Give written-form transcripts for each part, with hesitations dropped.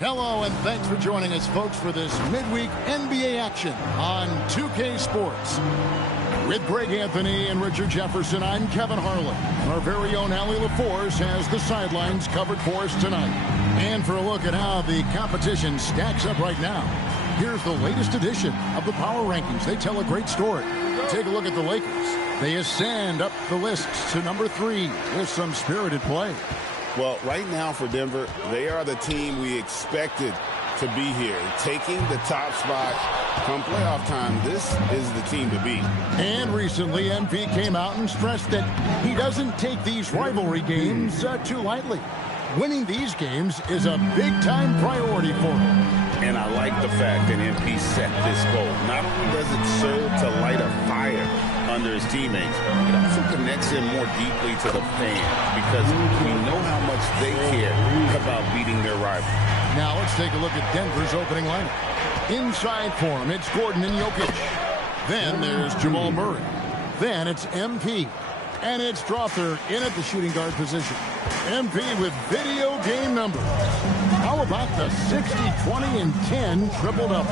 Hello, and thanks for joining us, folks, for this midweek NBA action on 2K Sports. With Greg Anthony and Richard Jefferson, I'm Kevin Harlan. And our very own Allie LaForce has the sidelines covered for us tonight. And for a look at how the competition stacks up right now, here's the latest edition of the Power Rankings. They tell a great story. Take a look at the Lakers. They ascend up the list to number 3 with some spirited play. Well, right now for Denver, they are the team we expected to be here. Taking the top spot come playoff time, this is the team to beat. And recently, MP came out and stressed that he doesn't take these rivalry games too lightly. Winning these games is a big-time priority for him. And I like the fact that MP set this goal. Not only does it serve to light a fire under his teammates, it also connects him more deeply to the fans because we know how much they care about beating their rival. Now let's take a look at Denver's opening lineup. Inside for him, it's Gordon and Jokic. Then there's Jamal Murray. Then it's MP. And it's Strother in at the shooting guard position. MP with video game numbers. How about the 60, 20, and 10 triple-double?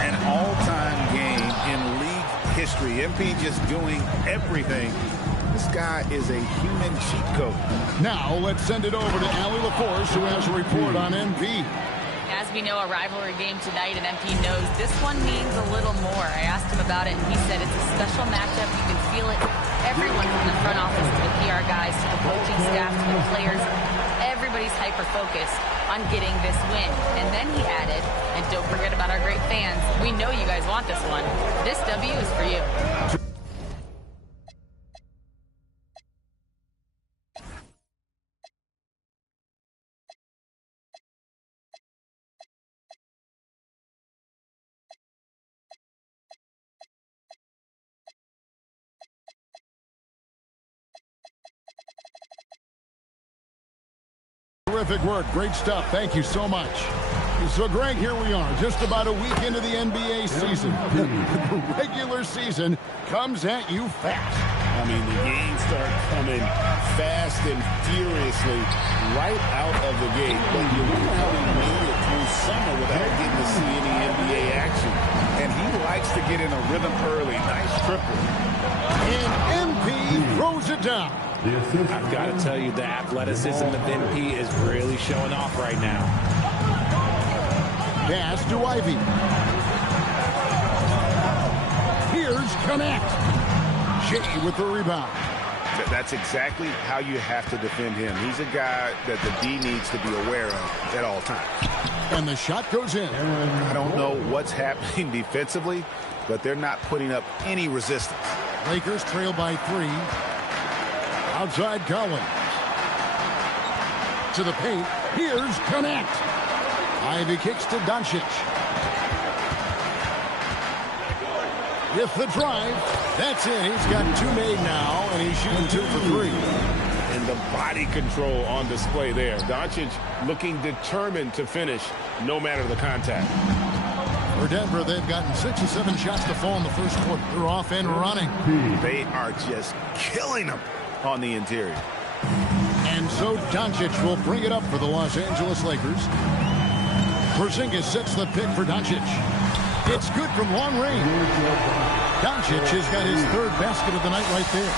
An all-time game in league history. MP just doing everything. This guy is a human cheat code. Now let's send it over to Allie LaForce, who has a report on MP. As we know, a rivalry game tonight, and MP knows this one means a little more. I asked him about it, and he said it's a special matchup. You can feel it. Everyone from the front office to the PR guys to the coaching staff to the players, everybody's hyper-focused on getting this win. And then he added, and don't forget about our great fans, we know you guys want this one. This W is for you. Terrific work. Great stuff. Thank you so much. So, Greg, here we are, just about a week into the NBA season. The regular season comes at you fast. I mean, the games start coming fast and furiously right out of the gate. But you wonder how he made it through summer without getting to see any NBA action. And he likes to get in a rhythm early. Nice triple. And MP throws it down. I've got to tell you, the athleticism of MP is really showing off right now. Pass to Ivy. Here's Connect. Shea with the rebound. That's exactly how you have to defend him. He's a guy that the D needs to be aware of at all times. And the shot goes in. I don't know what's happening defensively, but they're not putting up any resistance. Lakers trail by 3. Outside Collins. To the paint. Here's Connect. Ivy kicks to Doncic. With the drive. That's it. He's got 2 made now, and he's shooting 2 for 3. And the body control on display there. Doncic looking determined to finish no matter the contact. For Denver, they've gotten 6 or 7 shots to fall in the first quarter. They're off and running. They are just killing them on the interior. And so Doncic will bring it up for the Los Angeles Lakers. Porzingis sets the pick for Doncic. It's good from long range. Doncic has got his 3rd basket of the night right there.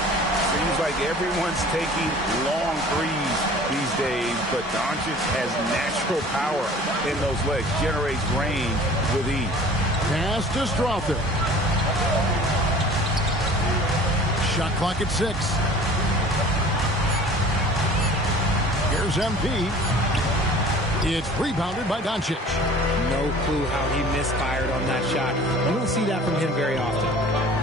Seems like everyone's taking long threes these days, but Doncic has natural power in those legs, generates range with ease. Pass to Strother. Shot clock at 6. Here's MP. It's rebounded by Doncic. No clue how he misfired on that shot. You don't see that from him very often.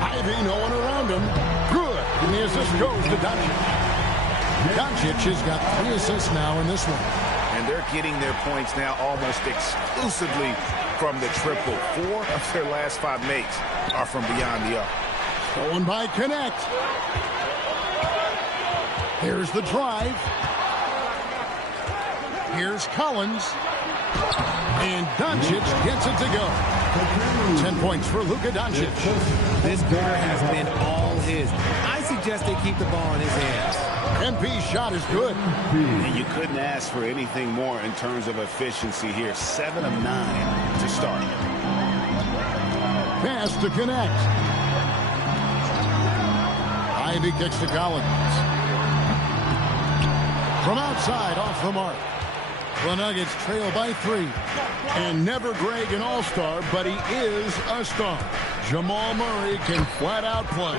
Ivy, no one around him. Good. And the assist goes to Doncic. Doncic has got 3 assists now in this one. And they're getting their points now almost exclusively from the triple. 4 of their last 5 makes are from beyond the arc. Going by Connect. Here's the drive. Here's Collins. And Doncic gets it to go. 10 points for Luka Doncic. This quarter has been all his. I suggest they keep the ball in his hands. MP's shot is good. And you couldn't ask for anything more in terms of efficiency here. 7 of 9 to start. Pass to connect. Ivy kicks to Collins. From outside, off the mark. The Nuggets trail by 3. And never Greg an all-star, but he is a star. Jamal Murray can flat out play.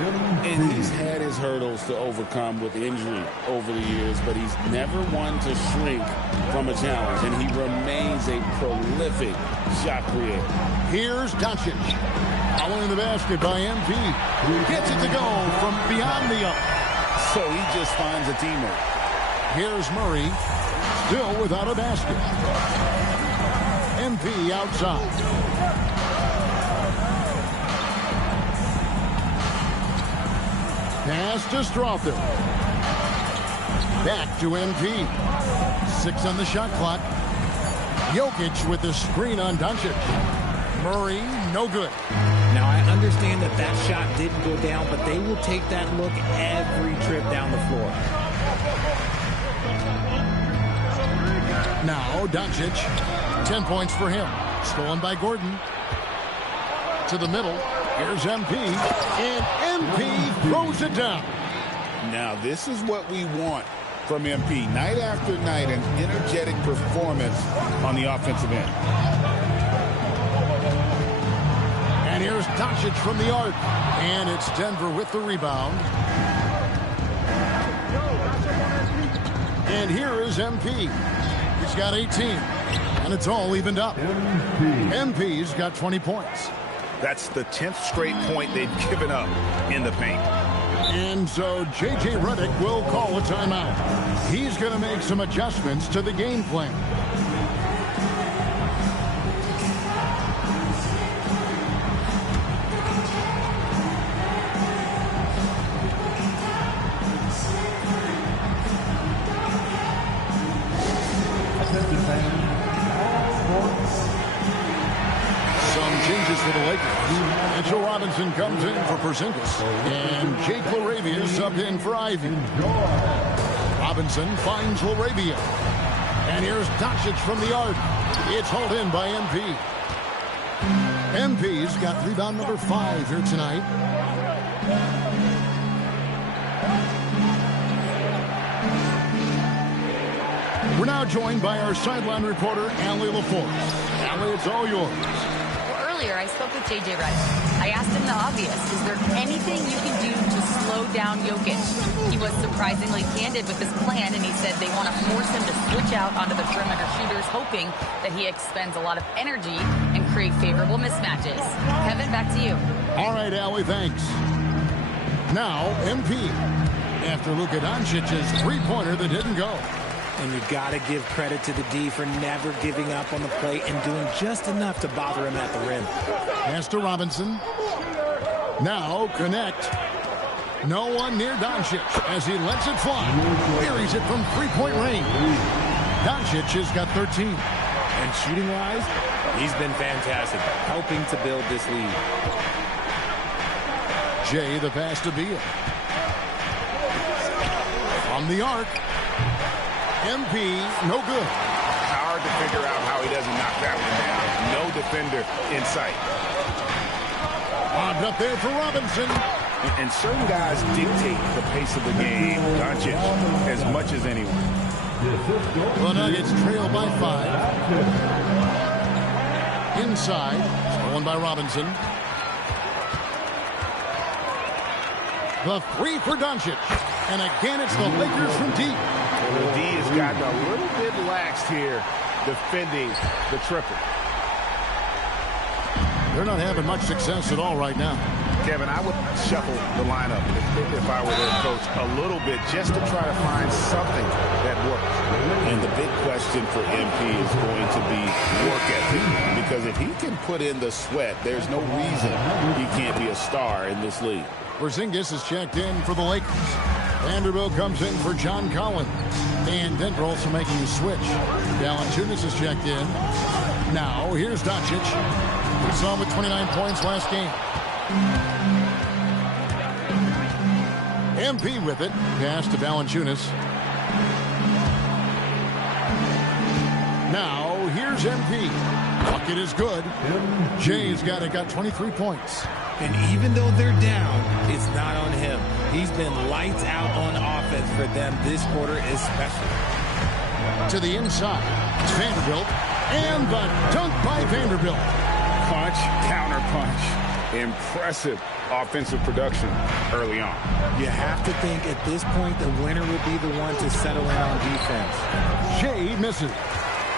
And he's had his hurdles to overcome with injury over the years, but he's never one to shrink from a challenge, and he remains a prolific shot creator. Here's Doncic. Following the basket by MP. Gets it to go from beyond the arc. So he just finds a teammate. Here's Murray. Still without a basket. MP outside. Pass to Strother. Back to MP. 6 on the shot clock. Jokic with the screen on Doncic. Murray, no good. Now, I understand that that shot didn't go down, but they will take that look every trip down the floor. Now, Doncic. 10 points for him. Stolen by Gordon. To the middle. Here's MP. And MP throws it down. Now, this is what we want from MP. Night after night, an energetic performance on the offensive end. And here's Doncic from the arc. And it's Denver with the rebound. And here is MP. He's got 18. And it's all evened up. MP's got 20 points. That's the 10th straight point they've given up in the paint. And so J.J. Redick will call a timeout. He's going to make some adjustments to the game plan. For the Lakers. Mitchell Robinson comes in for Porzingis. And Jake LaRavia subbed in for Ivy. Robinson finds LaRavia. And here's Doncic from the arc. It's hauled in by MP. MP's got rebound number 5 here tonight. We're now joined by our sideline reporter, Allie LaForce. Allie, it's all yours. I spoke with J.J. Redick. I asked him the obvious. Is there anything you can do to slow down Jokic? He was surprisingly candid with his plan, and he said they want to force him to switch out onto the perimeter shooters, hoping that he expends a lot of energy and create favorable mismatches. Kevin, back to you. All right, Allie, thanks. Now, MP. After Luka Doncic's three-pointer that didn't go. And you got to give credit to the D for never giving up on the play and doing just enough to bother him at the rim. Pass to Robinson. Now connect. No one near Doncic as he lets it fly. Carries it from three-point range. Doncic has got 13. And shooting-wise, he's been fantastic, helping to build this lead. Jay, the pass to Beal. From the arc. MP, no good. Hard to figure out how he doesn't knock that one down. No defender in sight. Lobbed up there for Robinson. And certain guys dictate the pace of the game. Doncic, as much as anyone. The Nuggets trail by 5. Inside, stolen by Robinson. The three for Doncic. And again, it's the Lakers from deep. The D has gotten a little bit laxed here defending the triple. They're not having much success at all right now. Kevin, I would shuffle the lineup if I were their coach a little bit just to try to find something that works. And the big question for MP is going to be work ethic. Because if he can put in the sweat, there's no reason he can't be a star in this league. Porzingis is checked in for the Lakers. Vanderbilt comes in for John Collins. And Denver also making a switch. Valanciunas is checked in. Now, here's Doncic. We saw him with 29 points last game. MP with it. Pass to Valanciunas. Now, here's MP. Bucket is good. Jay's got 23 points. And even though they're down, it's not on him. He's been lights out on offense for them this quarter especially. To the inside. It's Vanderbilt. And the dunk by Vanderbilt. Punch, counter punch. Impressive offensive production early on. You have to think at this point the winner will be the one to settle in on defense. Jay misses.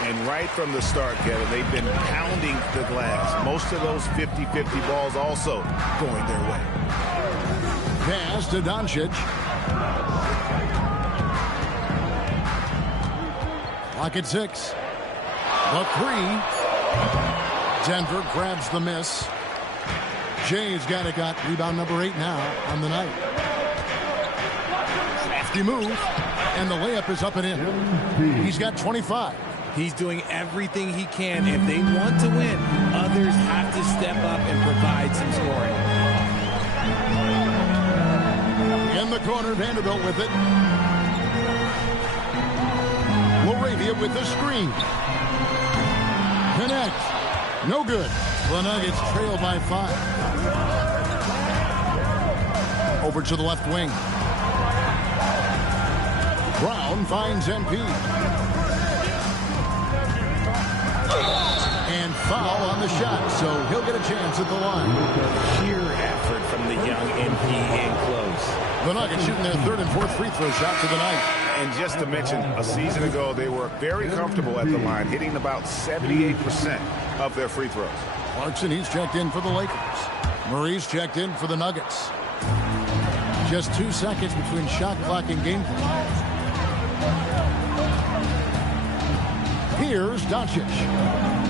And right from the start, Kevin, they've been pounding the glass. Most of those 50-50 balls also going their way. Pass to Doncic. Clock at 6. The 3. Denver grabs the miss. Jay's got rebound number 8 now on the night. Crafty move. And the layup is up and in. He's got 25. He's doing everything he can. If they want to win, others have to step up and provide some scoring. In the corner, Vanderbilt with it. Laravia with the screen. Connect. No good. The Nuggets trail by 5. Over to the left wing. Brown finds MP. And foul on the shot, so he'll get a chance at the line. Sheer effort from the young MP in close. The Nuggets shooting their 3rd and 4th free throw shot for the night. And just to mention, a season ago, they were very comfortable at the line, hitting about 78% of their free throws. Clarkson, he's checked in for the Lakers. Murray's checked in for the Nuggets. Just 2 seconds between shot clock and game clock. Here's Doncic.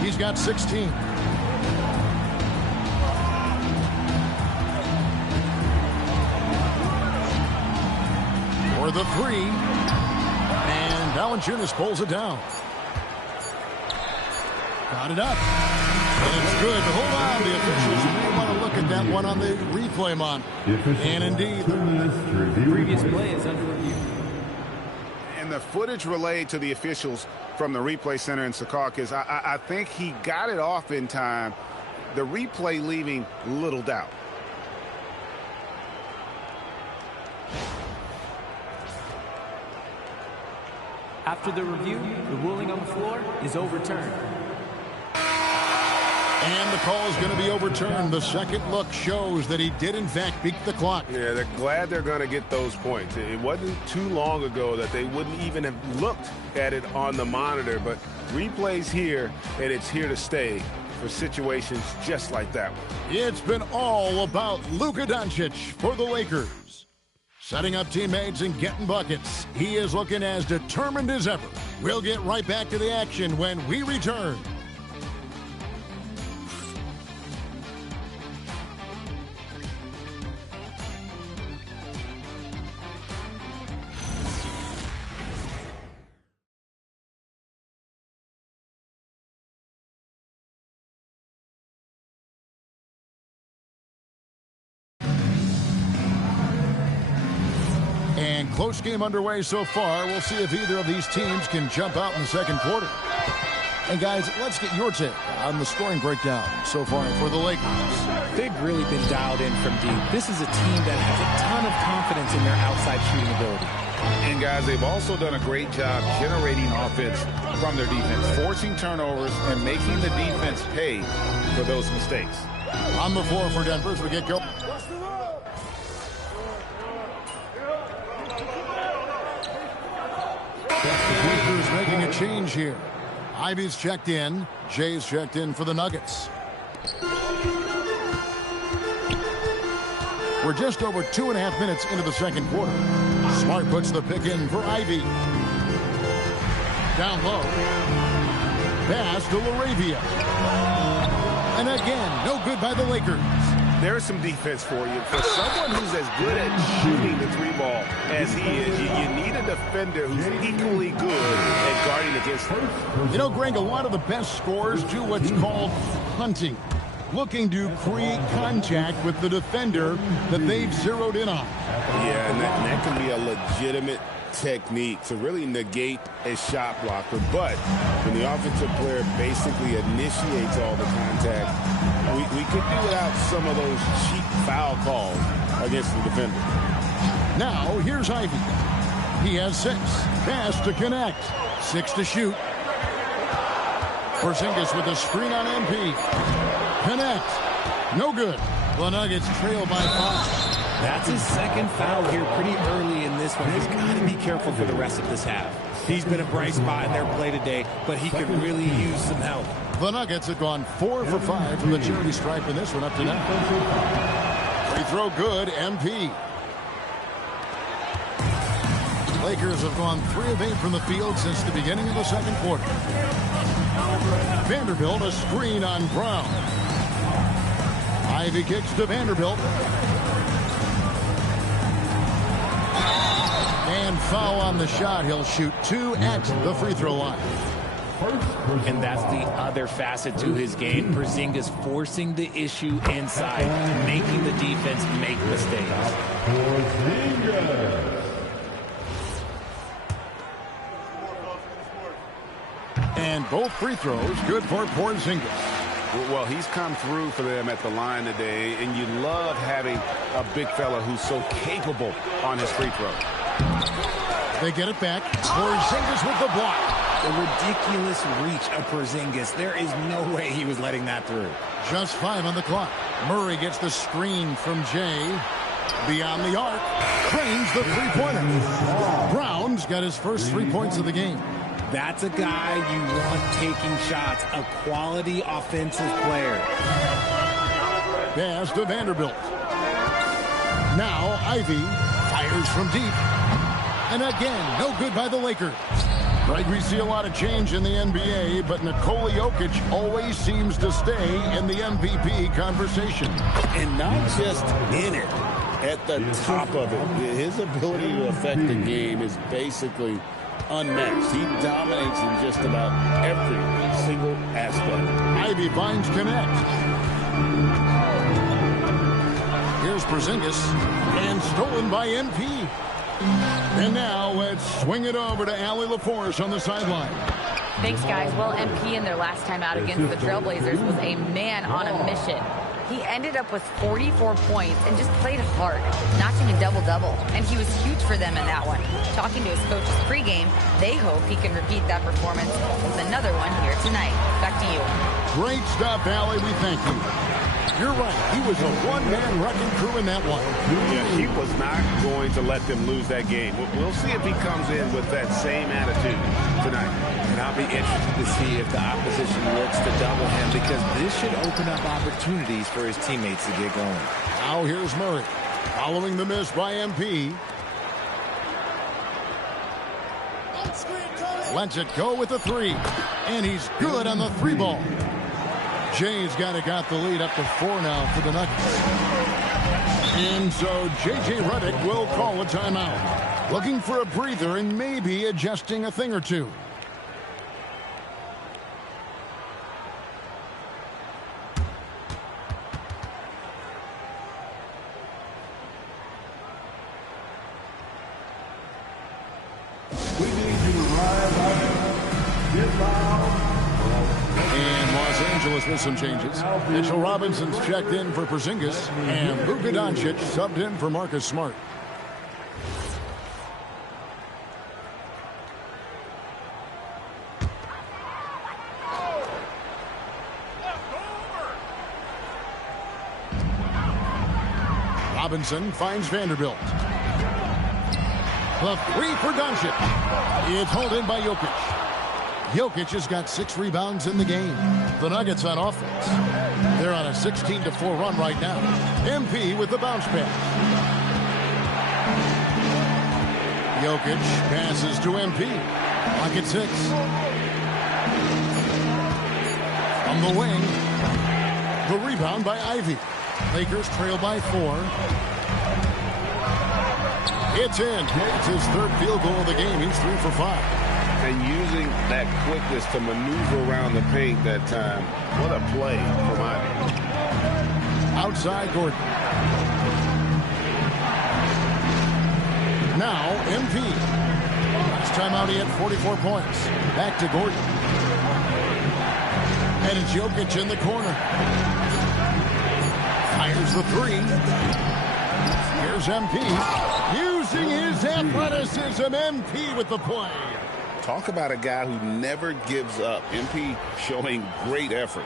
He's got 16. For the 3. And Valanciunas pulls it down. Got it up. And it's good, but hold on. The officials may want to look at that one on the replay monitor. And indeed, the previous play is under review. And the footage relayed to the officials from the replay center in Secaucus, I think he got it off in time. The replay leaving little doubt. After the review, the ruling on the floor is overturned. And the call is going to be overturned. The second look shows that he did, in fact, beat the clock. Yeah, they're glad they're going to get those points. It wasn't too long ago that they wouldn't even have looked at it on the monitor, but replays here, and it's here to stay for situations just like that one. It's been all about Luka Doncic for the Lakers. Setting up teammates and getting buckets. He is looking as determined as ever. We'll get right back to the action when we return. And close game underway so far. We'll see if either of these teams can jump out in the second quarter. And guys, let's get your take on the scoring breakdown so far for the Lakers. They've really been dialed in from deep. This is a team that has a ton of confidence in their outside shooting ability. And guys, they've also done a great job generating offense from their defense, forcing turnovers and making the defense pay for those mistakes. On the floor for Denver as we get going. Lakers making a change here. Ivy's checked in. Jay's checked in for the Nuggets. We're just over 2.5 minutes into the second quarter. Smart puts the pick in for Ivy. Down low. Pass to Laravia. And again, no good by the Lakers. There's some defense for you. For someone who's as good at shooting the 3-ball as he is, you need a defender who's equally good at guarding against him. You know, Greg, a lot of the best scorers do what's called hunting. looking to create contact with the defender that they've zeroed in on. Yeah, and that can be a legitimate technique to really negate a shot blocker. But when the offensive player basically initiates all the contact, we could do without some of those cheap foul calls against the defender. Now, here's Ivy. He has 6. Pass to connect. 6 to shoot. Porzingis with a screen on MP. Connect. No good. The Nuggets trail by 5. That's his second foul here pretty early in this one. He's got to be careful for the rest of this half. He's been a bright spot in their play today, but he could really use some help. The Nuggets have gone 4 for 5 from the charity stripe in this one up to now. Free throw good, MP. Lakers have gone 3 of 8 from the field since the beginning of the second quarter. Vanderbilt, a screen on Brown. Ivy kicks to Vanderbilt. And foul on the shot. He'll shoot 2 at the free throw line. And that's the other facet to his game. Porzingis forcing the issue inside, making the defense make mistakes. And both free throws good for Porzingis. Well, he's come through for them at the line today, and you love having a big fella who's so capable on his free throw. They get it back. Porzingis with the block. The ridiculous reach of Porzingis. There is no way he was letting that through. Just 5 on the clock. Murray gets the screen from Jay. Beyond the arc. Cranes the three-pointer. Brown's got his first 3 points of the game. That's a guy you want taking shots. A quality offensive player. Pass to Vanderbilt. Now Ivy fires from deep. And again, no good by the Lakers. Greg, we see a lot of change in the NBA, but Nikola Jokic always seems to stay in the MVP conversation. And not just in it, at the top of it. His ability to affect the game is basically unmatched. He dominates in just about every single aspect. Ivy finds connect. Here's Porzingis, and stolen by MP. And now let's swing it over to Allie LaForce on the sideline. Thanks, guys. Well, MP in their last time out against the Trailblazers was a man on a mission. He ended up with 44 points and just played hard, notching a double-double. And he was huge for them in that one. Talking to his coaches pregame, they hope he can repeat that performance with another one here tonight. Back to you. Great stuff, Allie. We thank you. You're right. He was a one-man wrecking crew in that one. Yeah, he was not going to let them lose that game. We'll see if he comes in with that same attitude tonight. And I'll be interested to see if the opposition looks to double him, because this should open up opportunities for his teammates to get going. Now here's Murray. Following the miss by MP. Lets it go with the 3. And he's good on the 3 ball. Jay's got the lead up to 4 now for the Nuggets. And so J.J. Redick will call a timeout. Looking for a breather and maybe adjusting a thing or two. We need you to rise up, get loud. And Los Angeles with some changes. Mitchell Robinson's checked in for Porzingis, and Luka Doncic subbed in for Marcus Smart. Robinson finds Vanderbilt. The 3 for Doncic. It's hauled in by Jokic. Jokic has got 6 rebounds in the game. The Nuggets on offense. They're on a 16-4 run right now. MP with the bounce pass. Jokic passes to MP. Clock at 6. From the wing. The rebound by Ivy. Lakers trail by 4. It's in. It's his 3rd field goal of the game. He's 3 for 5. And using that quickness to maneuver around the paint that time. What a play from Ivy. Outside Gordon. Now MP. Last time out he had 44 points. Back to Gordon. And it's Jokic in the corner. Fires the three. Here's MP. Using his athleticism, MP with the play. Talk about a guy who never gives up. MP showing great effort.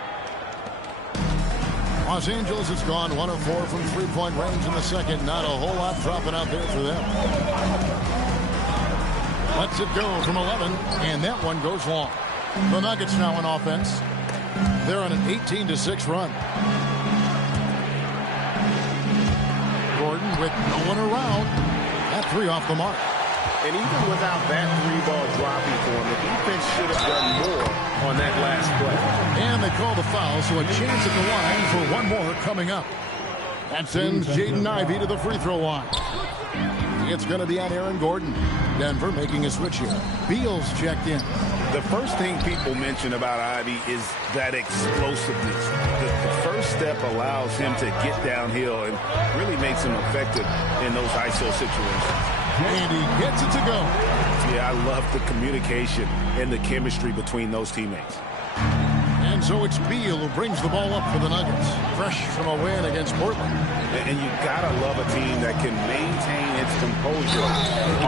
Los Angeles has gone 1 of 4 from three-point range in the second. Not a whole lot dropping out there for them. Lets it go from 11, and that one goes long. The Nuggets now on offense. They're on an 18-6 run. Gordon with no one around. That three off the mark. And even without that three ball dropping for him, the defense should have done more on that last play. And they call the foul, so a chance at the line for one more coming up. That sends Jaden Ivey to the free throw line. It's going to be on Aaron Gordon. Denver making a switch here. Beal's checked in. The first thing people mention about Ivey is that explosiveness. The first step allows him to get downhill and really makes him effective in those ISO situations. And he gets it to go. Yeah, I love the communication and the chemistry between those teammates. And so it's Beal who brings the ball up for the Nuggets. Fresh from a win against Portland. And you gotta love a team that can maintain its composure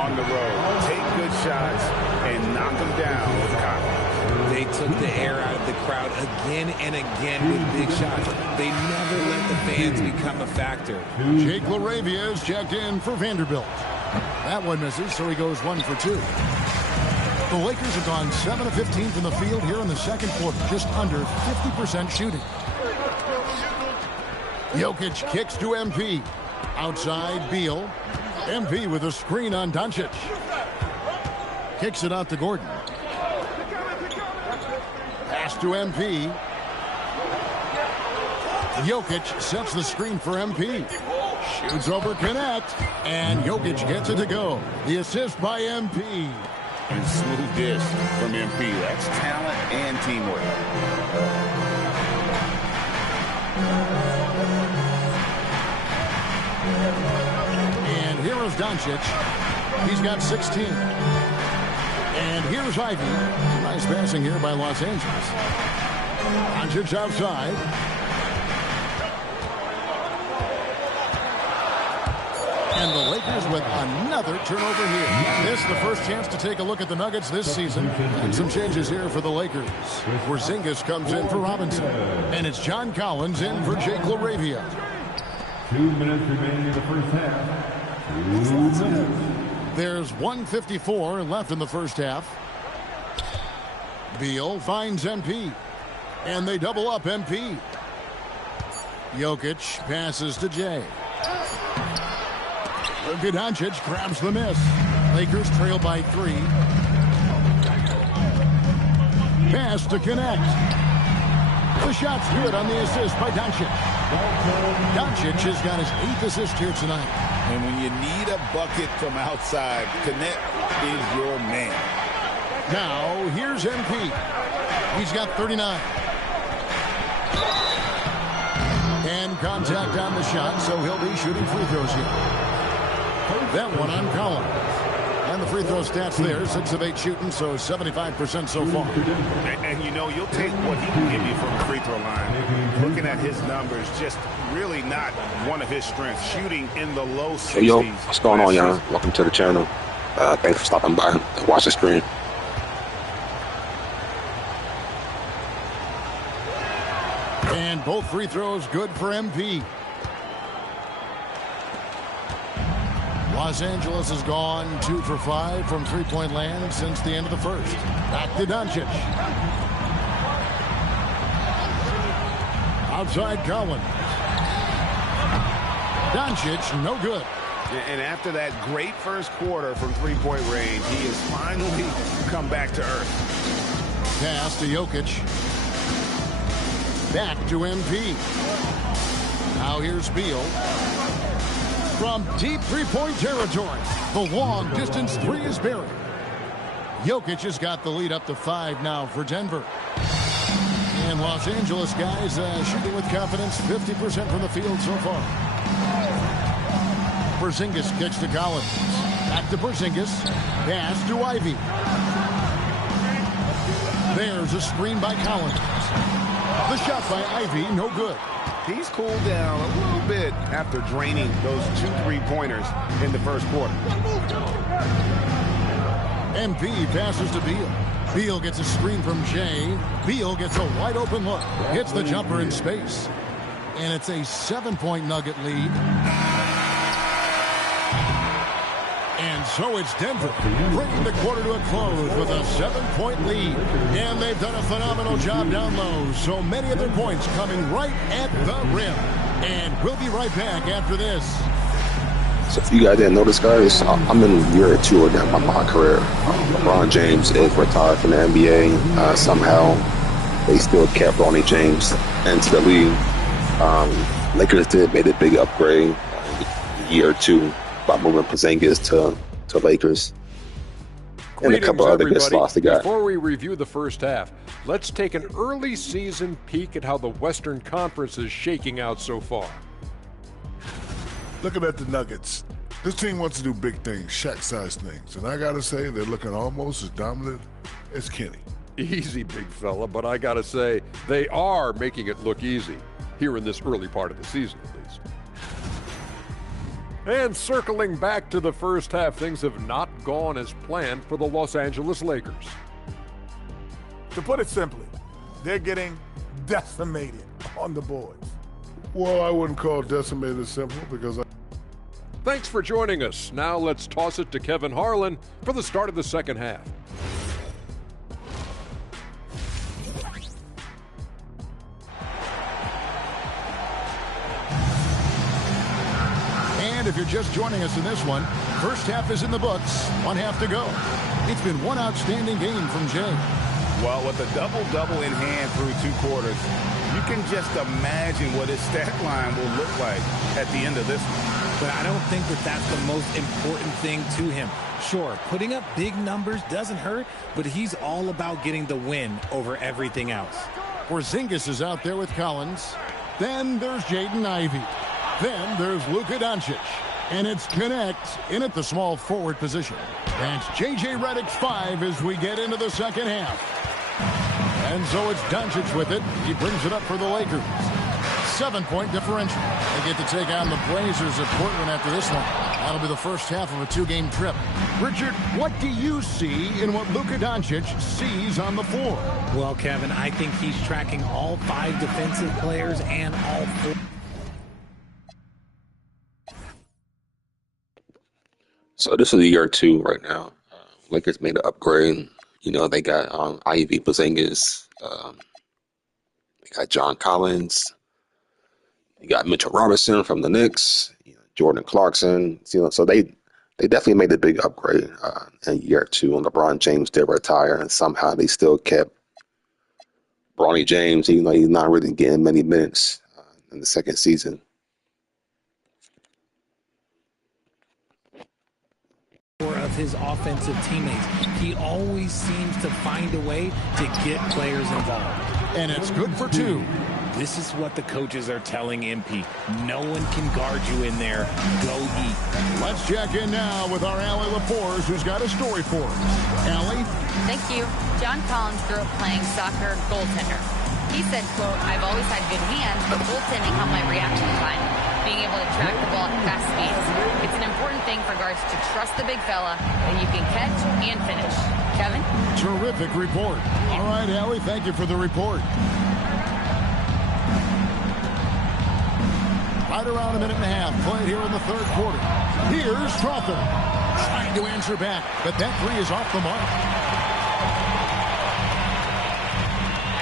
on the road. Take good shots and knock them down with confidence. They took the air out of the crowd again and again with big shots. They never let the fans become a factor. Jake LaRavia is checked in for Vanderbilt. That one misses, so he goes 1 for 2. The Lakers have gone 7 of 15 from the field here in the second quarter, just under 50% shooting. Jokic kicks to MP. Outside, Beal. MP with a screen on Doncic. Kicks it out to Gordon. Pass to MP. Jokic sets the screen for MP. Shoots over Connect, and Jokic gets it to go. The assist by MP. And smooth dish from MP. That's talent and teamwork. And here is Doncic. He's got 16. And here's Ivey. Nice passing here by Los Angeles. Doncic outside. And the Lakers with another turnover here. This is the first chance to take a look at the Nuggets this season. And some changes here for the Lakers. Porzingis comes in for Robinson. And it's John Collins in for Jake LaRavia. 2 minutes remaining in the first half. 2 minutes. There's 1:54 left in the first half. Beal finds MP. And they double up MP. Jokic passes to Jay. Luka Doncic grabs the miss. Lakers trail by 3. Pass to Connect. The shot's good on the assist by Doncic. Doncic has got his 8th assist here tonight. And when you need a bucket from outside, Connect is your man. Now, here's MP. He's got 39. And contact on the shot, so he'll be shooting free throws here. That one on Collins. And the free throw stats there, 6 of 8 shooting, so 75% so far. And you know, you'll take what he can give you from the free throw line. Looking at his numbers, just really not one of his strengths. Shooting in the low 60s. Hey, yo, what's going on, y'all? Welcome to the channel. Thanks for stopping by to watch the stream. And both free throws good for MP. Los Angeles has gone 2 for 5 from three-point land since the end of the first. Back to Doncic. Outside Collins. Doncic, no good. And after that great first quarter from three-point range, he has finally come back to earth. Pass to Jokic. Back to MP. Now here's Beal. From deep three-point territory, the long-distance three is buried. Jokic has got the lead up to 5 now for Denver. And Los Angeles guys shooting with confidence, 50% from the field so far. Porzingis kicks to Collins. Back to Porzingis. Pass to Ivy. There's a screen by Collins. The shot by Ivy, no good. He's cooled down a little bit after draining those 2 3-pointers in the first quarter. MP passes to Beal. Beal gets a screen from Jay. Beal gets a wide open look. Hits the jumper in space. And it's a 7-point Nugget lead. And so it's Denver, bringing the quarter to a close with a 7-point lead. And they've done a phenomenal job down low. So many of their points coming right at the rim. And we'll be right back after this. So if you guys didn't notice, guys, I'm in year 2 of my career. LeBron James is retired from the NBA. Somehow they still kept Bronny James into the league. Lakers made a big upgrade in year 2 by moving Porzingis to Lakers. And a couple other good spots they got. Before we review the first half, let's take an early season peek at how the Western Conference is shaking out so far. Looking at the Nuggets, this team wants to do big things, Shaq-sized things. And I got to say, they're looking almost as dominant as Kenny. Easy, big fella, but I got to say, they are making it look easy, here in this early part of the season at least. And circling back to the first half, things have not gone as planned for the Los Angeles Lakers. To put it simply, they're getting decimated on the boards. Well, I wouldn't call decimated simple because Thanks for joining us. Now let's toss it to Kevin Harlan for the start of the second half. And if you're just joining us in this one, first half is in the books. 1 half to go. It's been one outstanding game from Jay. Well, with a double-double in hand through 2 quarters, you can just imagine what his stat line will look like at the end of this one. But I don't think that that's the most important thing to him. Sure, putting up big numbers doesn't hurt, but he's all about getting the win over everything else. Porzingis is out there with Collins. Then there's Jaden Ivey. Then there's Luka Doncic. And it's Connect in at the small forward position. That's J.J. Redick's 5 as we get into the second half. And so it's Doncic with it. He brings it up for the Lakers. 7-point differential. They get to take on the Blazers at Portland after this one. That'll be the first half of a 2-game trip. Richard, what do you see in what Luka Doncic sees on the floor? Well, Kevin, I think he's tracking all 5 defensive players and all 4. So this is year 2 right now. Lakers made an upgrade. You know, they got Ivy, Porzingis. They got John Collins. You got Mitchell Robinson from the Knicks. Jordan Clarkson. You know, so they definitely made a big upgrade in year 2. And LeBron James did retire, and somehow they still kept Bronny James, even though he's not really getting many minutes in the second season. Of his offensive teammates, he always seems to find a way to get players involved. And it's good for 2. This is what the coaches are telling MP. No one can guard you in there. Go eat. Let's check in now with our Allie LaForce, who's got a story for us. Allie? Thank you. John Collins grew up playing soccer goaltender. He said, quote, "I've always had good hands, but goaltending helped my reaction time, being able to track the ball at fast speeds. It's an important thing for guards to trust the big fella that you can catch and finish." Kevin? Terrific report. All right, Allie, thank you for the report. Right around a minute and a half played here in the third quarter. Here's Crawford trying to answer back, but that 3 is off the mark.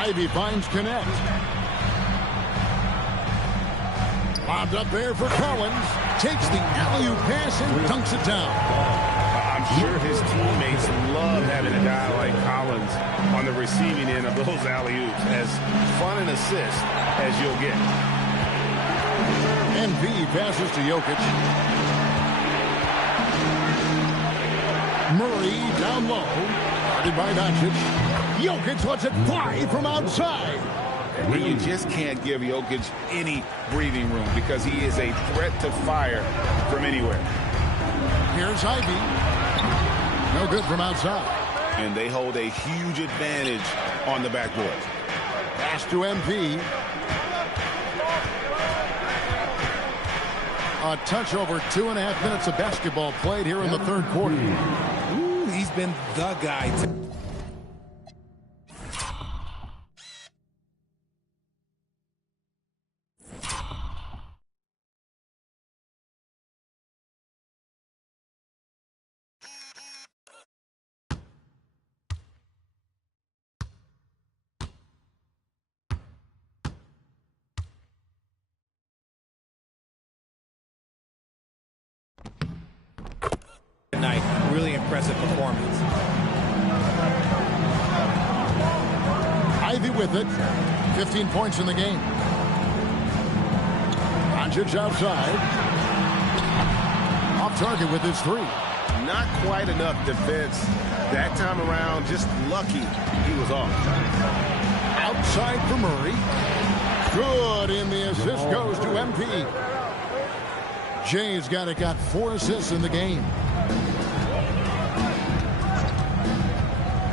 Ivy finds Connect. Lobbed up there for Collins. Takes the alley-oop pass and dunks it down. I'm sure his teammates love having a guy like Collins on the receiving end of those alley-oops. As fun an assist as you'll get. NB passes to Jokic. Murray down low. Guarded by Doncic. Jokic lets it fly from outside. And you just can't give Jokic any breathing room because he is a threat to fire from anywhere. Here's Ivy. No good from outside. And they hold a huge advantage on the backboard. Pass to MP. A touch over 2.5 minutes of basketball played here in the third quarter. Ooh, he's been the guy. Tonight, really impressive performance. Ivy with it. 15 points in the game. Doncic outside. Off target with his three. Not quite enough defense that time around. Just lucky he was off. Outside for Murray. Good, and the assist goes to MP. Jay's got 4 assists in the game.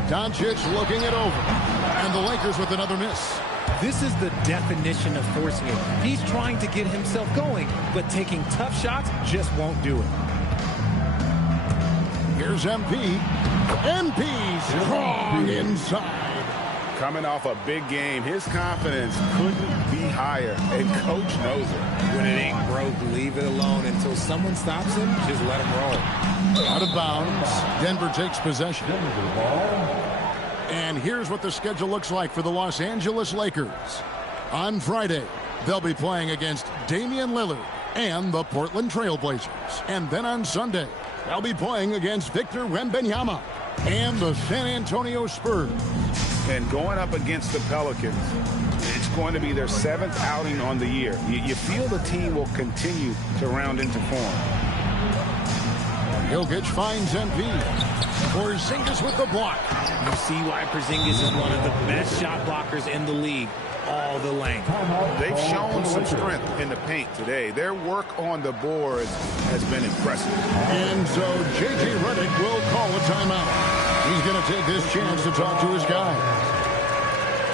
Doncic looking it over. And the Lakers with another miss. This is the definition of forcing it. He's trying to get himself going, but taking tough shots just won't do it. Here's MP. MP strong inside. Coming off a big game, his confidence couldn't be higher, and Coach knows it. When it ain't broke, leave it alone until someone stops him. Just let him roll. Out of bounds. Denver takes possession. And here's what the schedule looks like for the Los Angeles Lakers. On Friday, they'll be playing against Damian Lillard and the Portland Trail Blazers. And then on Sunday, they'll be playing against Victor Wembanyama and the San Antonio Spurs. And going up against the Pelicans, it's going to be their 7th outing on the year. You feel the team will continue to round into form. Jokic finds MP. Porzingis with the block. You see why Porzingis is one of the best shot blockers in the league. All the length. They've shown some strength in the paint today. Their work on the boards has been impressive. And so J.J. Redick will call a timeout. He's going to take this chance to talk to his guys.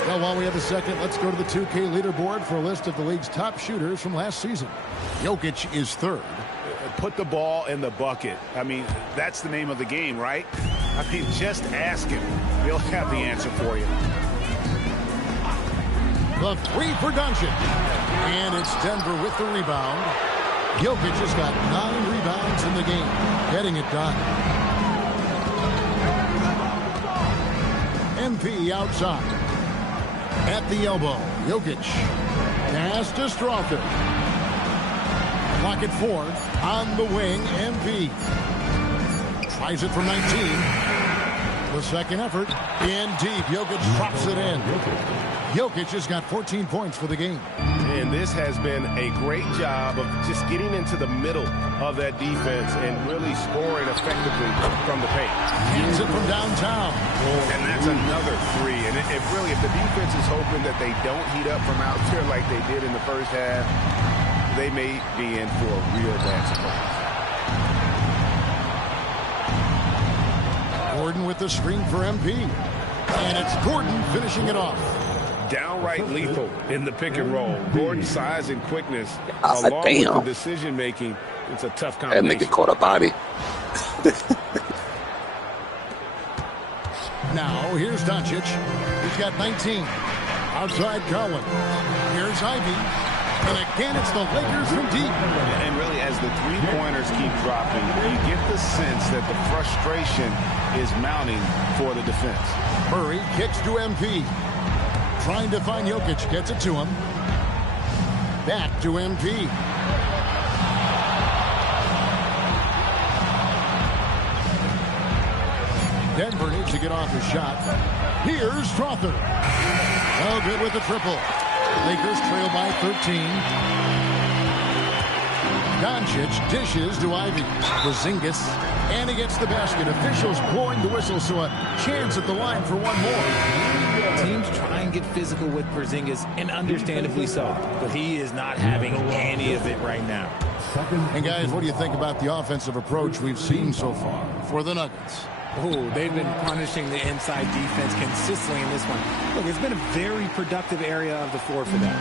Well, while we have a second, let's go to the 2K leaderboard for a list of the league's top shooters from last season. Jokic is third. Put the ball in the bucket. I mean, that's the name of the game, right? I mean, just ask him. He'll have the answer for you. The three for Doncic. And it's Denver with the rebound. Jokic has got 9 rebounds in the game, getting it done. MP outside. At the elbow, Jokic. Pass to Strother. Clock at 4. On the wing, MP. Tries it from 19. The second effort. In deep. Jokic drops it in. Jokic has got 14 points for the game. And this has been a great job of just getting into the middle of that defense and really scoring effectively from the paint. Hands it from downtown. And that's another 3. And if the defense is hoping that they don't heat up from out there like they did in the first half, they may be in for a real bad surprise. Gordon with the screen for MP. And it's Gordon finishing it off. Downright lethal in the pick and roll. Gordon's size and quickness, along with the decision making, it's a tough That combination. nigga caught a body. Now, here's Doncic. He's got 19. Outside Collins. Here's Ivy. And again, it's the Lakers from deep. And really, as the three-pointers keep dropping, you get the sense that the frustration is mounting for the defense. Murray kicks to MP. Trying to find Jokic. Gets it to him. Back to MP. Denver needs to get off his shot. Here's Strother. Oh, good with the triple. Lakers trail by 13. Doncic dishes to Ivy. Porzingis. And he gets the basket. Officials blowing the whistle, so a chance at the line for one more. Teams trying can get physical with Porzingis, and understandably so. But he is not having any of it right now. And guys, what do you think about the offensive approach we've seen so far for the Nuggets? Oh, they've been punishing the inside defense consistently in this one. Look, it's been a very productive area of the floor for them.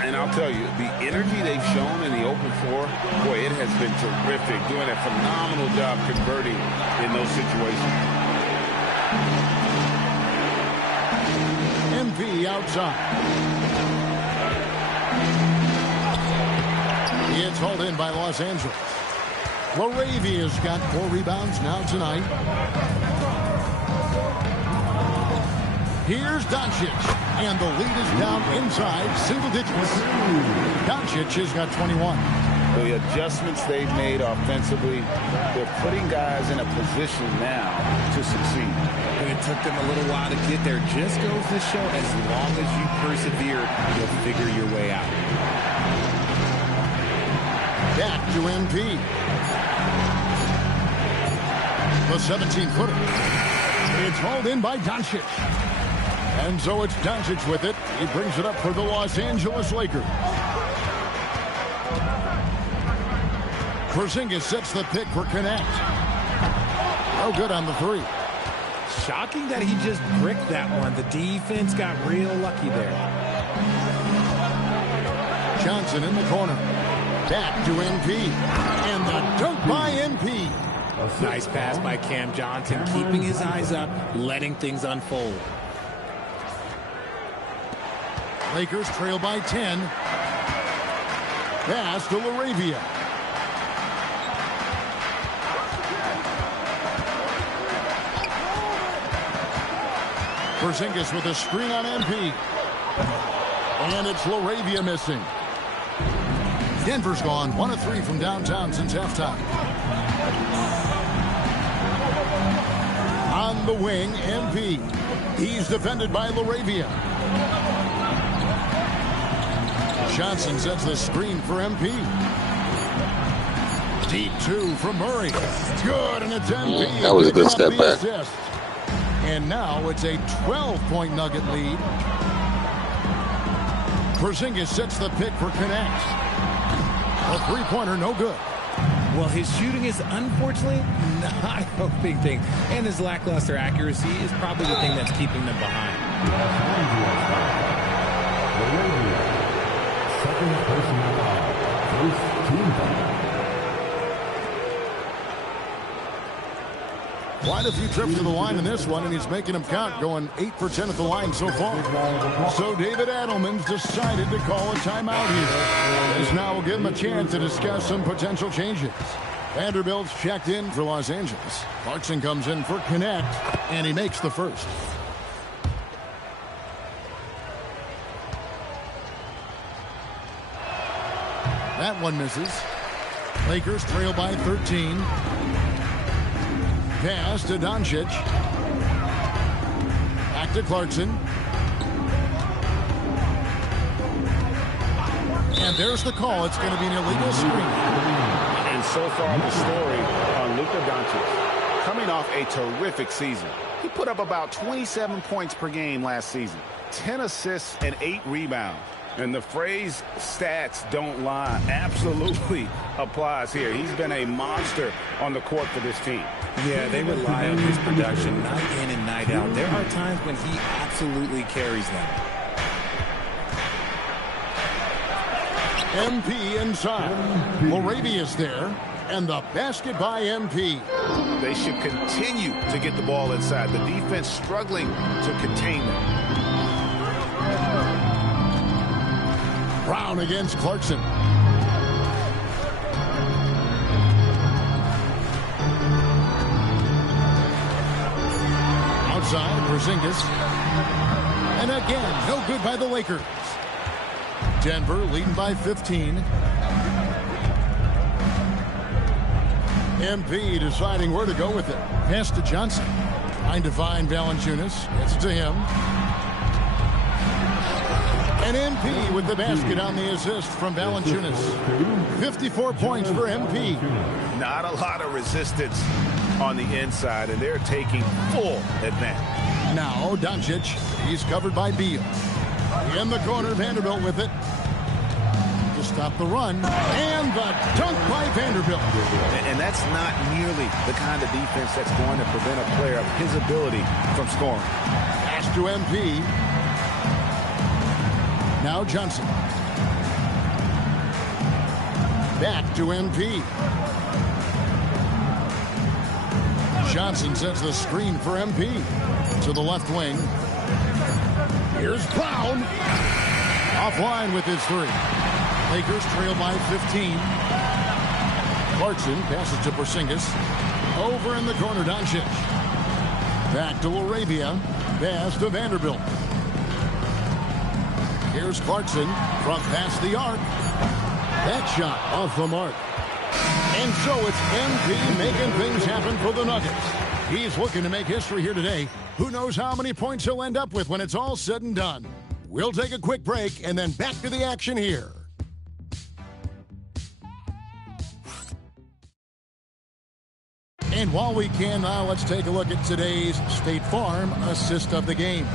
And I'll tell you, the energy they've shown in the open floor, boy, it has been terrific, doing a phenomenal job converting in those situations. MP outside. It's hauled in by Los Angeles. Laravia's got 4 rebounds now tonight. Here's Doncic, and the lead is down inside single digits. Doncic has got 21. The adjustments they've made offensively, they're putting guys in a position now to succeed. And it took them a little while to get there. Just goes to show, as long as you persevere, you'll figure your way out. Back to MP. The 17-footer. It's hauled in by Doncic. And so it's Doncic with it. He brings it up for the Los Angeles Lakers. Porzingis sets the pick for Connect. No good on the 3. Shocking that he just bricked that one. The defense got real lucky there. Johnson in the corner. Back to MP. And the dunk by MP. Nice pass by Cam Johnson, keeping his eyes up, letting things unfold. Lakers trail by 10. Pass to Laravia. Porzingis with a screen on MP. And it's Laravia missing. Denver's gone 1 of 3 from downtown since halftime. On the wing, MP. He's defended by Laravia. Johnson sets the screen for MP. Deep 2 from Murray. Good, and it's MP. That was a good step back. Assist. And now it's a 12-point Nugget lead. Porzingis sets the pick for Connect. A 3-pointer, no good. Well, his shooting is unfortunately not a big thing. And his lackluster accuracy is probably the thing that's keeping them behind. Second personal foul. First team foul. Quite a few trips to the line in this one, and he's making them count, going 8 for 10 at the line so far. So David Adelman's decided to call a timeout here. As now will give him a chance to discuss some potential changes. Vanderbilt's checked in for Los Angeles. Clarkson comes in for Connect, and he makes the first. That one misses. Lakers trail by 13. Pass to Doncic. Back to Clarkson. And there's the call. It's going to be an illegal screen. And so far the story on Luka Doncic. Coming off a terrific season. He put up about 27 points per game last season. 10 assists and 8 rebounds. And the phrase stats don't lie absolutely applies here. He's been a monster on the court for this team. Yeah, they rely on his production night in and night out. There are times when he absolutely carries them. MP inside. Laravia's there. And the basket by MP. They should continue to get the ball inside. The defense struggling to contain them. Brown against Clarkson. Outside, Porzingis. And again, no good by the Lakers. Denver leading by 15. MP deciding where to go with it. Pass to Johnson. Trying to find Valanciunas. Gets it to him. And MP with the basket on the assist from Valanciunas. 54 points for MP. Not a lot of resistance on the inside, and they're taking full advantage. Now Doncic. He's covered by Beal. In the corner, Vanderbilt with it. To stop the run. And the dunk by Vanderbilt. And that's not nearly the kind of defense that's going to prevent a player of his ability from scoring. Pass to MP. Now Johnson. Back to MP. Johnson sets the screen for MP. To the left wing. Here's Brown. Offline with his three. Lakers trail by 15. Clarkson passes to Porzingis. Over in the corner, Doncic. Back to Laravia. Pass to Vanderbilt. Here's Clarkson from past the arc. That shot off the mark. And so it's MP making things happen for the Nuggets. He's looking to make history here today. Who knows how many points he'll end up with when it's all said and done. We'll take a quick break and then back to the action here. And while we can now, let's take a look at today's State Farm assist of the game.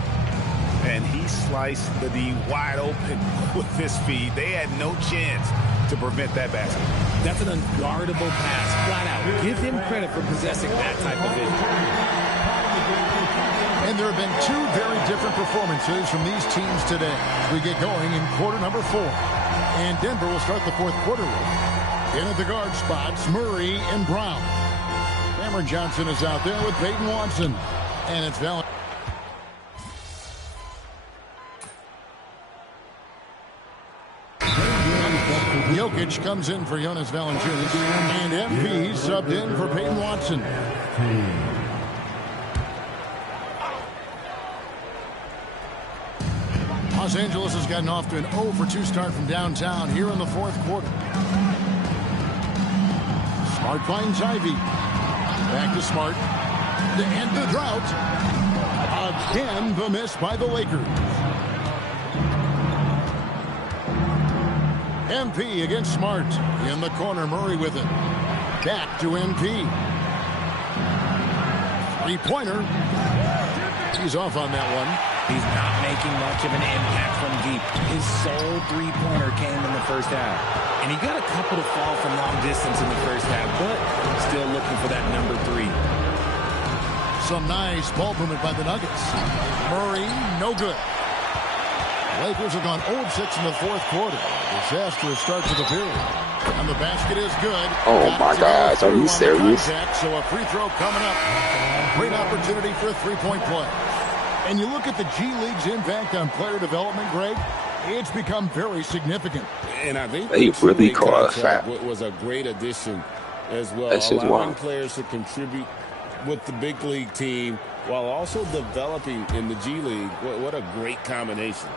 And he sliced the D wide open with his feed. They had no chance to prevent that basket. That's an unguardable pass, flat out. Give him credit for possessing that type of vision. And there have been two very different performances from these teams today. We get going in quarter number 4. And Denver will start the fourth quarter with. In at the guard spots, Murray and Brown. Cameron Johnson is out there with Peyton Watson. And it's Valentine. Jokic comes in for Jonas Valanciunas, and MP subbed in for Peyton Watson. Los Angeles has gotten off to an 0-for-2 start from downtown here in the fourth quarter. Smart finds Ivy. Back to Smart. To end the drought. Again, the miss by the Lakers. MP against Smart. In the corner, Murray with it. Back to MP. Three-pointer. He's off on that one. He's not making much of an impact from deep. His sole three-pointer came in the first half. And he got a couple to fall from long distance in the first half, but still looking for that number 3. Some nice ball movement by the Nuggets. Murray, no good. Lakers have gone 0-6 in the fourth quarter. Disastrous start to the period. And the basket is good. Oh my gosh, are you serious? So a free throw coming up. Great opportunity for a three-point play. And you look at the G League's impact on player development, Greg, it's become very significant. And I think they really caught a foul. Was a great addition as well. That's just allowing wild. Players to contribute with the big league team while also developing in the G League. What a great combination.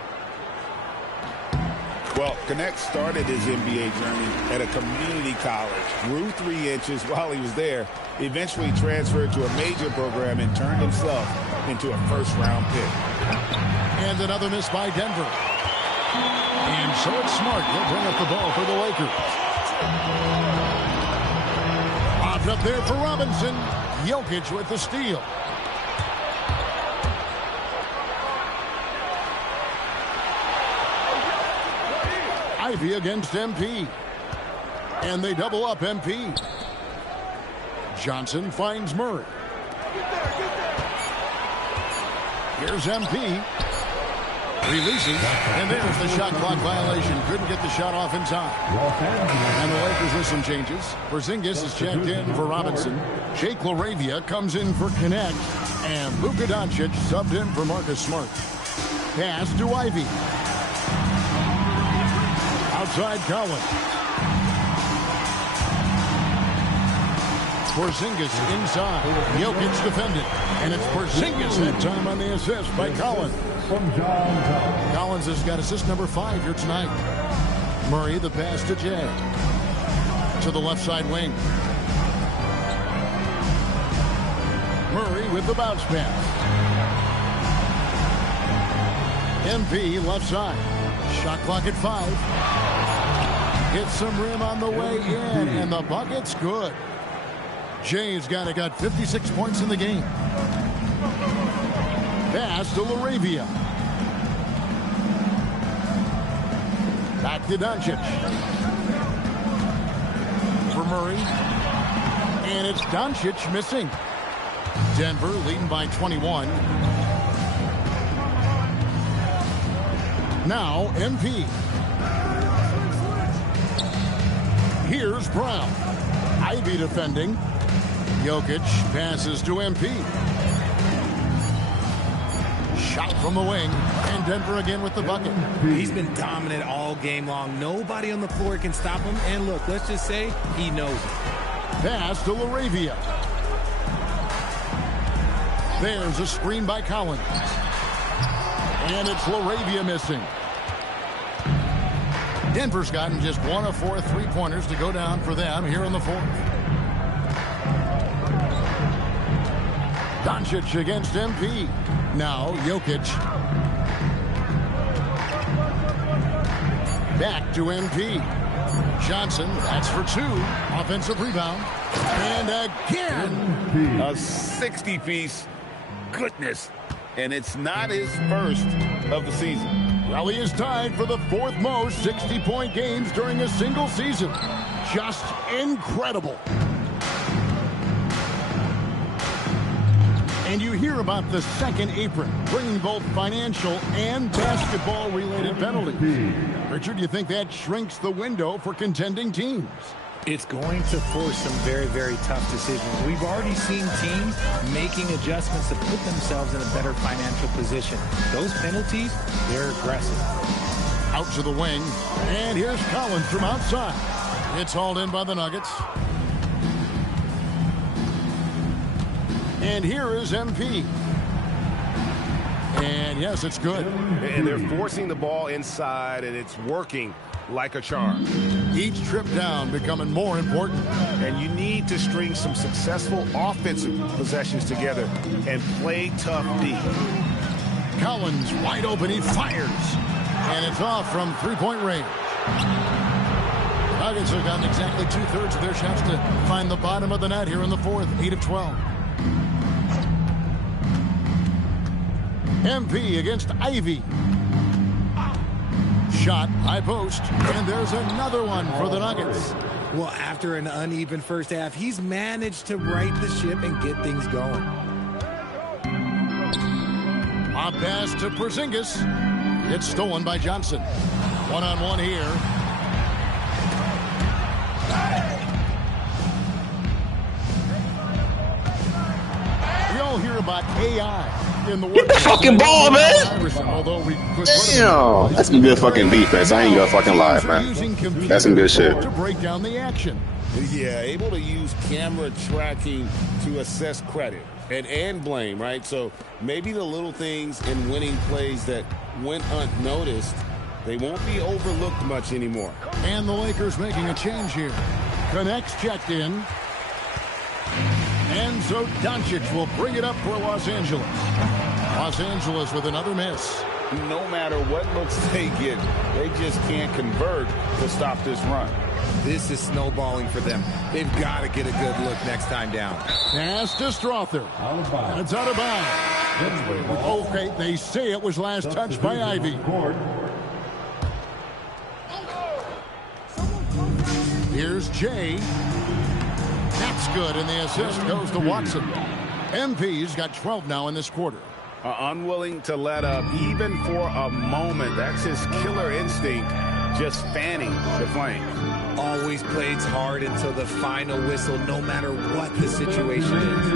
Well, Connect started his NBA journey at a community college, grew 3 inches while he was there, eventually transferred to a major program and turned himself into a first-round pick. And another miss by Denver. And so it's Smart. He'll bring up the ball for the Lakers. Popped up there for Robinson. Jokic with the steal. Ivy against MP. And they double up MP. Johnson finds Murray. Here's MP. Releases. And there's the shot clock violation. Couldn't get the shot off in time. And the Lakers with some changes. Porzingis is checked in for Robinson. Jake LaRavia comes in for Connect. And Luka Doncic subbed in for Marcus Smart. Pass to Ivy. Outside Collins. Porzingis inside. Jokic defended. And it's Porzingis that time on the assist by Collins. Collins has got assist number 5 here tonight. Murray the pass to Jay. To the left side wing. Murray with the bounce pass. MP left side. Shot clock at 5. Hits some rim on the way in, and the bucket's good. Jay's got 56 points in the game. Pass to Laravia. Back to Doncic. For Murray. And it's Doncic missing. Denver leading by 21. Now MP. Here's Brown. Ivy defending. Jokic passes to MP. Shot from the wing. And Denver again with the bucket. He's been dominant all game long. Nobody on the floor can stop him. And look, let's just say he knows it. Pass to Laravia. There's a screen by Collins. And it's Laravia missing. Denver's gotten just 1 of 4 3-pointers to go down for them here in the fourth. Doncic against MP. Now Jokic. Back to MP. Johnson, that's for 2. Offensive rebound. And again. A 60-piece. Goodness. And it's not his first of the season. Well, he is tied for the 4th most 60-point games during a single season. Just incredible. And you hear about the second apron, bringing both financial and basketball-related penalties. Richard, do you think that shrinks the window for contending teams? It's going to force some very, very tough decisions. We've already seen teams making adjustments to put themselves in a better financial position. Those penalties, they're aggressive. Out to the wing, and here's Collins from outside. It's hauled in by the Nuggets. And here is MP. And yes, it's good. And they're forcing the ball inside, and it's working like a charm. Each trip down becoming more important. And you need to string some successful offensive possessions together and play tough D. Collins wide open, he fires. And it's off from 3-point range. Nuggets have gotten exactly 2/3 of their shots to find the bottom of the net here in the fourth. 8 of 12. MP against Ivy. Shot, high post, and there's another one for the Nuggets. Well, after an uneven first half, he's managed to right the ship and get things going. A pass to Porzingis. It's stolen by Johnson. One-on-one here. We all hear about AI in the Get the fucking ball, man! Damn! That's some good fucking defense. I ain't gonna fucking lie, man. That's some good shit. To break down the action. Yeah, able to use camera tracking to assess credit and blame, right? So maybe the little things in winning plays that went unnoticed, they won't be overlooked much anymore. And the Lakers making a change here. Connects checked in. And so Doncic will bring it up for Los Angeles. Los Angeles with another miss. No matter what looks they get, they just can't convert to stop this run. This is snowballing for them. They've got to get a good look next time down. Pass to Strother. And it's out of bounds. Okay, they say it was last touched by Ivy. Here's Jay. That's good, and the assist goes to Watson. MP's got 12 now in this quarter. Unwilling to let up even for a moment. That's his killer instinct, just fanning the flames. Always plays hard until the final whistle, no matter what the situation is.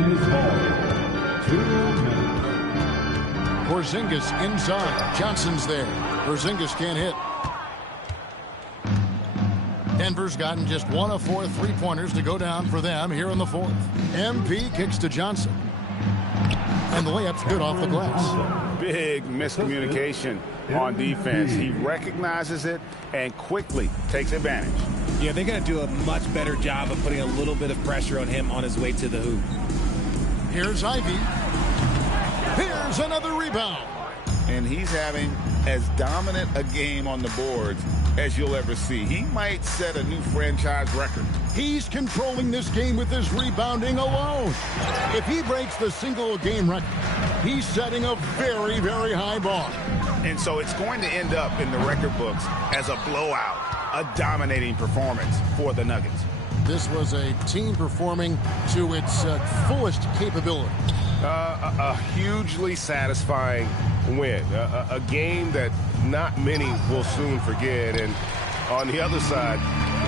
Porzingis inside. Johnson's there. Porzingis can't hit. Denver's gotten just 1 of 4 3-pointers to go down for them here in the fourth. MP kicks to Johnson. And the layup's good off the glass. Big miscommunication on defense. He recognizes it and quickly takes advantage. Yeah, they got to do a much better job of putting a little bit of pressure on him on his way to the hoop. Here's Ivy. Here's another rebound. And he's having as dominant a game on the boards as you'll ever see. He might set a new franchise record. He's controlling this game with his rebounding alone. If he breaks the single-game record, he's setting a very, very high bar. And so it's going to end up in the record books as a blowout, a dominating performance for the Nuggets. This was a team performing to its fullest capability. A hugely satisfying win. A game that not many will soon forget. And on the other side,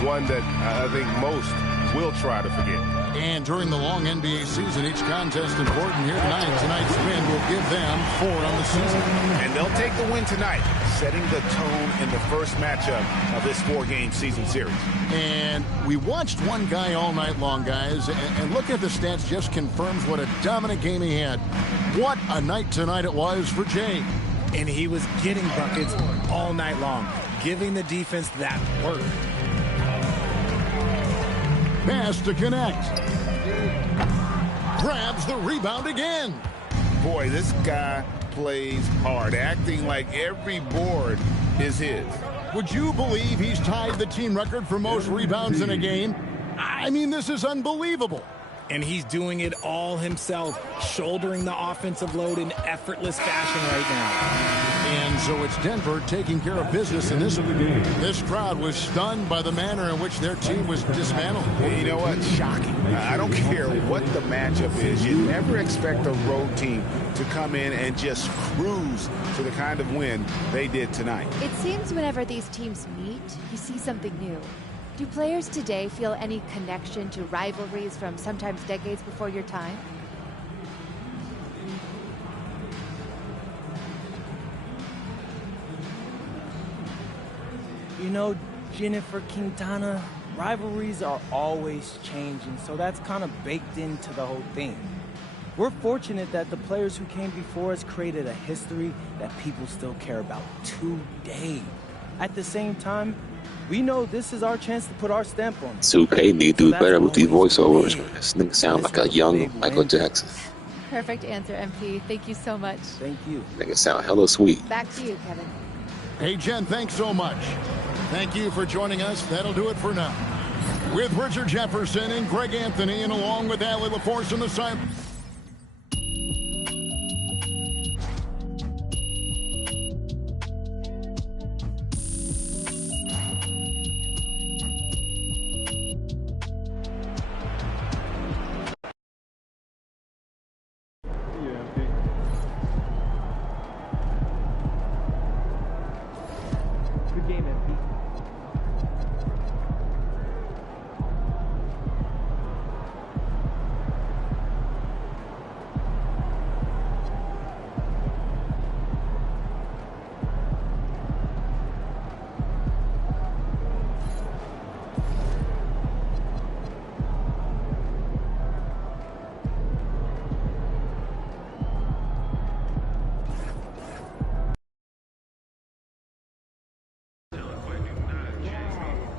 one that I think most will try to forget. And during the long NBA season, each contest important here tonight. Tonight's win will give them 4 on the season. And they'll take the win tonight, setting the tone in the first matchup of this 4-game season series. And we watched one guy all night long, guys, and look at the stats just confirms what a dominant game he had. What a night tonight it was for Jay. And he was getting buckets all night long, giving the defense that work. Pass to connect. Grabs the rebound again. Boy, this guy plays hard, acting like every board is his. Would you believe he's tied the team record for most rebounds in a game? I mean, this is unbelievable. And he's doing it all himself, shouldering the offensive load in effortless fashion right now. And so it's Denver taking care of business in this one. This crowd was stunned by the manner in which their team was dismantled. You know what? Shocking. I don't care what the matchup is. You never expect a road team to come in and just cruise to the kind of win they did tonight. It seems whenever these teams meet, you see something new. Do players today feel any connection to rivalries from sometimes decades before your time? You know, Jennifer Quintana, rivalries are always changing, so that's kind of baked into the whole thing. We're fortunate that the players who came before us created a history that people still care about today. At the same time, we know this is our chance to put our stamp on it. 2K need to do better with these voiceovers. This nigga sound like a young Michael Jackson. Perfect answer, MP. Thank you so much. Thank you. Nigga sound hella sweet. Back to you, Kevin. Hey, Jen, thanks so much. Thank you for joining us. That'll do it for now. With Richard Jefferson and Greg Anthony, and along with Allie LaForce on the side. Good game, MP.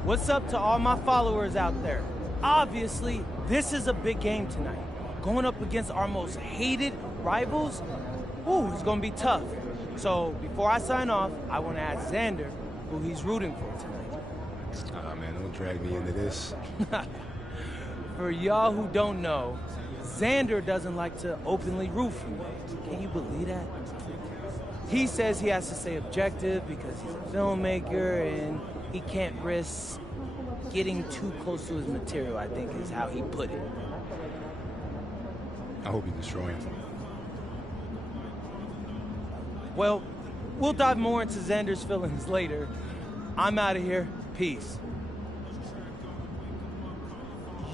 What's up to all my followers out there? Obviously, this is a big game tonight. Going up against our most hated rivals, ooh, it's gonna be tough. So before I sign off, I want to ask Xander who he's rooting for tonight. Ah, man, don't drag me into this. For y'all who don't know, Xander doesn't like to openly root for me. Can you believe that? He says he has to stay objective because he's a filmmaker and he can't risk getting too close to his material, I think is how he put it. I hope you destroy him. Well, we'll dive more into Xander's feelings later. I'm out of here. Peace.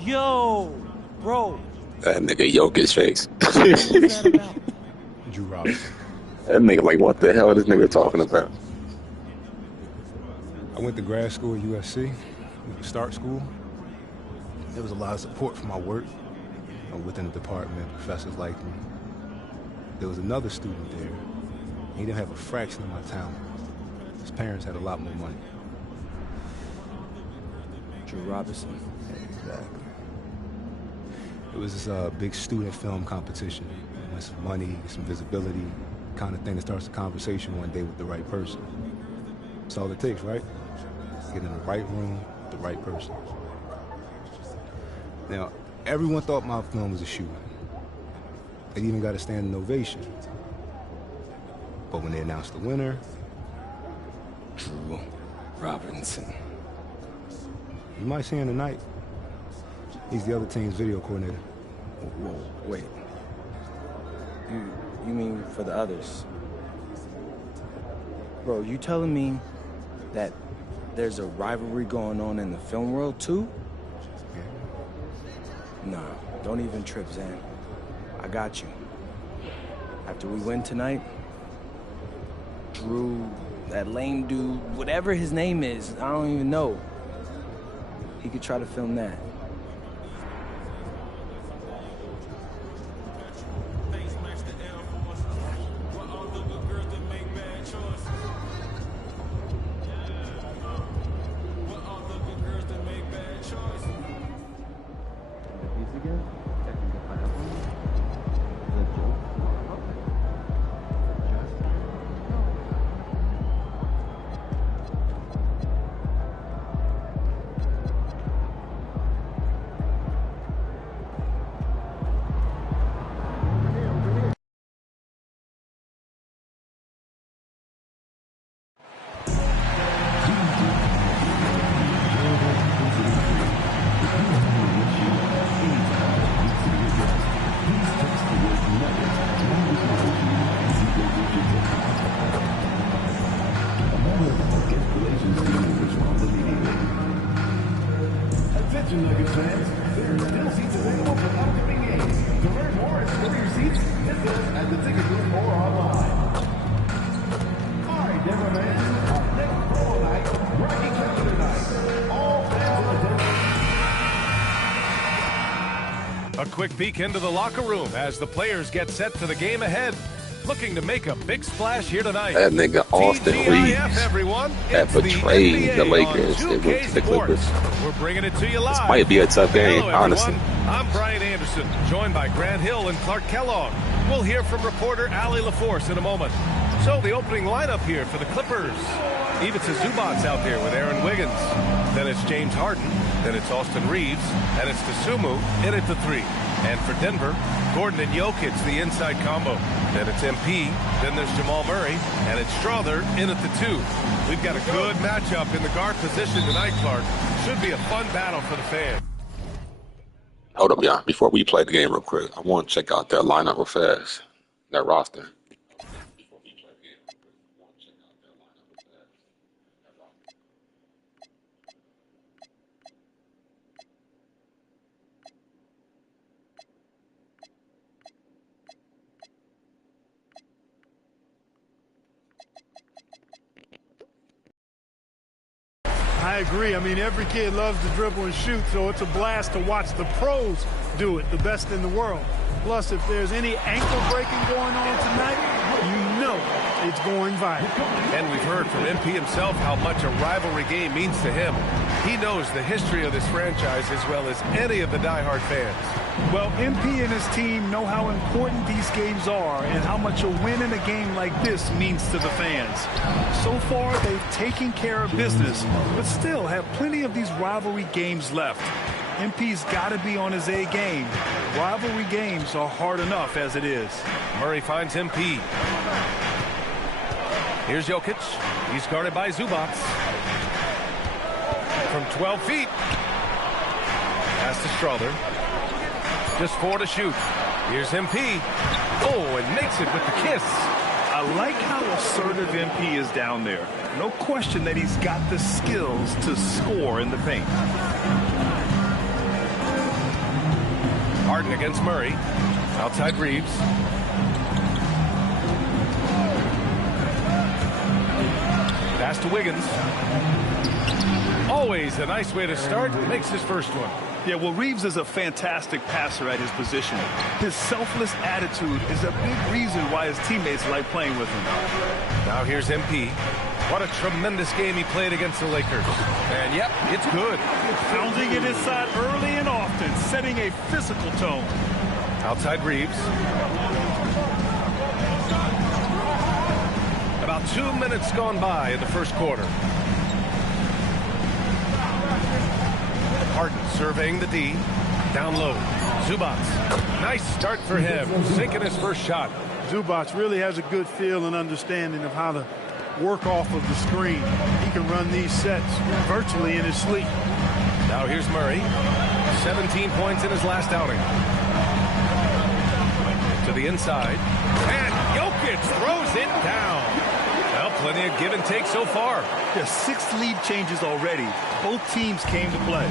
Yo, bro. That nigga Jokic face. Drew Robinson. That nigga like, what the hell is this nigga talking about? I went to grad school at USC, start school. There was a lot of support for my work within the department. Professors liked me. There was another student there. He didn't have a fraction of my talent. His parents had a lot more money. Drew Robinson. Exactly. It was this big student film competition. With some money, some visibility, kind of thing that starts a conversation one day with the right person. That's all it takes, right? get in the right room with the right person. Now, everyone thought my film was a shooting. They even got a standing ovation. But when they announced the winner, Drew Robinson. You might see him tonight. He's the other team's video coordinator. Whoa, wait. You mean for the others? Bro, you telling me that there's a rivalry going on in the film world too? Nah, don't even trip, Zan. I got you. After we win tonight, Drew, that lame dude, whatever his name is, I don't even know. He could try to film that. Attention Nuggets fans, there are still seats available for upcoming games. To learn more and secure your seats, visit us at the ticket booth or online. Alright, Denver fans, our next pro night, rocking out tonight. All fans in attendance. A quick peek into the locker room as the players get set for the game ahead. Looking to make a big splash here tonight. That nigga Austin Reeves had betrayed the Lakers and went to the Clippers. We're bringing it to you live. This might be a tough game, Hello, honestly. I'm Brian Anderson, joined by Grant Hill and Clark Kellogg. We'll hear from reporter Allie LaForce in a moment. So the opening lineup here for the Clippers. Ivica Zubac's out there with Aaron Wiggins. Then it's James Harden. Then it's Austin Reeves. And it's Dosunmu in at the 3. And for Denver, Gordon and Jokic, the inside combo. Then it's MP. Then there's Jamal Murray. And it's Strother in at the 2. We've got a good matchup in the guard position tonight, Clark. Should be a fun battle for the fans. Hold up, y'all. Before we play the game real quick, I want to check out that lineup real fast. That roster. I agree. I mean, every kid loves to dribble and shoot, so it's a blast to watch the pros do it, the best in the world. Plus, if there's any ankle breaking going on tonight, you know it's going viral. And we've heard from MP himself how much a rivalry game means to him. He knows the history of this franchise as well as any of the diehard fans. Well, MP and his team know how important these games are and how much a win in a game like this means to the fans. So far, they've taken care of business, but still have plenty of these rivalry games left. MP's got to be on his A game. Rivalry games are hard enough as it is. Murray finds MP. Here's Jokic. He's guarded by Zubac. From 12 feet. Pass to Strother. Just 4 to shoot. Here's MP. Oh, and makes it with the kiss. I like how assertive MP is down there. No question that he's got the skills to score in the paint. Harden against Murray. Outside Reeves. Pass to Wiggins. Always a nice way to start. Makes his first one. Yeah, well, Reeves is a fantastic passer at his position. His selfless attitude is a big reason why his teammates like playing with him. Now here's MP. What a tremendous game he played against the Lakers. And yep, it's good. Pounding it inside early and often, setting a physical tone. Outside Reeves. About 2 minutes gone by in the first quarter. Harden surveying the D. Down low. Zubac. Nice start for him. Sinking his first shot. Zubac really has a good feel and understanding of how to work off of the screen. He can run these sets virtually in his sleep. Now here's Murray. 17 points in his last outing. To the inside. And Jokic throws it down. Well, plenty of give and take so far. There's 6 lead changes already. Both teams came to play.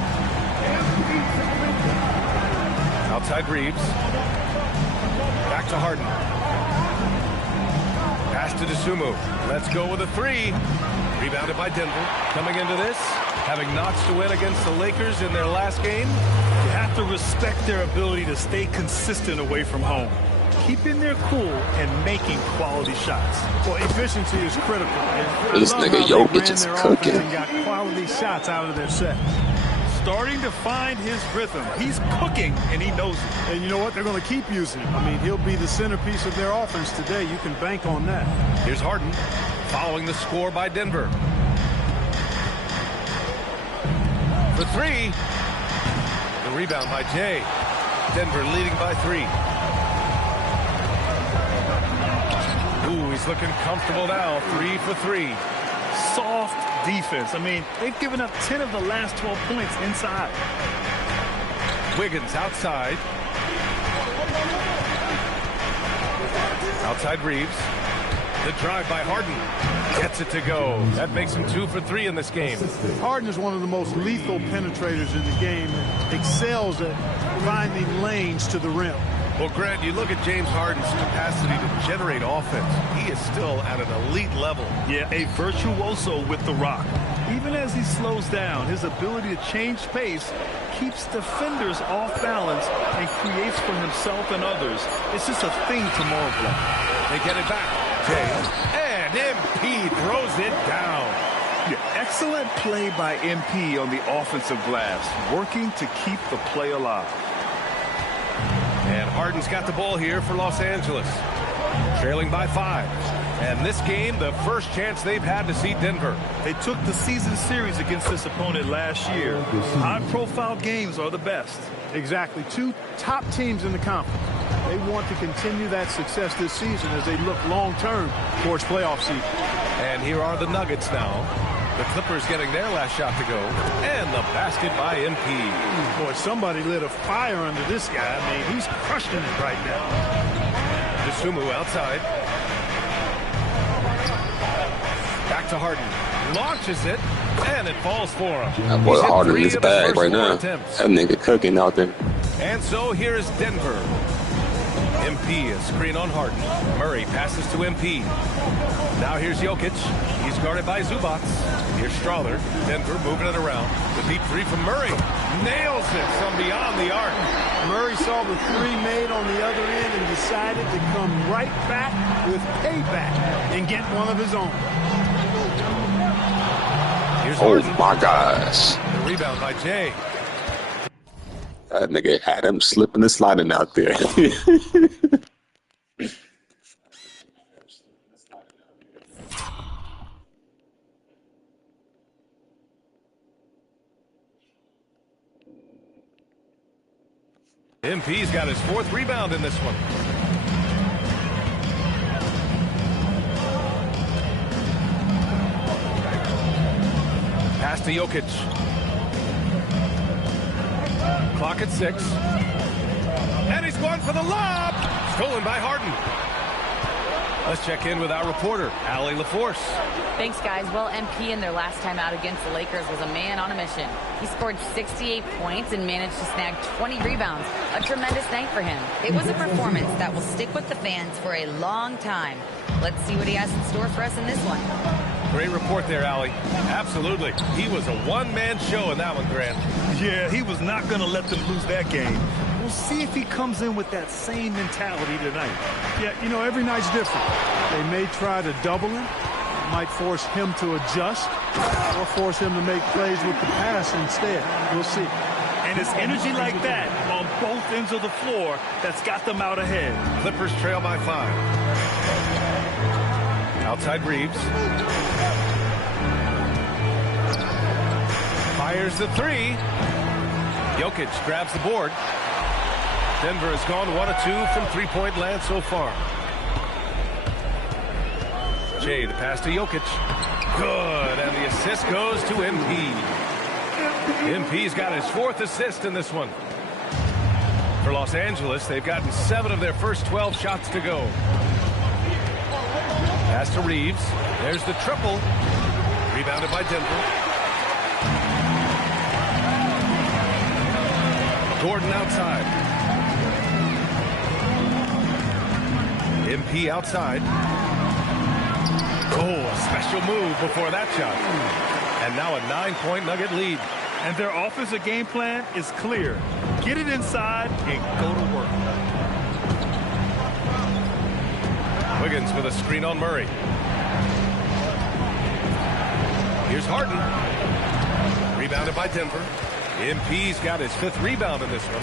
Outside Reeves. Back to Harden. Pass to DeSumo. Let's go with a 3. Rebounded by Denver. Coming into this, having notched a win against the Lakers in their last game. You have to respect their ability to stay consistent away from home. Keeping their cool and making quality shots. Well, efficiency is critical. This nigga Jokic is cooking. And got quality shots out of their set. Starting to find his rhythm. He's cooking, and he knows it. And you know what? They're going to keep using him. I mean, he'll be the centerpiece of their offense today. You can bank on that. Here's Harden, following the score by Denver. For 3. The rebound by Jay. Denver leading by 3. Ooh, he's looking comfortable now. 3 for 3. Soft defense. I mean, they've given up 10 of the last 12 points inside. Wiggins outside. Outside Reeves. The drive by Harden. Gets it to go. That makes him 2 for 3 in this game. Harden is one of the most lethal penetrators in the game and excels at finding lanes to the rim. Well, Grant, you look at James Harden's capacity to generate offense. He is still at an elite level. Yeah, a virtuoso with the rock. Even as he slows down, his ability to change pace keeps defenders off balance and creates for himself and others. It's just a thing tomorrow play. They get it back. James. And MP throws it down. Yeah, excellent play by MP on the offensive glass, working to keep the play alive. And Harden's got the ball here for Los Angeles. Trailing by 5. And this game, the first chance they've had to see Denver. They took the season series against this opponent last year. High-profile games are the best. Exactly. 2 top teams in the conference. They want to continue that success this season as they look long-term towards playoff season. And here are the Nuggets now. The Clippers getting their last shot to go. And the basket by MP. Boy, somebody lit a fire under this guy. I mean, he's crushing it right now. DeSumo outside. Back to Harden. Launches it. And it falls for him. That boy Harden in his bag right now. That nigga cooking out there. And so here's Denver. MP, a screen on Harden. Murray passes to MP. Now here's Jokic. He's guarded by Zubac. Here's Strawther. Denver moving it around. The deep 3 from Murray. Nails it from beyond the arc. Murray saw the 3 made on the other end and decided to come right back with payback and get one of his own. Here's oh Harden. My gosh. The rebound by Jay. That nigga had him slipping and sliding out there. MP's got his 4th rebound in this one. Pass to Jokic. Clock at 6. And he's going for the lob. Stolen by Harden. Let's check in with our reporter, Allie LaForce. Thanks, guys. Well, MP in their last time out against the Lakers was a man on a mission. He scored 68 points and managed to snag 20 rebounds. A tremendous night for him. It was a performance that will stick with the fans for a long time. Let's see what he has in store for us in this one. Great report there, Allie. Absolutely. He was a one-man show in that one, Grant. Yeah, he was not going to let them lose that game. We'll see if he comes in with that same mentality tonight. Yeah, you know, every night's different. They may try to double him, might force him to adjust, or force him to make plays with the pass instead. We'll see. And it's energy like that on both ends of the floor that's got them out ahead. Clippers trail by 5. Outside Reeves. Fires the 3. Jokic grabs the board. Denver has gone 1 of 2 from three-point land so far. Jay, the pass to Jokic. Good, and the assist goes to MP. MP's got his 4th assist in this one. For Los Angeles, they've gotten 7 of their first 12 shots to go. Pass to Reeves. There's the triple. Rebounded by Denver. Gordon outside. MP outside. Oh, a special move before that shot. And now a 9-point Nugget lead. And their offensive game plan is clear. Get it inside and go to work. Wiggins with a screen on Murray. Here's Harden. Rebounded by Denver. MP's got his 5th rebound in this one.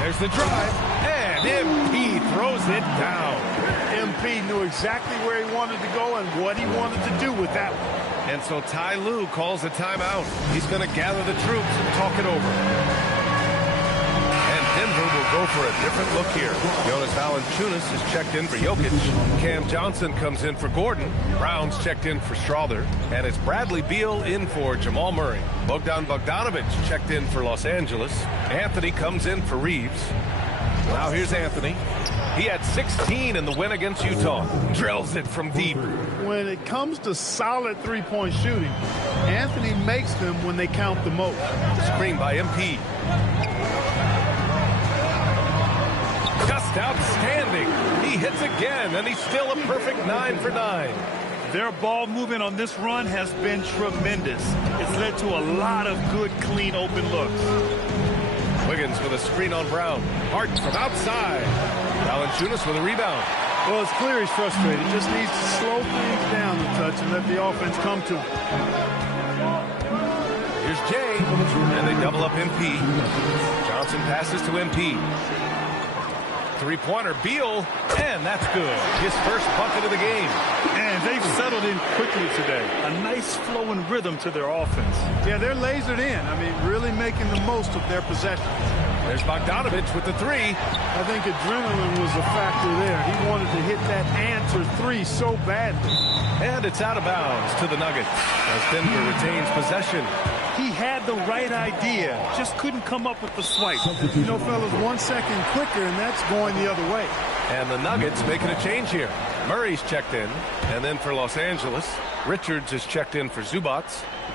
There's the drive, and MP throws it down. MP knew exactly where he wanted to go and what he wanted to do with that one. And so Ty Lue calls a timeout. He's going to gather the troops and talk it over. And Denver will go for a different look here. Jonas Valanciunas is checked in for Jokic. Cam Johnson comes in for Gordon. Brown's checked in for Strawther. And it's Bradley Beal in for Jamal Murray. Bogdan Bogdanovic checked in for Los Angeles. Anthony comes in for Reeves. Now here's Anthony. He had 16 in the win against Utah. Drills it from deep. When it comes to solid three-point shooting, Anthony makes them when they count the most. Screen by MP. Just outstanding. He hits again, and he's still a perfect 9 for 9. Their ball movement on this run has been tremendous. It's led to a lot of good, clean, open looks. Wiggins with a screen on Brown. Harden from outside. Valanciunas with a rebound. Well, it's clear he's frustrated. Just needs to slow things down a touch and let the offense come to him. Here's Jay, and they double up MP. Johnson passes to MP. Three-pointer, Beal, and that's good. His first bucket of the game. And they've settled in quickly today. A nice flowing rhythm to their offense. Yeah, they're lasered in. I mean, really making the most of their possession. There's Bogdanovic with the 3. I think adrenaline was a factor there. He wanted to hit that answer 3 so badly. And it's out of bounds to the Nuggets as Denver retains possession. He had the right idea, just couldn't come up with the swipe. You know, fellas, 1 second quicker, and that's going the other way. And the Nuggets making a change here. Murray's checked in, and then for Los Angeles, Richards is checked in for Zubac.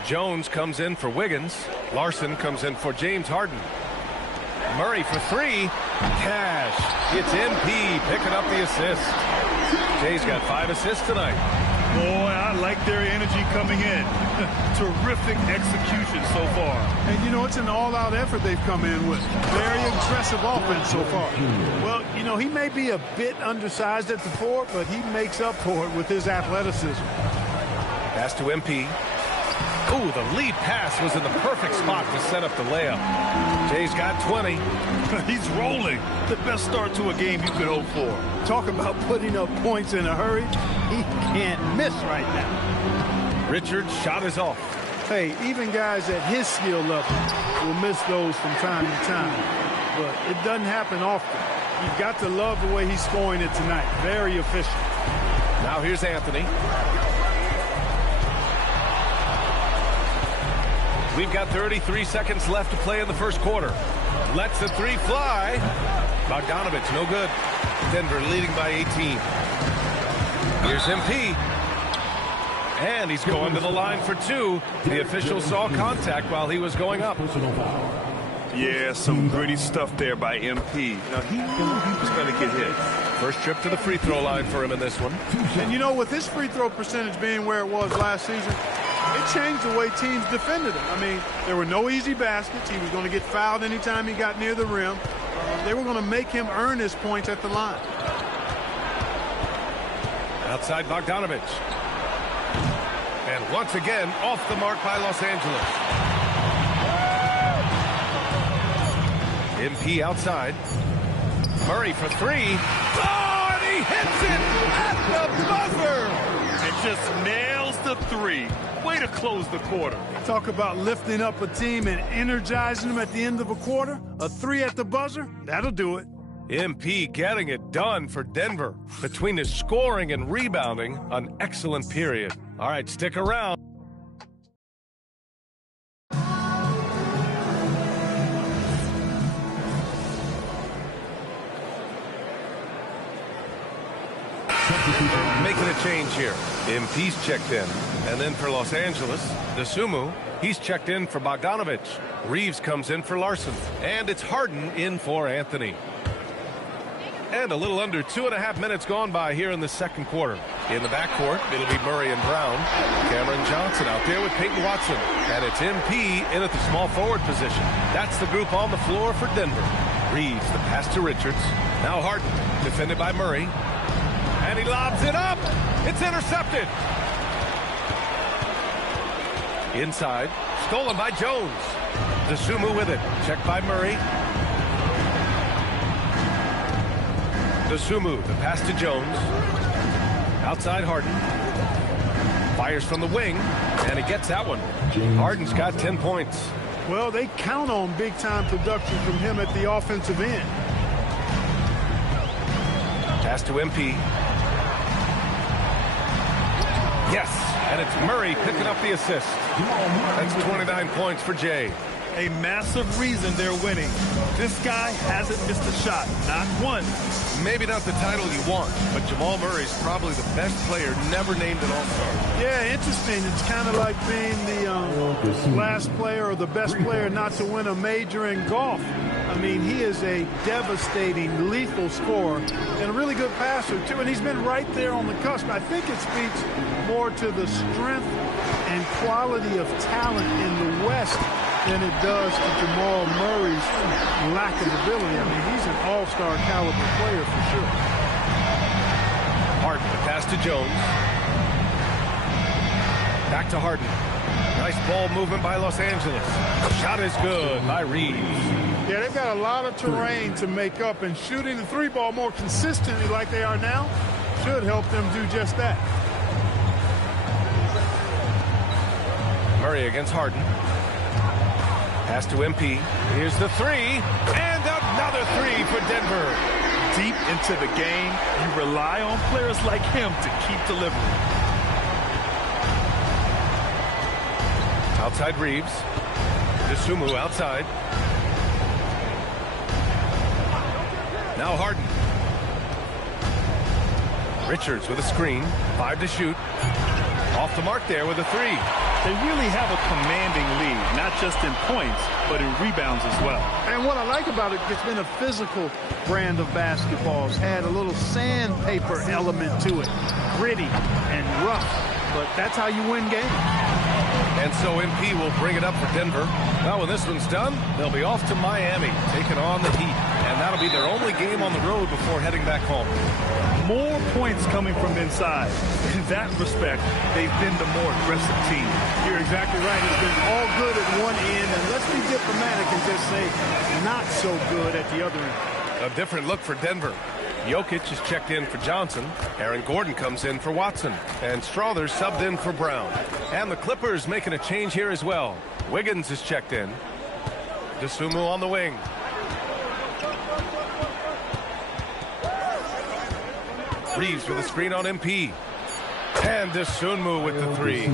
Jones comes in for Wiggins. Larson comes in for James Harden. Murray for 3. Cash. It's MP picking up the assist. Jay's got 5 assists tonight. Boy, I like their energy coming in. Terrific execution so far. And, you know, it's an all-out effort they've come in with. Very aggressive offense so far. Well, you know, he may be a bit undersized at the 4, but he makes up for it with his athleticism. Pass to MP. Ooh, the lead pass was in the perfect spot to set up the layup. Jay's got 20. He's rolling. The best start to a game you could hope for. Talk about putting up points in a hurry. He can't miss right now. Richard's shot is off. Hey, even guys at his skill level will miss those from time to time. But it doesn't happen often. You've got to love the way he's scoring it tonight. Very efficient. Now here's Anthony. We've got 33 seconds left to play in the first quarter. Lets the 3 fly. Bogdanovic, no good. Denver leading by 18. Here's MP. And he's going to the line for 2. The official saw contact while he was going up. Yeah, some gritty stuff there by MP. Now, he knew he was going to get hit. First trip to the free throw line for him in this one. And, you know, with his free throw percentage being where it was last season, it changed the way teams defended him. I mean, there were no easy baskets. He was going to get fouled anytime he got near the rim. They were going to make him earn his points at the line. Outside Bogdanovic. And once again, off the mark by Los Angeles. MP outside. Murray for 3. Oh, and he hits it at the just nails the three. Way to close the quarter. Talk about lifting up a team and energizing them at the end of a quarter. A three at the buzzer, that'll do it. MP getting it done for Denver. Between his scoring and rebounding, an excellent period. All right, stick around. Making a change here. MP's checked in. And then for Los Angeles, Dosunmu, he's checked in for Bogdanovich. Reeves comes in for Larson. And it's Harden in for Anthony. And a little under 2.5 minutes gone by here in the second quarter. In the backcourt, it'll be Murray and Brown. Cameron Johnson out there with Peyton Watson. And it's MP in at the small forward position. That's the group on the floor for Denver. Reeves, the pass to Richards. Now Harden, defended by Murray. And he lobs it up. It's intercepted. Inside, stolen by Jones. Dosunmu with it. Checked by Murray. Dosunmu, the pass to Jones. Outside Harden. Fires from the wing, and he gets that one. Harden's got 10 points. Well, they count on big-time production from him at the offensive end. Pass to MP. Yes, and it's Murray picking up the assist. That's 29 points for Jay. A massive reason they're winning. This guy hasn't missed a shot, not one. Maybe not the title you want, but Jamal Murray's probably the best player never named an All-Star. Yeah, interesting. It's kind of like being the last player or the best player not to win a major in golf. I mean, he is a devastating, lethal scorer and a really good passer, too. And he's been right there on the cusp. I think it speaks more to the strength and quality of talent in the West than it does to Jamal Murray's lack of ability. I mean, he's an all-star caliber player for sure. Harden, the pass to Jones. Back to Harden. Nice ball movement by Los Angeles. Shot is good by Reeves. Yeah, they've got a lot of terrain to make up, and shooting the three ball more consistently like they are now should help them do just that. Murray against Harden. Pass to MP. Here's the three. And another three for Denver. Deep into the game, you rely on players like him to keep delivering. Outside Reeves. Dosunmu outside. Now Harden. Richards with a screen. 5 to shoot. Off the mark there with a three. They really have a commanding lead, not just in points, but in rebounds as well. And what I like about it, it's been a physical brand of basketball. It's had a little sandpaper element to it. Gritty and rough, but that's how you win games. And so MP will bring it up for Denver. Now when this one's done, they'll be off to Miami, taking on the Heat. And that'll be their only game on the road before heading back home. More points coming from inside. In that respect, they've been the more aggressive team. You're exactly right. It's been all good at one end, and let's be diplomatic and just say not so good at the other end. A different look for Denver. Jokic is checked in for Johnson. Aaron Gordon comes in for Watson. And Strother's subbed in for Brown. And the Clippers making a change here as well. Wiggins is checked in. Dosunmu on the wing. Reeves with a screen on MP. And Dosunmu with the three.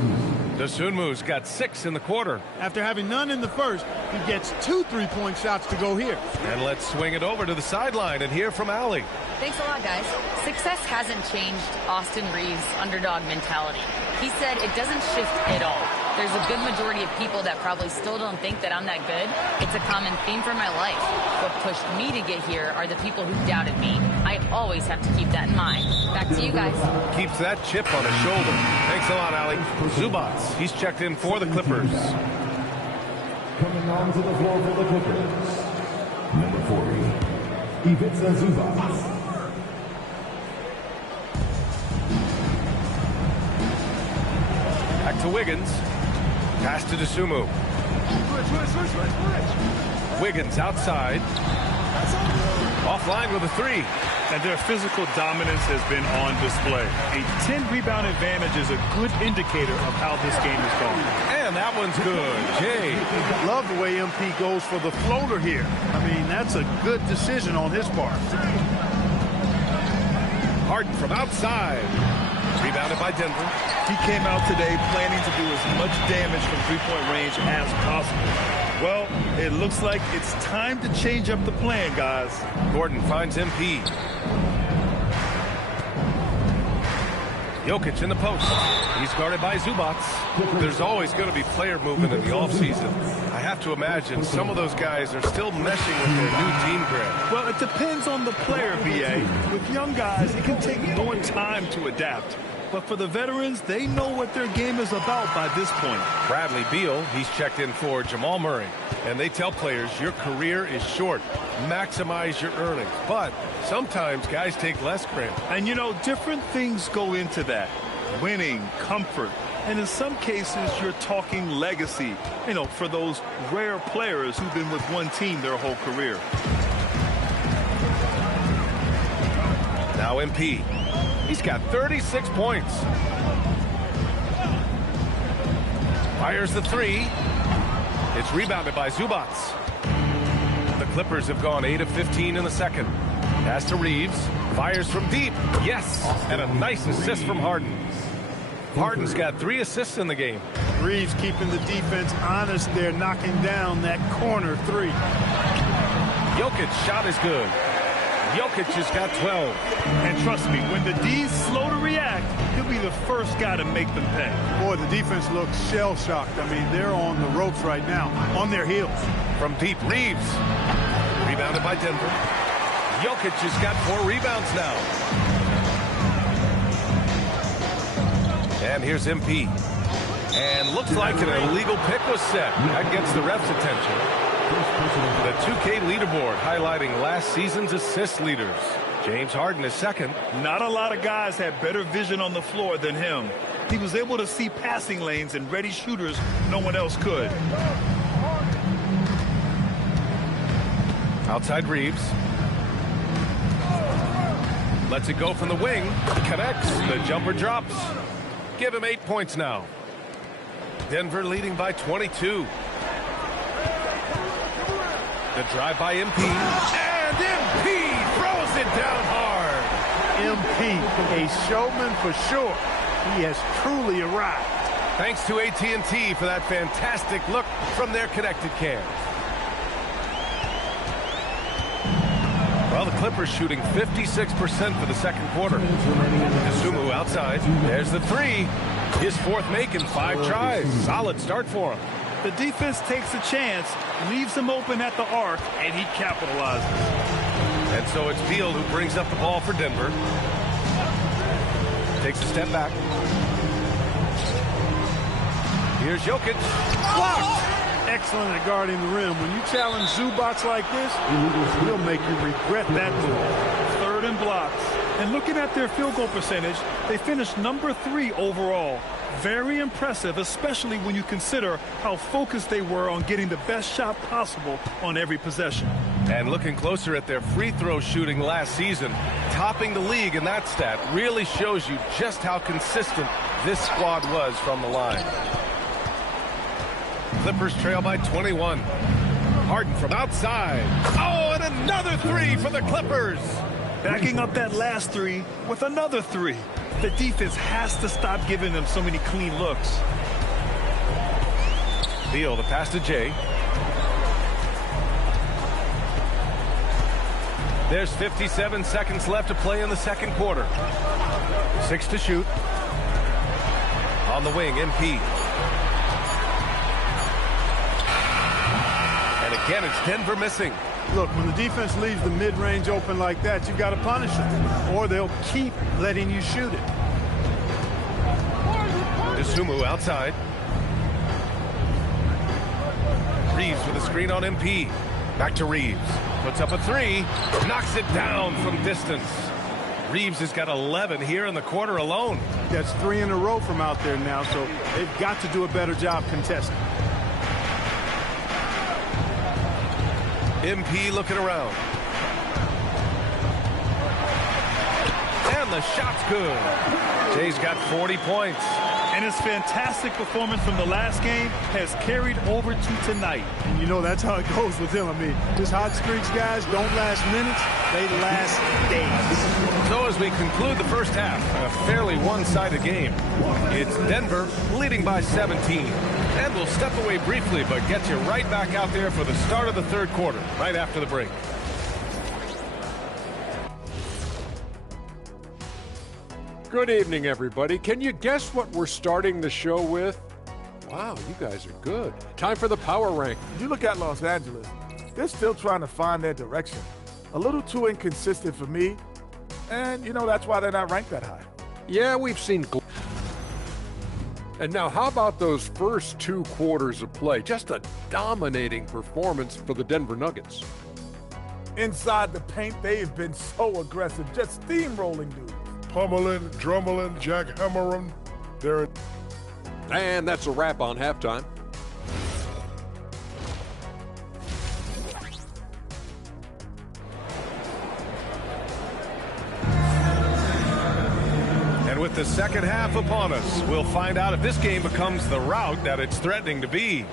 Dosunmu's got 6 in the quarter. After having none in the first, he gets 2 3-point shots to go here. And let's swing it over to the sideline and hear from Allie. Thanks a lot, guys. Success hasn't changed Austin Reeves' underdog mentality. He said it doesn't shift at all. There's a good majority of people that probably still don't think that I'm that good. It's a common theme for my life. What pushed me to get here are the people who doubted me. I always have to keep that in mind. Back to you guys. Keeps that chip on his shoulder. Thanks a lot, Allie. Zubats, he's checked in for the Clippers. Coming on to the floor for the Clippers, number 40, Ivica Zubats. Back to Wiggins. Pass to Dosunmu. Wiggins outside. Offline with a three. And their physical dominance has been on display. A 10-rebound advantage is a good indicator of how this game is going. And that one's good. Jay. Love the way MP goes for the floater here. I mean, that's a good decision on his part. Harden from outside. Rebounded by Denver. He came out today planning to do as much damage from three-point range as possible. Well, it looks like it's time to change up the plan, guys. Gordon finds MP. Jokic in the post. He's guarded by Zubac. There's always going to be player movement in the offseason. I have to imagine some of those guys are still meshing with their new team, Greg. Well, it depends on the player, BA. With young guys, it can take more time to adapt. But for the veterans, they know what their game is about by this point. Bradley Beal, he's checked in for Jamal Murray. And they tell players, your career is short. Maximize your earnings. But sometimes guys take less, Grant. And, you know, different things go into that. Winning, comfort, and in some cases, you're talking legacy, you know, for those rare players who've been with one team their whole career. Now MP. He's got 36 points. Fires the three. It's rebounded by Zubac. The Clippers have gone 8 of 15 in the second. Pass to Reeves. Fires from deep. Yes. And a nice assist from Harden. Harden's got 3 assists in the game. Reeves keeping the defense honest there, knocking down that corner three. Jokic shot is good. Jokic has got 12. And trust me, when the D's slow to react, he'll be the first guy to make them pay. Boy, the defense looks shell-shocked. I mean, they're on the ropes right now, on their heels. From deep, Reeves. Rebounded by Denver. Jokic has got 4 rebounds now. And here's MP. And looks like an illegal pick was set. That gets the ref's attention. The 2K leaderboard highlighting last season's assist leaders. James Harden is second. Not a lot of guys had better vision on the floor than him. He was able to see passing lanes and ready shooters no one else could. Outside Reeves. Lets it go from the wing. Connects. The jumper drops. Give him 8 points now. Denver leading by 22. The drive by MP. And MP throws it down hard. MP, a showman for sure. He has truly arrived. Thanks to AT&T for that fantastic look from their connected cams. Well, the Clippers shooting 56% for the second quarter. Sumu outside. There's the three. His fourth make in 5 tries. Solid start for him. The defense takes a chance, leaves him open at the arc, and he capitalizes. And so it's Beal who brings up the ball for Denver. Takes a step back. Here's Jokic. Blocked. Excellent at guarding the rim. When you challenge Zubac like this, he'll make you regret that move. Third and blocks. And looking at their field goal percentage, they finished number 3 overall. Very impressive, especially when you consider how focused they were on getting the best shot possible on every possession. And looking closer at their free throw shooting last season, topping the league in that stat really shows you just how consistent this squad was from the line. Clippers trail by 21. Harden from outside. Oh, and another 3 for the Clippers. Backing up that last 3 with another 3. The defense has to stop giving them so many clean looks. Beal, the pass to Jay. There's 57 seconds left to play in the second quarter. 6 to shoot. On the wing, MP. And again, it's Denver missing. Look, when the defense leaves the mid-range open like that, you've got to punish them, or they'll keep letting you shoot it. Sumu outside. Reeves with a screen on MP. Back to Reeves. Puts up a 3. Knocks it down from distance. Reeves has got 11 here in the quarter alone. That's 3 in a row from out there now, so they've got to do a better job contesting. MP looking around. And the shot's good. Jay's got 40 points. And his fantastic performance from the last game has carried over to tonight. And you know that's how it goes with him. I mean, his hot streaks, guys, don't last minutes. They last days. So as we conclude the first half, a fairly one-sided game. It's Denver leading by 17. And we'll step away briefly, but get you right back out there for the start of the third quarter, right after the break. Good evening, everybody. Can you guess what we're starting the show with? Wow, you guys are good. Time for the power rank. You look at Los Angeles, they're still trying to find their direction. A little too inconsistent for me, and, you know, that's why they're not ranked that high. Yeah, we've seen... And now, how about those first 2 quarters of play? Just a dominating performance for the Denver Nuggets. Inside the paint, they've been so aggressive, just steamrolling dudes. Pummeling, drummeling, jackhammering. And that's a wrap on halftime. And with the second half upon us, we'll find out if this game becomes the rout that it's threatening to be.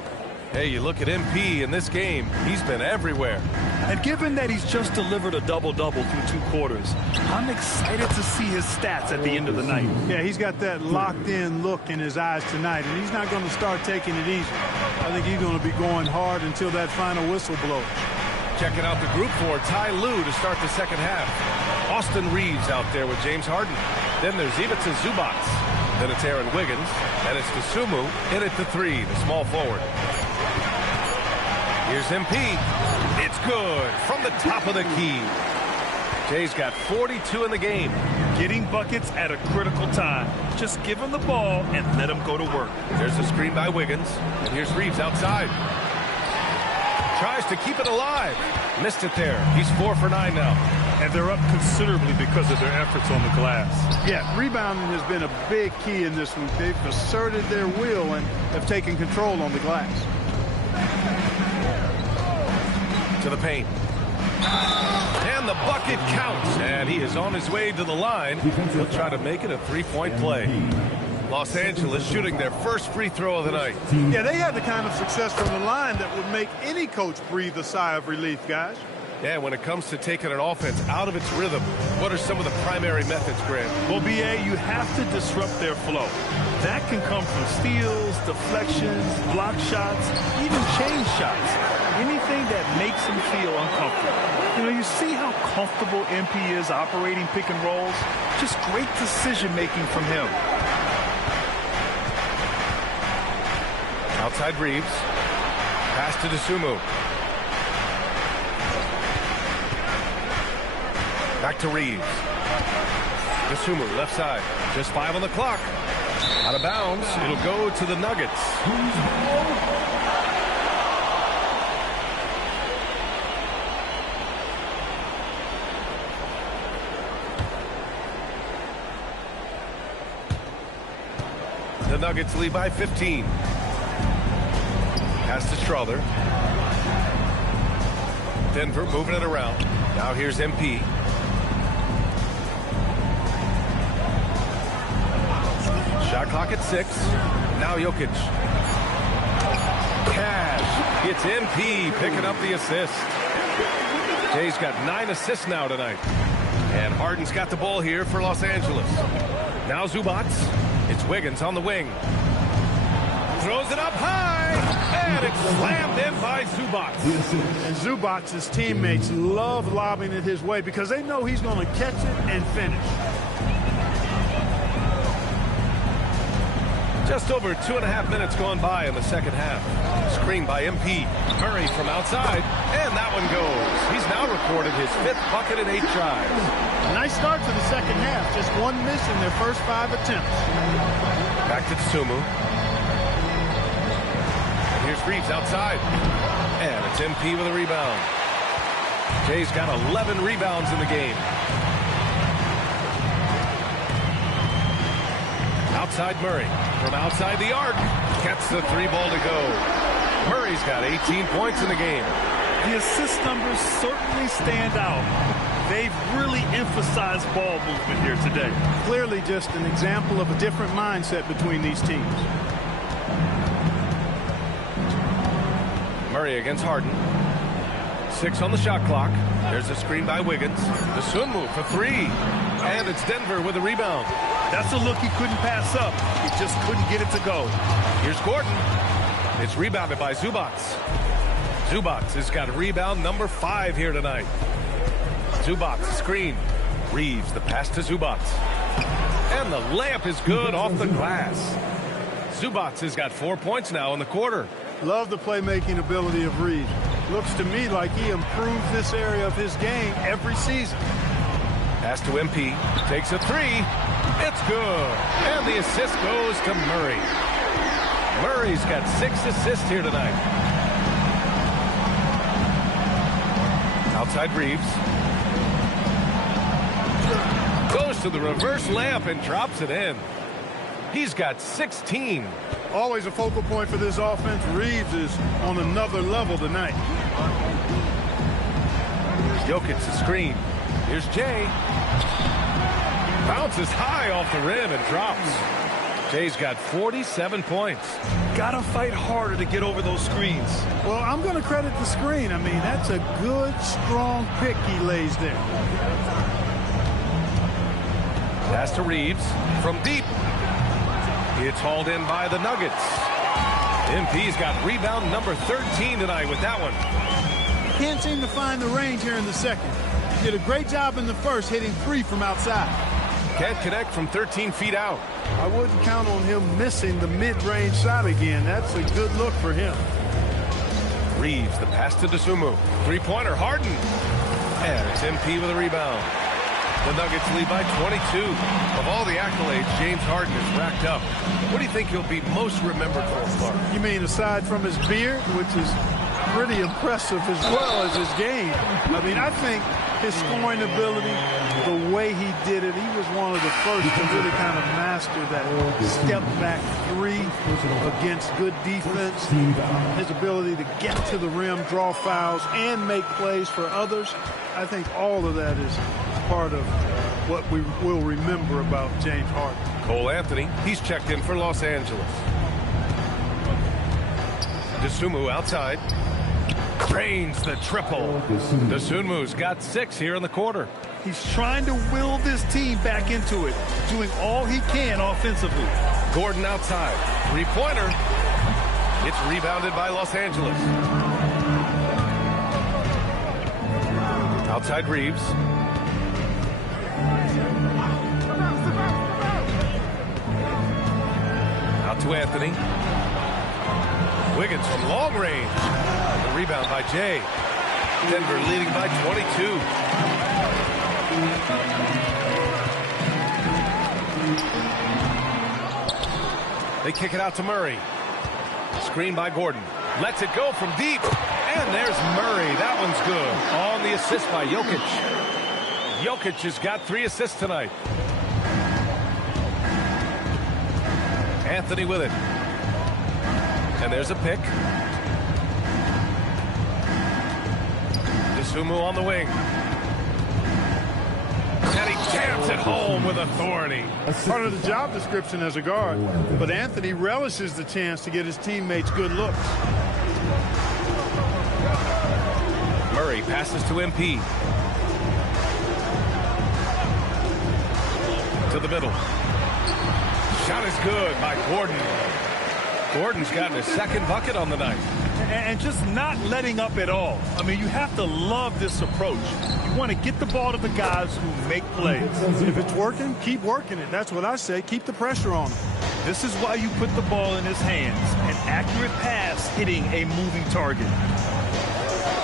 Hey, you look at MP in this game, he's been everywhere. And given that he's just delivered a double-double through 2 quarters, I'm excited to see his stats at the end of the night. Yeah, he's got that locked-in look in his eyes tonight, and he's not going to start taking it easy. I think he's going to be going hard until that final whistle blows. Checking out the group for Ty Lue to start the second half. Austin Reeves out there with James Harden. Then there's Ivica Zubac. Then it's Aaron Wiggins. And it's Dosunmu in at the 3, the small forward. Here's MP. It's good from the top of the key. Jay's got 42 in the game. Getting buckets at a critical time. Just give him the ball and let him go to work. There's a screen by Wiggins. And here's Reeves outside. Tries to keep it alive. Missed it there. He's 4 for 9 now. And they're up considerably because of their efforts on the glass. Yeah, rebounding has been a big key in this one. They've asserted their will and have taken control on the glass. To the paint. And the bucket counts. And he is on his way to the line. He'll try to make it a 3-point play. Los Angeles shooting their first free throw of the night. Yeah, they had the kind of success from the line that would make any coach breathe a sigh of relief, guys. Yeah, when it comes to taking an offense out of its rhythm, what are some of the primary methods, Grant? Well, B.A., you have to disrupt their flow. That can come from steals, deflections, block shots, even change shots. Anything that makes them feel uncomfortable. You know, you see how comfortable MP is operating pick and rolls? Just great decision-making from him. Outside Reeves. Pass to Dosunmu. Back to Reeves. Dosunmu, left side. Just 5 on the clock. Out of bounds. It'll go to the Nuggets. The Nuggets lead by 15. Pass to Strother. Denver moving it around. Now here's MP. Shot clock at 6. Now Jokic. Cash. It's MP picking up the assist. Jay's got 9 assists now tonight. And Harden's got the ball here for Los Angeles. Now Zubac. It's Wiggins on the wing. Throws it up high. And it's slammed in by Zubac. And Zubac's teammates love lobbing it his way because they know he's going to catch it and finish. Just over 2.5 minutes gone by in the second half. Screen by MP. Murray from outside. And that one goes. He's now recorded his 5th bucket in 8 tries. Nice start to the second half. Just 1 miss in their first 5 attempts. Back to Dosunmu. Here's Reeves outside. And it's MP with a rebound. Jay's got 11 rebounds in the game. Outside Murray. From outside the arc. Gets the 3 ball to go. Murray's got 18 points in the game. The assist numbers certainly stand out. They've really emphasized ball movement here today. Clearly just an example of a different mindset between these teams. Murray against Harden. 6 on the shot clock. There's a screen by Wiggins. The swim move for 3. And it's Denver with a rebound. That's a look he couldn't pass up. He just couldn't get it to go. Here's Gordon. It's rebounded by Zubac. Zubac has got rebound number 5 here tonight. Zubac screen. Reeves the pass to Zubac. And the layup is good off the glass. Zubac has got 4 points now in the quarter. Love the playmaking ability of Reeves. Looks to me like he improves this area of his game every season. Pass to MP. Takes a 3. It's good. And the assist goes to Murray. Murray's got 6 assists here tonight. Outside Reeves. Goes to the reverse layup and drops it in. He's got 16. Always a focal point for this offense. Reeves is on another level tonight. Jokic's screen. Here's Jay. Bounces high off the rim and drops. Jay's got 47 points. Gotta fight harder to get over those screens. Well, I'm going to credit the screen. I mean, that's a good, strong pick he lays there. Pass to Reeves from deep. It's hauled in by the Nuggets. MP's got rebound number 13 tonight with that one. Can't seem to find the range here in the second. Did a great job in the first, hitting 3 from outside. Can't connect from 13 feet out. I wouldn't count on him missing the mid-range shot again. That's a good look for him. Reeves, the pass to Dosunmu. 3-pointer, Harden. And it's MP with a rebound. The Nuggets lead by 22. Of all the accolades James Harden has racked up, what do you think he'll be most remembered for, Clark? You mean aside from his beard, which is pretty impressive as well as his game? I mean, I think his scoring ability, the way he did it, he was one of the first to really kind of master that step-back 3 against good defense. His ability to get to the rim, draw fouls, and make plays for others. I think all of that is part of what we will remember about James Harden. Cole Anthony, he's checked in for Los Angeles. Dosunmu outside. Drains the triple. Dosunmu's got 6 here in the quarter. He's trying to will this team back into it, doing all he can offensively. Gordon outside. 3-pointer. It's rebounded by Los Angeles. Outside Reeves. Out to Anthony. Wiggins from long range. The rebound by Jay. Denver leading by 22. They kick it out to Murray. Screen by Gordon. Lets it go from deep. And there's Murray. That one's good. On the assist by Jokic. Jokic has got 3 assists tonight. Anthony with it. And there's a pick. Dosunmu on the wing. And he jams it home with authority. That's part of the job description as a guard. But Anthony relishes the chance to get his teammates good looks. Murray passes to MP. To the middle. Shot is good by Gordon. Gordon's gotten his 2nd bucket on the night. And just not letting up at all. I mean, you have to love this approach. You want to get the ball to the guys who make plays. If it's working, keep working it. That's what I say. Keep the pressure on him. This is why you put the ball in his hands. An accurate pass hitting a moving target.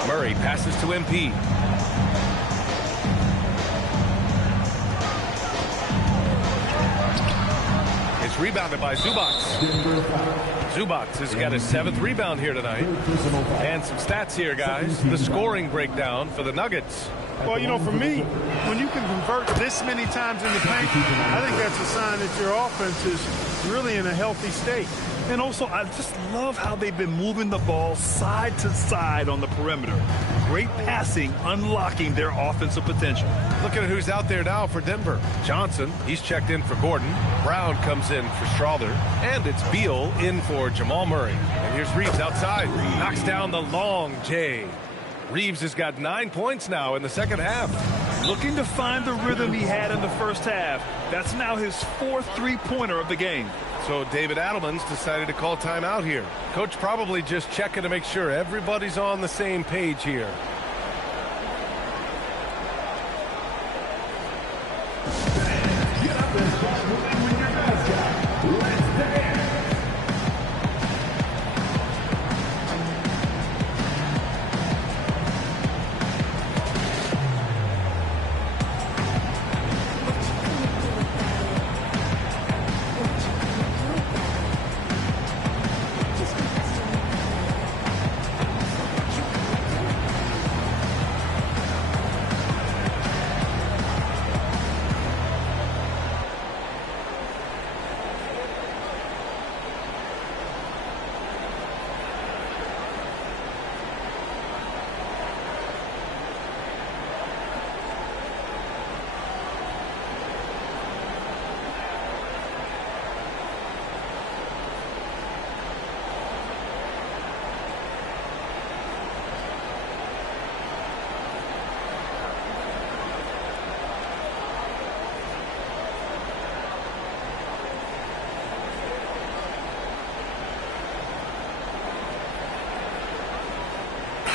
Murray passes to MP. It's rebounded by Zubac. Zubac has got his 7th rebound here tonight. And some stats here, guys. The scoring breakdown for the Nuggets. Well, you know, for me, when you can convert this many times in the paint, I think that's a sign that your offense is really in a healthy state. And also, I just love how they've been moving the ball side to side on the perimeter. Great passing, unlocking their offensive potential. Looking at who's out there now for Denver. Johnson, he's checked in for Gordon. Brown comes in for Strawther. And it's Beal in for Jamal Murray. And here's Reeves outside. Knocks down the long J. Reeves has got 9 points now in the second half. Looking to find the rhythm he had in the first half. That's now his 4th three-pointer of the game. So David Adelman's decided to call timeout here. Coach probably just checking to make sure everybody's on the same page here.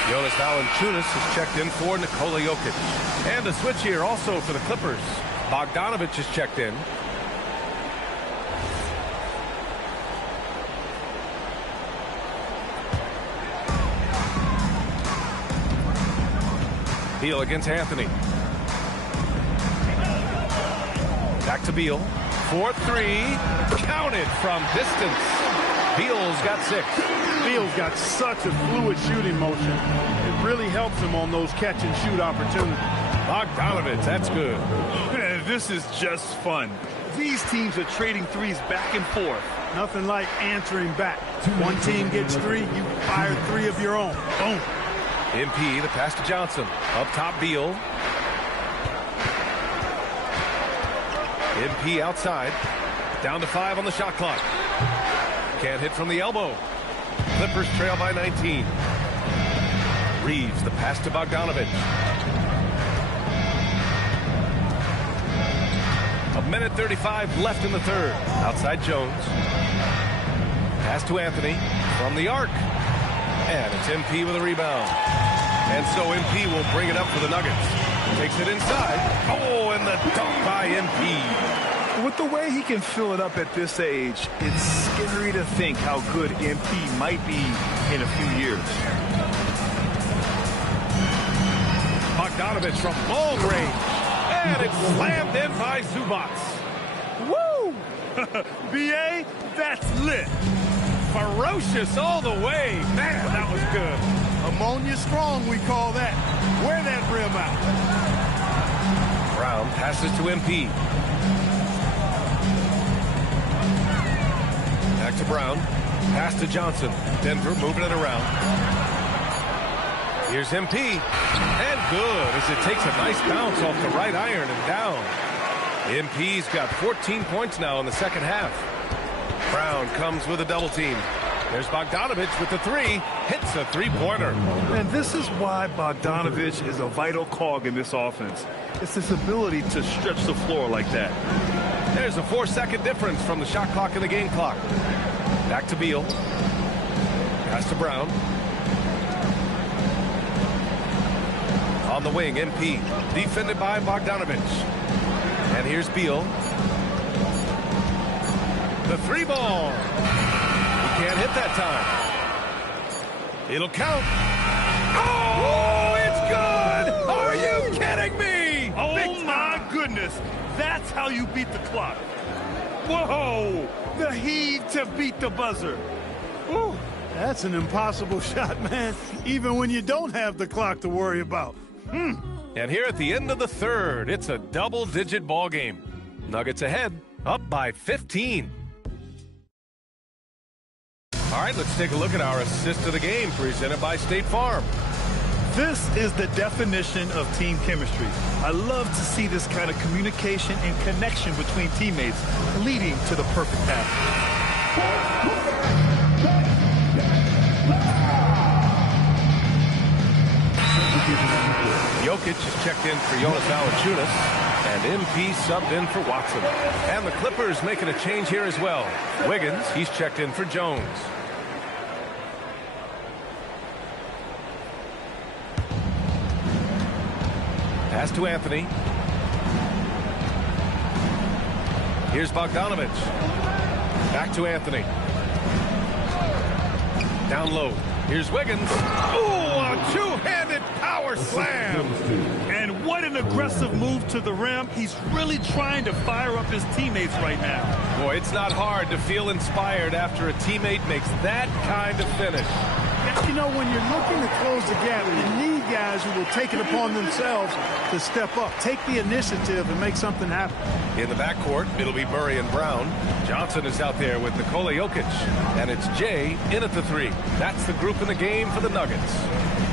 Jonas Valanciunas is checked in for Nikola Jokic. And a switch here also for the Clippers. Bogdanovich is checked in. Beal against Anthony. Back to Beal. 4-3. Counted from distance. Beal's got 6. Beal's got such a fluid shooting motion. It really helps him on those catch-and-shoot opportunities. Bogdanovich, that's good. Man, this is just fun. These teams are trading threes back and forth. Nothing like answering back. One team gets 3, you fire 3 of your own. Boom. MP, the pass to Johnson. Up top, Beal. MP outside. Down to 5 on the shot clock. Can't hit from the elbow. Clippers trail by 19. Reeves, the pass to Bogdanovich. A minute 35 left in the third. Outside Jones. Pass to Anthony from the arc. And it's MP with a rebound. And so MP will bring it up for the Nuggets. Takes it inside. Oh, and the dunk by MP. With the way he can fill it up at this age, it's scary to think how good MP might be in a few years. Bogdanovich from long range. And it's slammed in by Zubats. Woo! BA, that's lit. Ferocious all the way. Man, that was good. Ammonia strong, we call that. Wear that rim out. Brown passes to MP. Back to Brown. Pass to Johnson. Denver moving it around. Here's MP. And good as it takes a nice bounce off the right iron and down. MP's got 14 points now in the second half. Brown comes with a double team. There's Bogdanovich with the 3. Hits a three-pointer. And this is why Bogdanovich is a vital cog in this offense. It's his ability to stretch the floor like that. There's a 4-second difference from the shot clock and the game clock. Back to Beal. Pass to Brown. On the wing, MP. Defended by Bogdanovich. And here's Beal. The 3 ball. He can't hit that time. It'll count. Oh, it's good! Are you kidding me? Oh, my goodness. That's how you beat the clock. Whoa! The heave to beat the buzzer. Ooh, that's an impossible shot, man. Even when you don't have the clock to worry about. And here at the end of the third, it's a double-digit ball game. Nuggets ahead, up by 15. All right, let's take a look at our assist of the game presented by State Farm. This is the definition of team chemistry. I love to see this kind of communication and connection between teammates leading to the perfect pass. Jokic is checked in for Jonas Valanciunas, and MP subbed in for Watson. And the Clippers making a change here as well. Wiggins, he's checked in for Jones. Pass to Anthony. Here's Bogdanovich. Back to Anthony. Down low. Here's Wiggins. Ooh, a two-handed power slam. And what an aggressive move to the rim. He's really trying to fire up his teammates right now. Boy, it's not hard to feel inspired after a teammate makes that kind of finish. You know, when you're looking to close the gap, you need guys who will take it upon themselves to step up, take the initiative, and make something happen. In the backcourt, it'll be Murray and Brown. Johnson is out there with Nikola Jokic. And it's Jay in at the three. That's the group in the game for the Nuggets.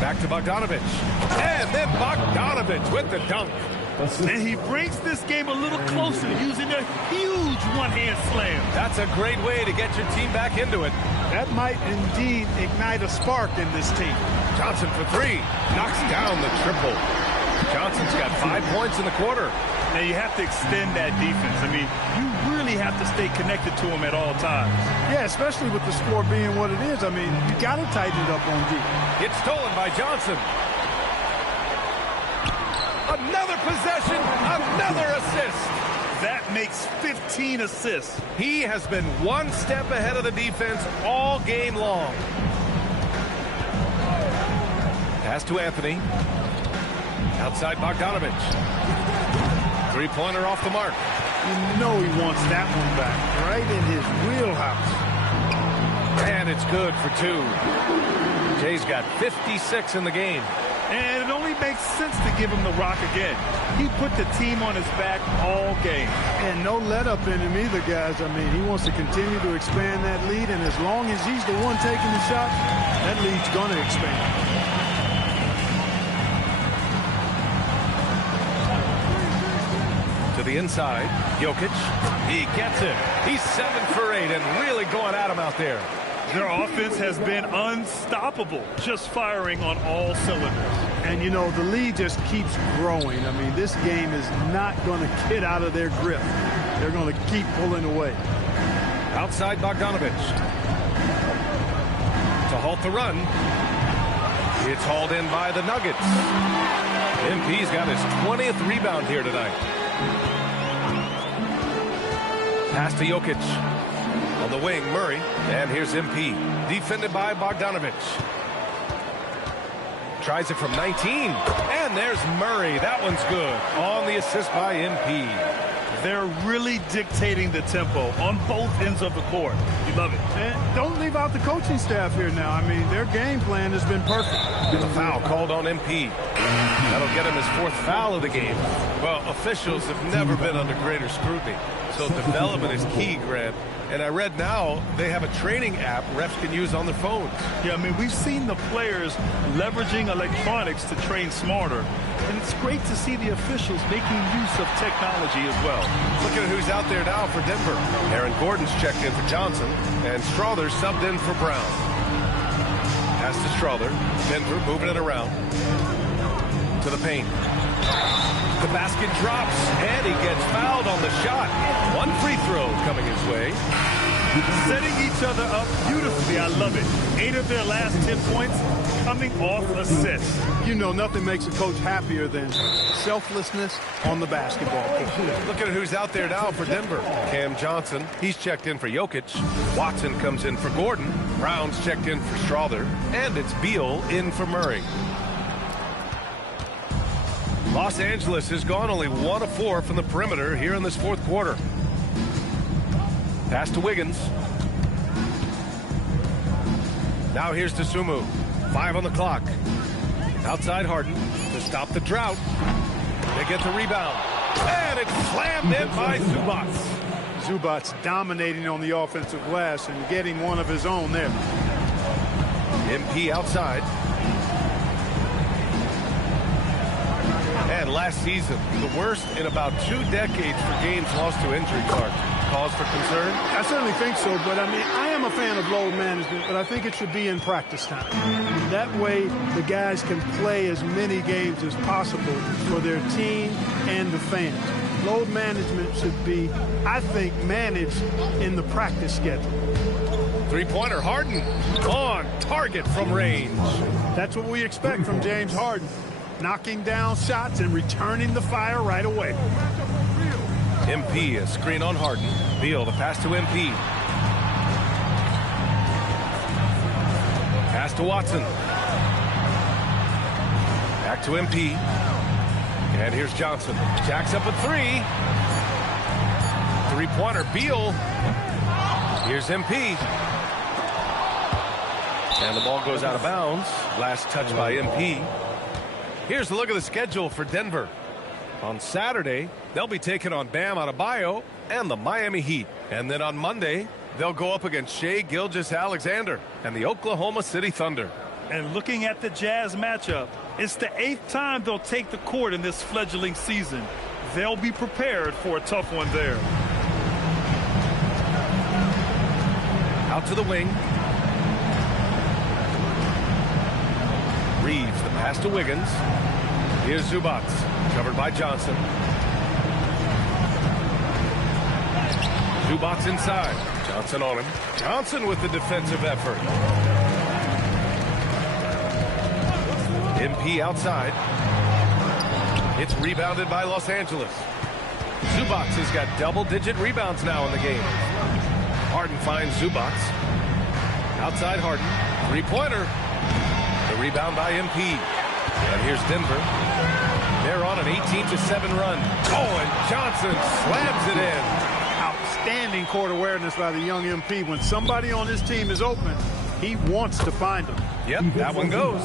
Back to Bogdanovich. And then Bogdanovich with the dunk. And he brings this game a little closer using a huge one-hand slam. That's a great way to get your team back into it. That might indeed ignite a spark in this team. Johnson for three. Knocks down the triple. Johnson's got 5 points in the quarter. Now you have to extend that defense. I mean, you really have to stay connected to him at all times. Yeah, especially with the score being what it is. I mean, you got to tighten it up on D. It's stolen by Johnson. Another possession, another assist. That makes 15 assists. He has been one step ahead of the defense all game long. Pass to Anthony. Outside Bogdanovich. Three-pointer off the mark. You know he wants that one back, right in his wheelhouse. And it's good for two. Jay's got 56 in the game. And it only makes sense to give him the rock again. He put the team on his back all game. And no let-up in him either, guys. I mean, he wants to continue to expand that lead, and as long as he's the one taking the shot, that lead's going to expand. To the inside, Jokic. He gets it. He's 7 for 8 and really going at him out there. Their offense has been unstoppable, just firing on all cylinders. And, you know, the lead just keeps growing. I mean, this game is not going to get out of their grip. They're going to keep pulling away. Outside Bogdanovich. To halt the run. It's hauled in by the Nuggets. MP's got his 20th rebound here tonight. Pass to Jokic. On the wing, Murray. And here's MP. Defended by Bogdanovich. Tries it from 19. And there's Murray. That one's good. On the assist by MP. They're really dictating the tempo on both ends of the court. You love it. And don't leave out the coaching staff here now. I mean, their game plan has been perfect. And a foul called on MP. That'll get him his 4th foul of the game. Well, officials have never been under greater scrutiny. So development is key, Grant. And I read now they have a training app refs can use on their phones. Yeah, I mean, we've seen the players leveraging electronics to train smarter. And it's great to see the officials making use of technology as well. Look at who's out there now for Denver. Aaron Gordon's checked in for Johnson. And Strother subbed in for Brown. Pass to Strother. Denver moving it around. To the paint. The basket drops, and he gets fouled on the shot. One free throw coming his way. Setting each other up beautifully. I love it. 8 of their last 10 points coming off assists. You know, nothing makes a coach happier than selflessness on the basketball court. Look at who's out there now for Denver. Cam Johnson, he's checked in for Jokic. Watson comes in for Gordon. Brown's checked in for Strother. And it's Beal in for Murray. Los Angeles has gone only 1 of 4 from the perimeter here in this 4th quarter. Pass to Wiggins. Now here's to Sumu. 5 on the clock. Outside Harden. To stop the drought. They get the rebound. And it's slammed in by Zubats. Zubats dominating on the offensive glass and getting one of his own there. MP outside. And last season, the worst in about 2 decades for games lost to injury, Clark. Cause for concern? I certainly think so, but I mean, I am a fan of load management, but I think it should be in practice time. That way, the guys can play as many games as possible for their team and the fans. Load management should be, I think, managed in the practice schedule. Three-pointer, Harden on target from range. That's what we expect from James Harden. Knocking down shots and returning the fire right away. MP, a screen on Harden. Beal, the pass to MP. Pass to Watson. Back to MP. And here's Johnson. Jacks up a 3. Three-pointer, Beal. Here's MP. And the ball goes out of bounds. Last touch by MP. Here's a look at the schedule for Denver. On Saturday, they'll be taking on Bam Adebayo and the Miami Heat. And then on Monday, they'll go up against Shai Gilgeous-Alexander and the Oklahoma City Thunder. And looking at the Jazz matchup, it's the 8th time they'll take the court in this fledgling season. They'll be prepared for a tough one there. Out to the wing. Reeves, the pass to Wiggins. Here's Zubats, covered by Johnson. Zubats inside. Johnson on him. Johnson with the defensive effort. MP outside. It's rebounded by Los Angeles. Zubats has got double-digit rebounds now in the game. Harden finds Zubats. Outside Harden. Three-pointer. The rebound by MP. And here's Denver. They're on an 18-7 run. Oh, and Johnson slams it in. Outstanding court awareness by the young MP. When somebody on his team is open, he wants to find them. Yep, that one goes.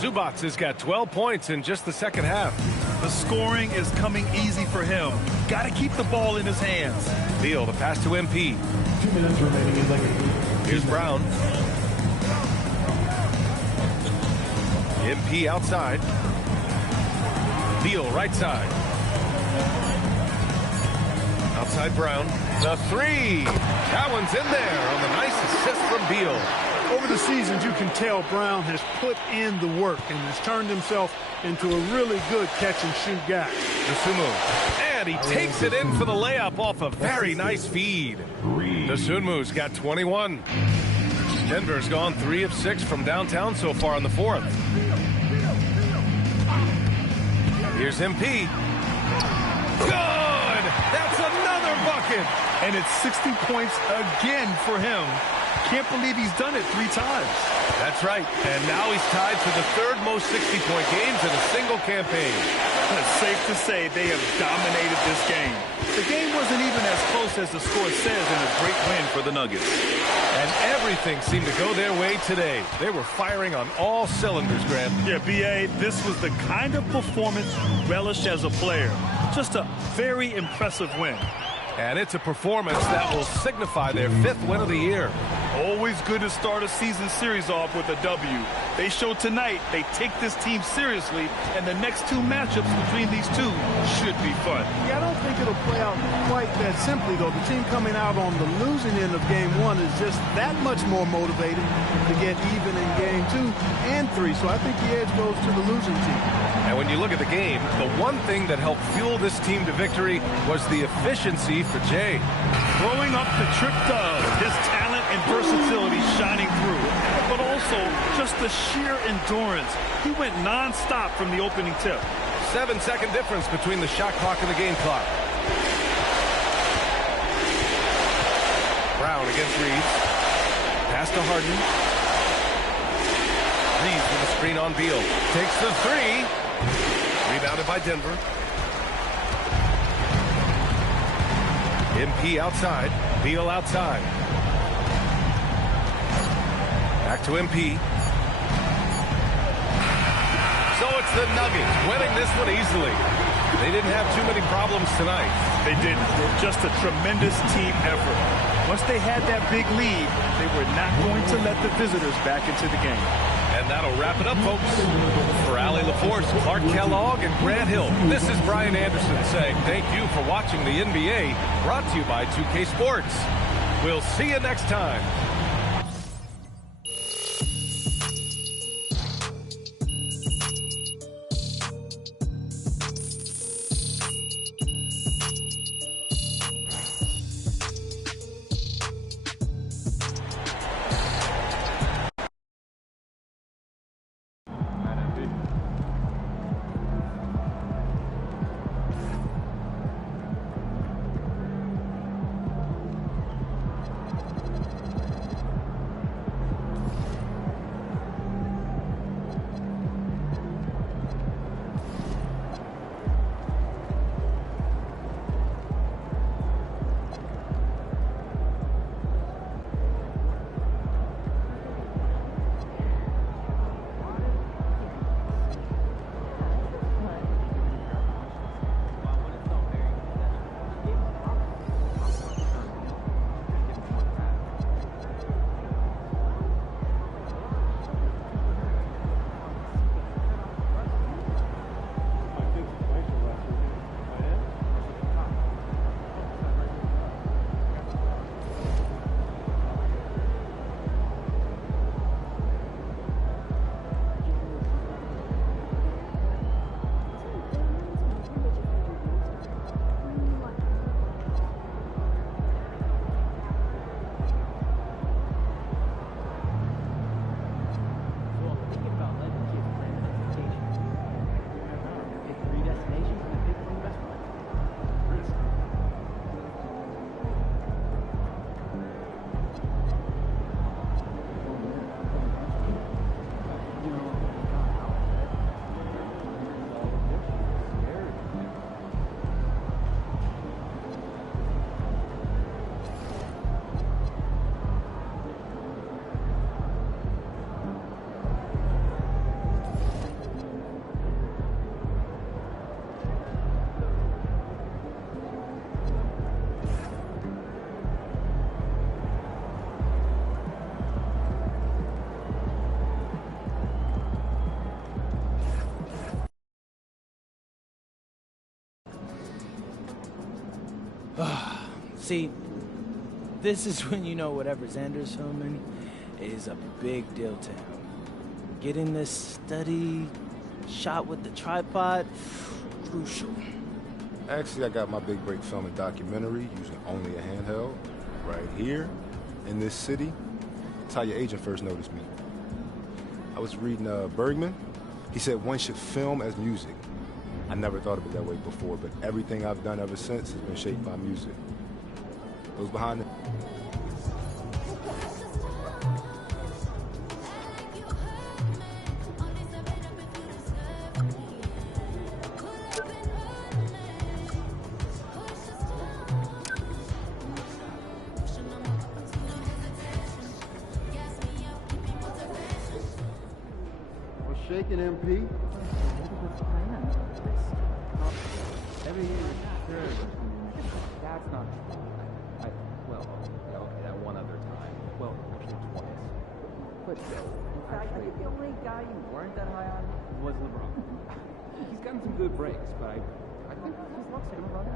Zubats has got 12 points in just the second half. The scoring is coming easy for him. Got to keep the ball in his hands. Beal, the pass to MP. 2 minutes remaining in the game. Here's Brown. MP outside. Beal right side. Outside Brown. The 3. That one's in there on the nice assist from Beal. Over the seasons, you can tell Brown has put in the work and has turned himself into a really good catch-and-shoot guy. Dosunmu. And he takes it in for the layup off a very nice feed. Dosunmu's got 21. Denver's gone 3 of 6 from downtown so far in the 4th. Here's MP. Good! That's another bucket! And it's 60 points again for him. Can't believe he's done it 3 times. That's right. And now he's tied for the 3rd most 60-point games in a single campaign. It's safe to say they have dominated this game. The game wasn't even as close as the score says in a great win for the Nuggets. And everything seemed to go their way today. They were firing on all cylinders, Graham. Yeah, B.A., this was the kind of performance relished as a player. Just a very impressive win. And it's a performance that will signify their 5th win of the year. Always good to start a season series off with a W. They showed tonight they take this team seriously, and the next 2 matchups between these two should be fun. Yeah, I don't think it'll play out quite that simply, though. The team coming out on the losing end of Game 1 is just that much more motivated to get even in Game 2 and 3. So I think the edge goes to the losing team. And when you look at the game, the one thing that helped fuel this team to victory was the efficiency for Jay. Throwing up the trip dub, his talent and versatility shining through, but also just the sheer endurance. He went non-stop from the opening tip. 7-second difference between the shot clock and the game clock. Brown against Reeves. Pass to Harden. Reeves with a screen on Beal. Takes the 3. Rebounded by Denver. MP outside. Beal outside. Back to MP. So it's the Nuggets winning this one easily. They didn't have too many problems tonight. They didn't. Just a tremendous team effort. Once they had that big lead, they were not going to let the visitors back into the game. And that'll wrap it up, folks. For Allie LaForce, Clark Kellogg, and Grant Hill, this is Brian Anderson saying thank you for watching the NBA, brought to you by 2K Sports. We'll see you next time. See, this is when you know whatever Xander's filming is a big deal to him. Getting this steady shot with the tripod, crucial. Actually, I got my big break filming documentary using only a handheld right here in this city. That's how your agent first noticed me. I was reading Bergman. He said one should film as music. I never thought of it that way before, but everything I've done ever since has been shaped by music. Those behind it. We're shaking MP. Every year, sure. That's not. Well, okay, that one other time. Well, actually twice. But still, in fact, I think the only guy you weren't that high on was LeBron. He's gotten some good breaks, but I think his luck's hit him about now.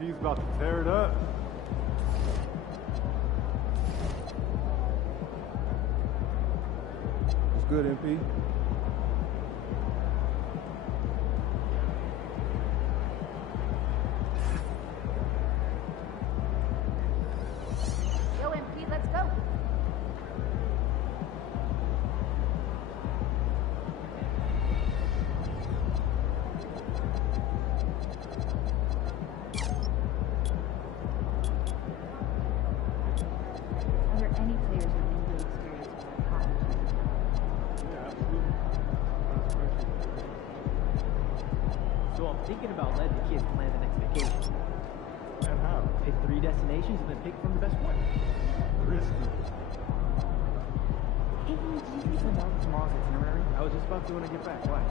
He's about to tear it up. It's good, MP. Yo, MP, let's go. Are there any players with NBA experience with college? Yeah, absolutely. So I'm thinking about letting the kids plan the next vacation. And how? Pick 3 destinations and then pick from the best one. Risky. Hey, did you see some about tomorrow's itinerary? I was just about to when I get back. Why?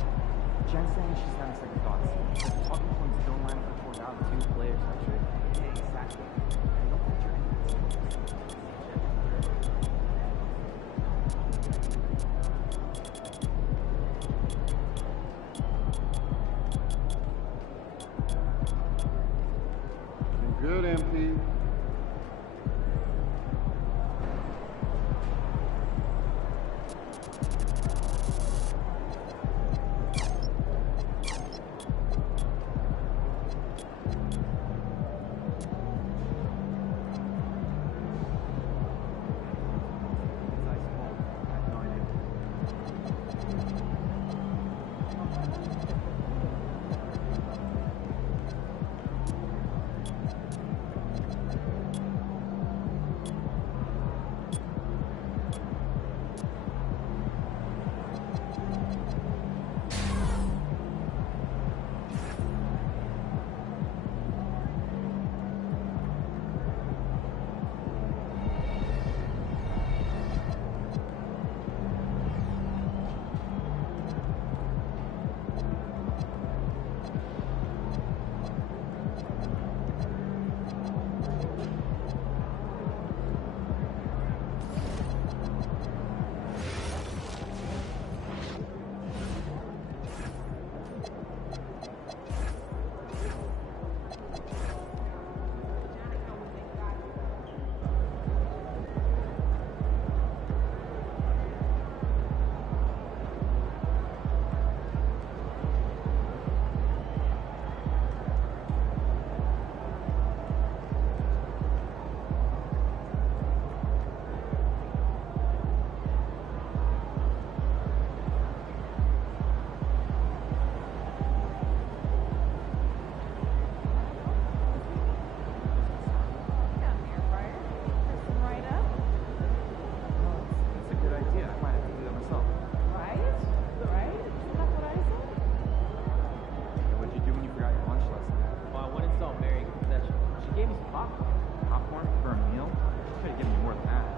Jen's saying she's having second thoughts. The talking points don't line up for 4 out 2 players. Yeah, exactly. I don't picture any of this. Good, MP. Could have given you more than that.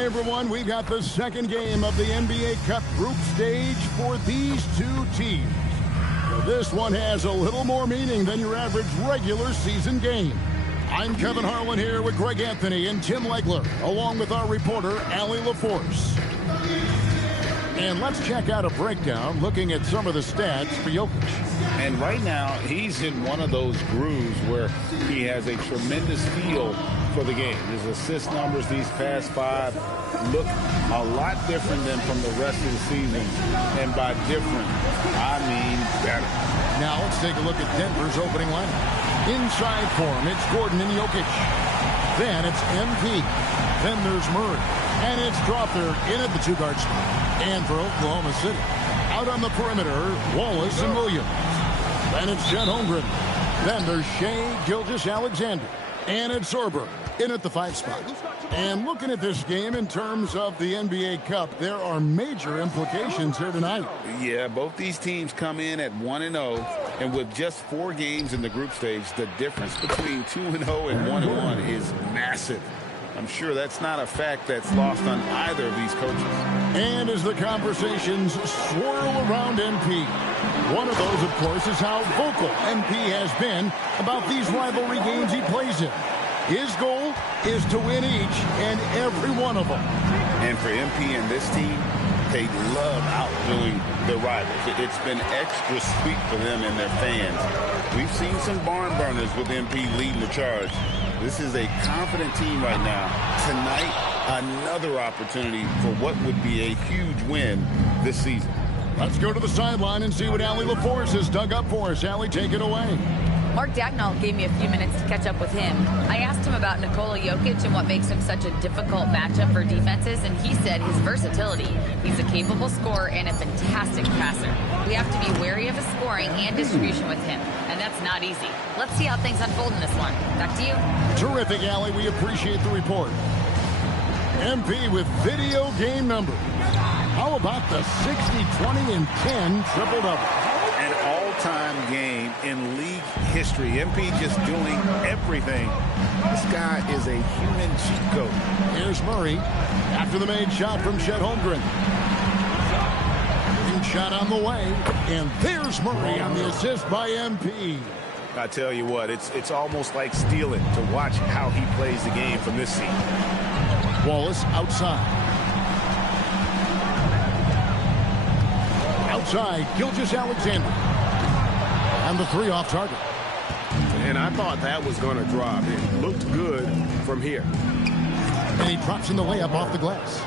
Hi, everyone. We've got the second game of the NBA Cup group stage for these two teams. Now, this one has a little more meaning than your average regular season game. I'm Kevin Harlan here with Greg Anthony and Tim Legler, along with our reporter, Allie LaForce. And let's check out a breakdown looking at some of the stats for Jokic. And right now, he's in one of those grooves where he has a tremendous feel for the game. His assist numbers these past 5 look a lot different than from the rest of the season. And by different, I mean better. Now let's take a look at Denver's opening lineup. Inside for him, it's Gordon and Jokic. Then it's MP. Then there's Murray. And it's Strawther in at the 2-guard spot. And for Oklahoma City, out on the perimeter, Wallace and Williams. Then it's Chet Holmgren. Then there's Shai Gilgeous-Alexander. And it's Sorber in at the 5 spot. And looking at this game in terms of the NBA Cup, there are major implications here tonight. Yeah, both these teams come in at 1-0, and with just 4 games in the group stage, the difference between 2-0 and 1-1 is massive. I'm sure that's not a fact that's lost on either of these coaches. And as the conversations swirl around MP, one of those, of course, is how vocal MP has been about these rivalry games he plays in. His goal is to win each and every one of them. And for MP and this team, they love outdoing their rivals. It's been extra sweet for them and their fans. We've seen some barn burners with MP leading the charge. This is a confident team right now. Tonight, another opportunity for what would be a huge win this season. Let's go to the sideline and see what Allie LaForce has dug up for us. Allie, take it away. Mark Dagnall gave me a few minutes to catch up with him. I asked him about Nikola Jokic and what makes him such a difficult matchup for defenses, and he said his versatility. He's a capable scorer and a fantastic passer. We have to be wary of his scoring and distribution with him, and that's not easy. Let's see how things unfold in this one. Back to you. Terrific, Allie. We appreciate the report. MP with video game numbers. How about the 60, 20, and 10 triple-double? An all-time game in league history. MP just doing everything. This guy is a human cheat code. Here's Murray after the made shot from Chet Holmgren. Huge shot on the way, and there's Murray on the assist by MP. I tell you what, it's almost like stealing to watch how he plays the game from this seat. Wallace outside. Outside, Gilgeous-Alexander. And the 3 off target. And I thought that was going to drop. It looked good from here. And he drops in the layup off the glass.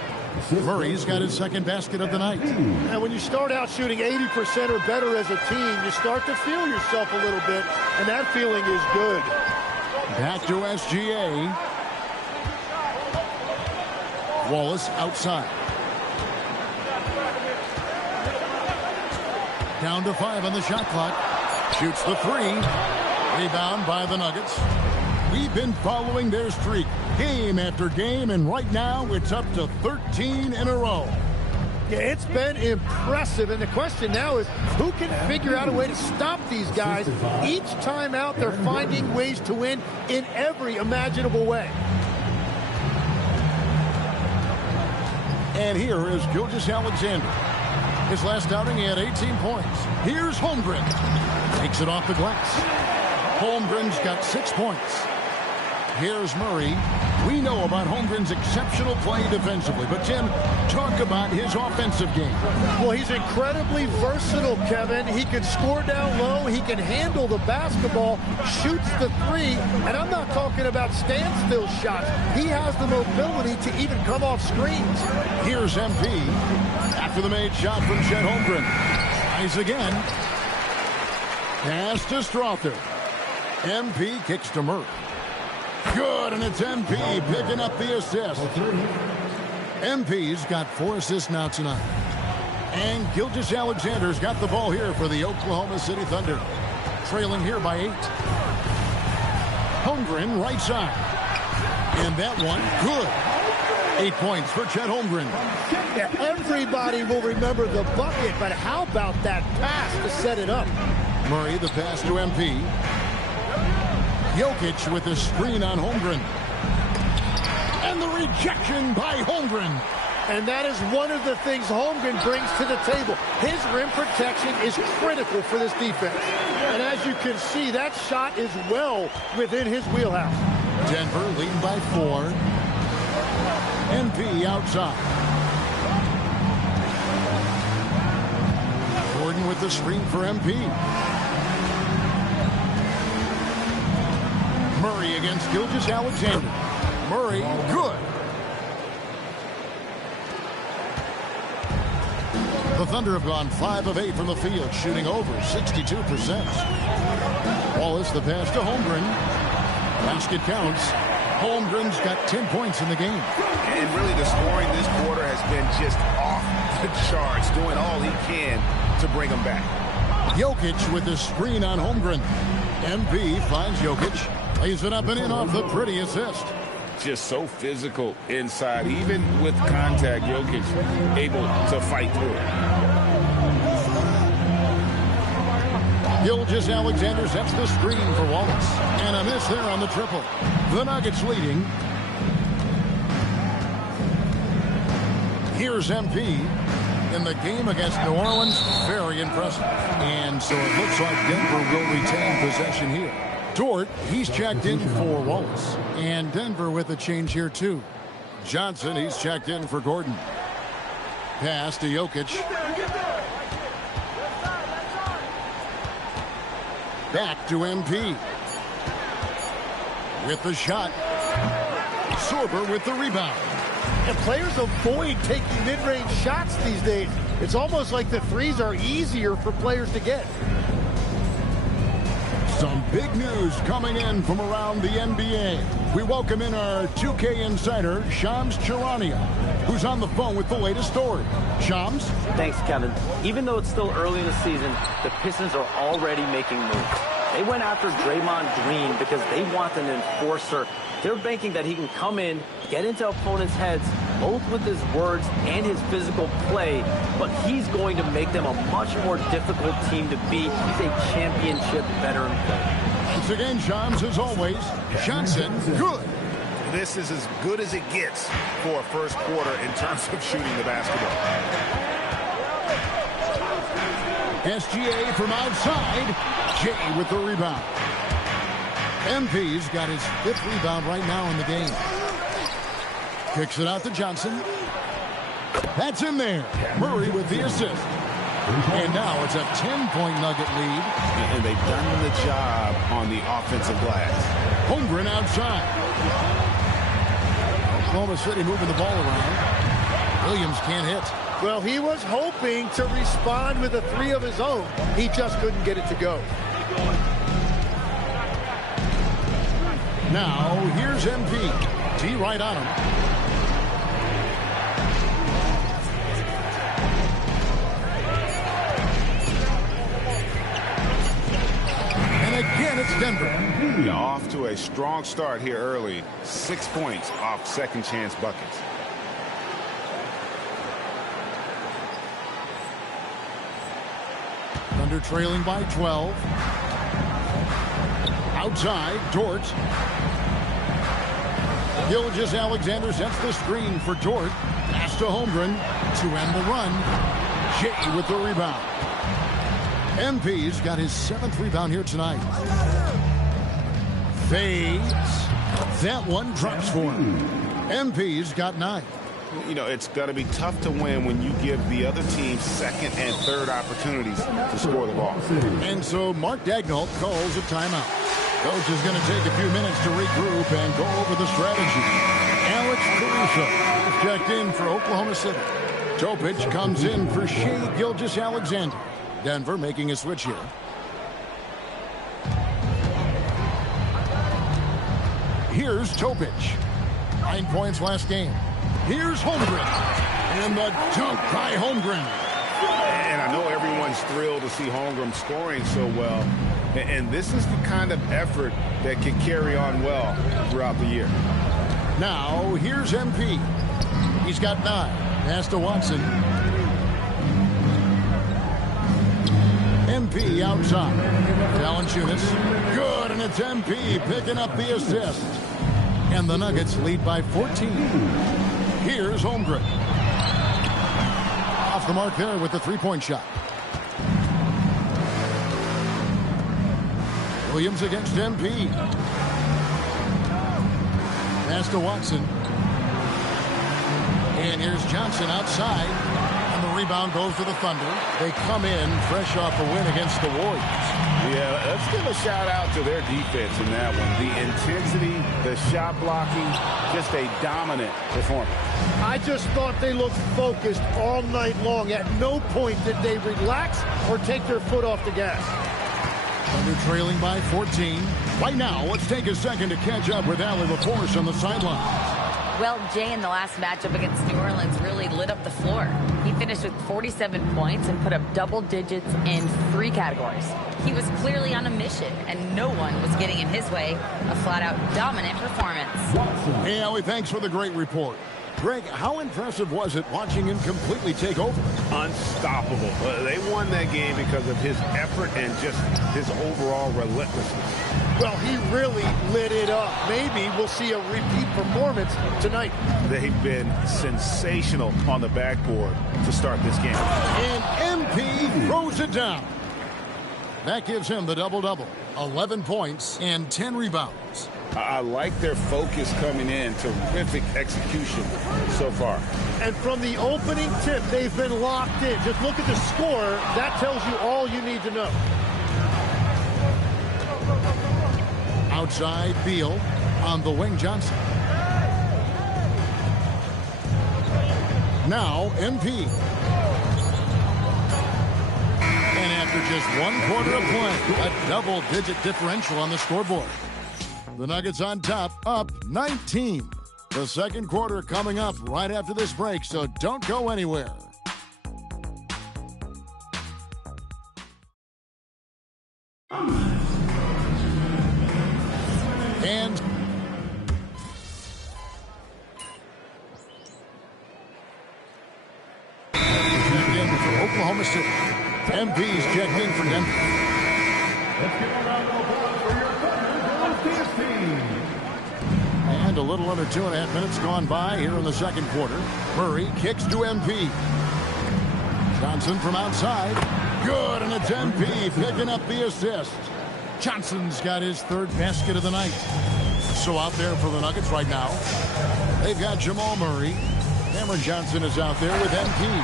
Murray's got his second basket of the night. And when you start out shooting 80% or better as a team, you start to feel yourself a little bit, and that feeling is good. Back to SGA. Wallace outside. Down to 5 on the shot clock. Shoots the 3. Rebound by the Nuggets. We've been following their streak game after game, and right now it's up to 13 in a row. Yeah, it's been impressive, and the question now is who can figure out a way to stop these guys? Each time out, they're finding ways to win in every imaginable way. And here is Gilgeous-Alexander. His last outing, he had 18 points. Here's Holmgren. Takes it off the glass. Holmgren's got 6 points. Here's Murray. We know about Holmgren's exceptional play defensively, but Tim, talk about his offensive game. Well, he's incredibly versatile, Kevin. He can score down low. He can handle the basketball, shoots the 3, and I'm not talking about standstill shots. He has the mobility to even come off screens. Here's MP after the made shot from Chet Holmgren. Tries again. Pass to Strawther. MP kicks to Murray. Good, and it's MP picking up the assist. MP's got 4 assists now tonight. And Gilgeous-Alexander's got the ball here for the Oklahoma City Thunder. Trailing here by 8. Holmgren right side. And that one, good. 8 points for Chet Holmgren. Yeah, everybody will remember the bucket, but how about that pass to set it up? Murray, the pass to MP. Jokic with a screen on Holmgren. And the rejection by Holmgren. And that is one of the things Holmgren brings to the table. His rim protection is critical for this defense. And as you can see, that shot is well within his wheelhouse. Denver leading by 4. MP outside. Gordon with the screen for MP. Murray against Gilgeous-Alexander. Murray, good. The Thunder have gone 5 of 8 from the field, shooting over 62%. Wallace, the pass to Holmgren. Basket counts. Holmgren's got 10 points in the game. And really the scoring this quarter has been just off the charts, doing all he can to bring them back. Jokic with the screen on Holmgren. MP finds Jokic. Lays it up and in off the pretty assist. Just so physical inside. Even with contact, Jokic able to fight through it. Gilgeous-Alexander sets the screen for Wallace. And a miss there on the triple. The Nuggets leading. Here's MP. In the game against New Orleans, very impressive. And so it looks like Denver will retain possession here. Dort, he's checked in for Wallace. And Denver with a change here, too. Johnson, he's checked in for Gordon. Pass to Jokic. Back to MP. With the shot. Sorber with the rebound. And players avoid taking mid-range shots these days. It's almost like the threes are easier for players to get. Some big news coming in from around the NBA. We welcome in our 2K insider, Shams Charania, who's on the phone with the latest story. Shams? Thanks, Kevin. Even though it's still early in the season, the Pistons are already making moves. They went after Draymond Green because they want an enforcer. They're banking that he can come in, get into opponents' heads, both with his words and his physical play, but he's going to make them a much more difficult team to beat. He's a championship veteran player. Once again, Shams, as always, Johnson, good. This is as good as it gets for a first quarter in terms of shooting the basketball. SGA from outside. Jay with the rebound. MP's got his 5th rebound right now in the game. Kicks it out to Johnson. That's in there. Murray with the assist. And now it's a 10-point Nugget lead. And they've done the job on the offensive glass. Holmgren outside. Oklahoma City moving the ball around. Williams can't hit. Well, he was hoping to respond with a 3 of his own. He just couldn't get it to go. Now, here's MP. T right on him. And again, it's Denver. Off to a strong start here early. 6 points off second chance buckets. Thunder trailing by 12. Outside, Dort. Gilgeous-Alexander sets the screen for Dort. Pass to Holmgren to end the run. Jay with the rebound. MP's got his 7th rebound here tonight. Fades. That one drops for him. MP's got 9. You know, it's going to be tough to win when you give the other team second and third opportunities to score the ball. And so Mark Daigneault calls a timeout. Coach is going to take a few minutes to regroup and go over the strategy. Alex Caruso checked in for Oklahoma City. Topic comes in for Shai Gilgeous-Alexander. Denver making a switch here. Here's Topic. 9 points last game. Here's Holmgren. And the dunk by Holmgren. And I know everyone's thrilled to see Holmgren scoring so well. And this is the kind of effort that can carry on well throughout the year. Now, here's MP. He's got 9. Pass to Watson. MP outside. Valanciunas. Good, and it's MP picking up the assist. And the Nuggets lead by 14. Here's Holmgren. Off the mark there with the three-point shot. Williams against MP. Pass to Watson. And here's Johnson outside. And the rebound goes to the Thunder. They come in fresh off a win against the Warriors. Yeah, let's give a shout out to their defense in that one. The intensity, the shot blocking, just a dominant performance. I just thought they looked focused all night long. At no point did they relax or take their foot off the gas. Thunder trailing by 14. Right now, let's take a second to catch up with Allie LaForce on the sideline. Well, Jay in the last matchup against New Orleans really lit up the floor. He finished with 47 points and put up double digits in 3 categories. He was clearly on a mission, and no one was getting in his way. A flat-out dominant performance. Hey, Allie, thanks for the great report. Greg, how impressive was it watching him completely take over? Unstoppable. They won that game because of his effort and just his overall relentlessness. Well, he really lit it up. Maybe we'll see a repeat performance tonight. They've been sensational on the backboard to start this game. And MP throws it down. That gives him the double-double. 11 points and 10 rebounds. I like their focus coming in. Terrific execution so far. And from the opening tip, they've been locked in. Just look at the score. That tells you all you need to know. Outside, Beal. On the wing, Johnson. Now, MP. And after just 1 quarter of play, a double-digit differential on the scoreboard. The Nuggets on top, up 19. The second quarter coming up right after this break, so don't go anywhere. And checked in for Oklahoma City. MP's checked in for Denver. Let's give a round of applause for your Thunder team. And a little under 2.5 minutes gone by here in the second quarter. Murray kicks to MP. Johnson from outside. Good, and it's MP picking up the assist. Johnson's got his 3rd basket of the night. So out there for the Nuggets right now, they've got Jamal Murray. Cameron Johnson is out there with MP.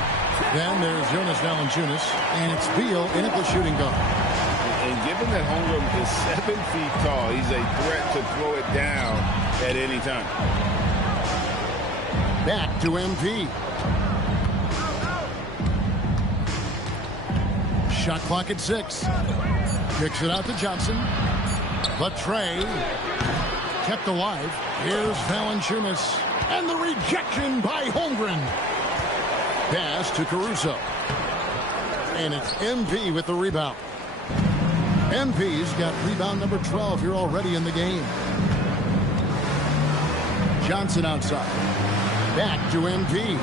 Then there's Jonas Valanciunas, and it's Beal in at the shooting guard. And given that Holmgren is 7 feet tall, he's a threat to throw it down at any time. Back to MP. Shot clock at 6. Kicks it out to Johnson. But Trey kept alive. Here's Valanciunas. And the rejection by Holmgren. Pass to Caruso. And it's MP with the rebound. MP's got rebound number 12 here already in the game. Johnson outside. Back to MP.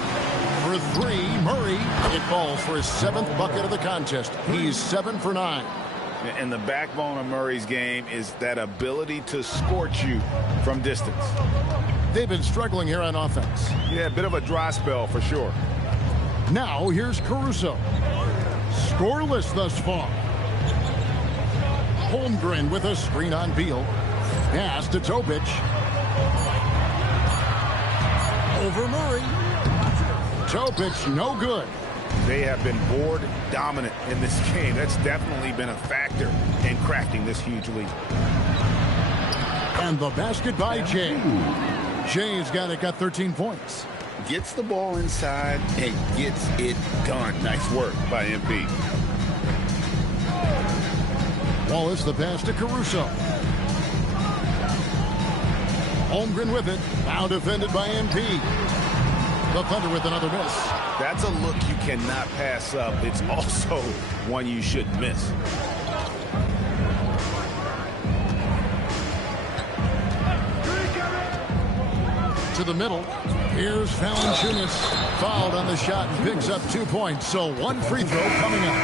For 3, Murray. It falls for his 7th bucket of the contest. He's 7 for 9. And the backbone of Murray's game is that ability to scorch you from distance. They've been struggling here on offense. Yeah, a bit of a dry spell for sure. Now here's Caruso. Scoreless thus far. Holmgren with a screen on Beal. Pass to Topic. Over Murray. Topic no good. They have been board dominant in this game. That's definitely been a factor in cracking this huge lead. And the basket by Jay. Jay's got 13 points. Gets the ball inside and gets it done. Nice work by MP. Wallace the pass to Caruso. Holmgren with it. Now defended by MP. The Thunder with another miss. That's a look you cannot pass up. It's also one you shouldn't miss. To the middle. Here's Valanciunas. Fouled on the shot and picks up 2 points. So 1 free throw coming up.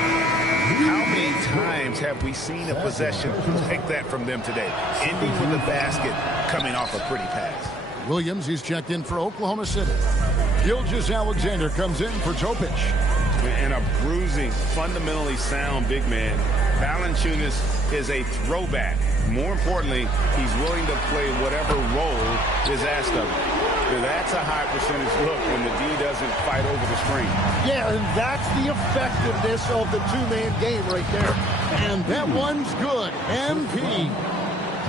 How many times have we seen a possession like that from them today? Ending with a basket, coming off a pretty pass. Williams, he's checked in for Oklahoma City. Gilgeous-Alexander comes in for Topic. And a bruising, fundamentally sound big man. Valanciunas is a throwback. More importantly, he's willing to play whatever role is asked of him. That's a high percentage look when the D doesn't fight over the screen. Yeah, and that's the effectiveness of the two-man game right there. And that one's good. MP.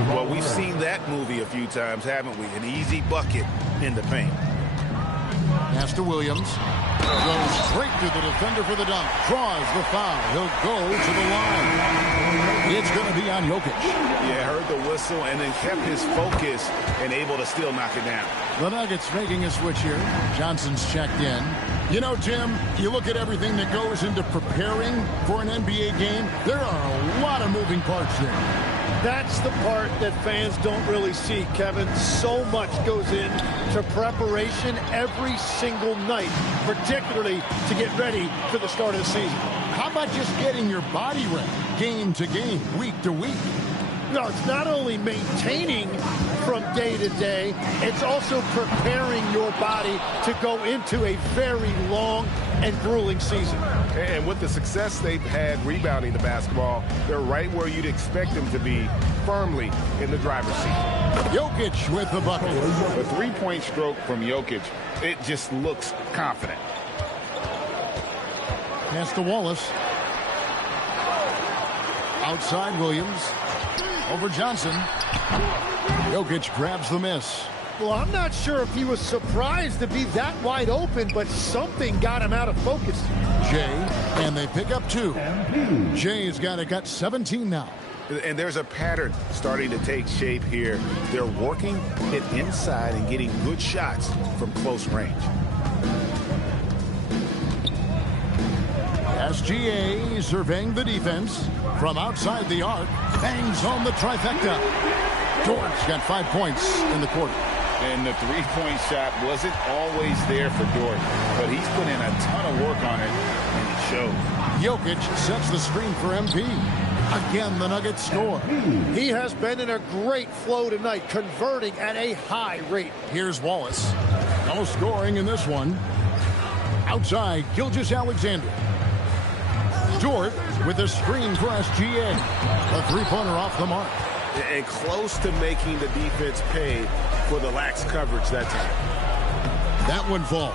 Well, we've seen that movie a few times, haven't we? An easy bucket in the paint. Pass to Williams. Goes straight to the defender for the dunk. Draws the foul. He'll go to the line. It's going to be on Jokic. Yeah, heard the whistle and then kept his focus and able to still knock it down. The Nuggets making a switch here. Johnson's checked in. You know, Tim, you look at everything that goes into preparing for an NBA game, there are a lot of moving parts there. That's the part that fans don't really see, Kevin. So much goes into preparation every single night, particularly to get ready for the start of the season. How about just getting your body ready, game to game, week to week? No, it's not only maintaining from day to day, it's also preparing your body to go into a very long and grueling season. And with the success they've had rebounding the basketball, they're right where you'd expect them to be, firmly in the driver's seat. Jokic with the bucket. A three-point stroke from Jokic, it just looks confident. Pass to Wallace. Outside Williams. Over Johnson. Jokic grabs the miss. Well, I'm not sure if he was surprised to be that wide open, but something got him out of focus. Jay, and they pick up 2. Jay's got 17 now. And there's a pattern starting to take shape here. They're working it inside and getting good shots from close range. SGA surveying the defense from outside the arc. Bangs home the trifecta. Dort's got 5 points in the quarter. And the three-point shot wasn't always there for Dort, but he's put in a ton of work on it, and it showed. Jokic sets the screen for MP. Again, the Nuggets score. He has been in a great flow tonight, converting at a high rate. Here's Wallace. No scoring in this one. Outside, Gilgeous-Alexander. Dort with a screen for SGA. A three-pointer off the mark. And close to making the defense pay for the lax coverage that time. That one falls.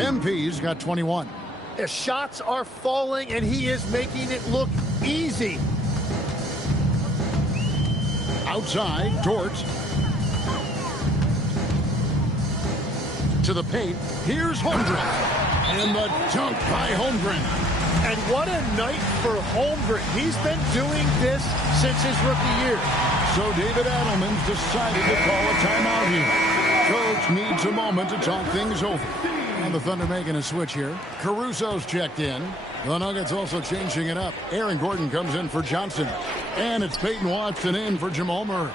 MP's got 21. The shots are falling, and he is making it look easy. Outside, Dort. To the paint. Here's Holmgren. And the dunk by Holmgren. And what a night for Holmgren. He's been doing this since his rookie year. So David Adelman's decided to call a timeout here. Coach needs a moment to talk things over. And the Thunder making a switch here. Caruso's checked in. The Nuggets also changing it up. Aaron Gordon comes in for Johnson. And it's Peyton Watson in for Jamal Murray.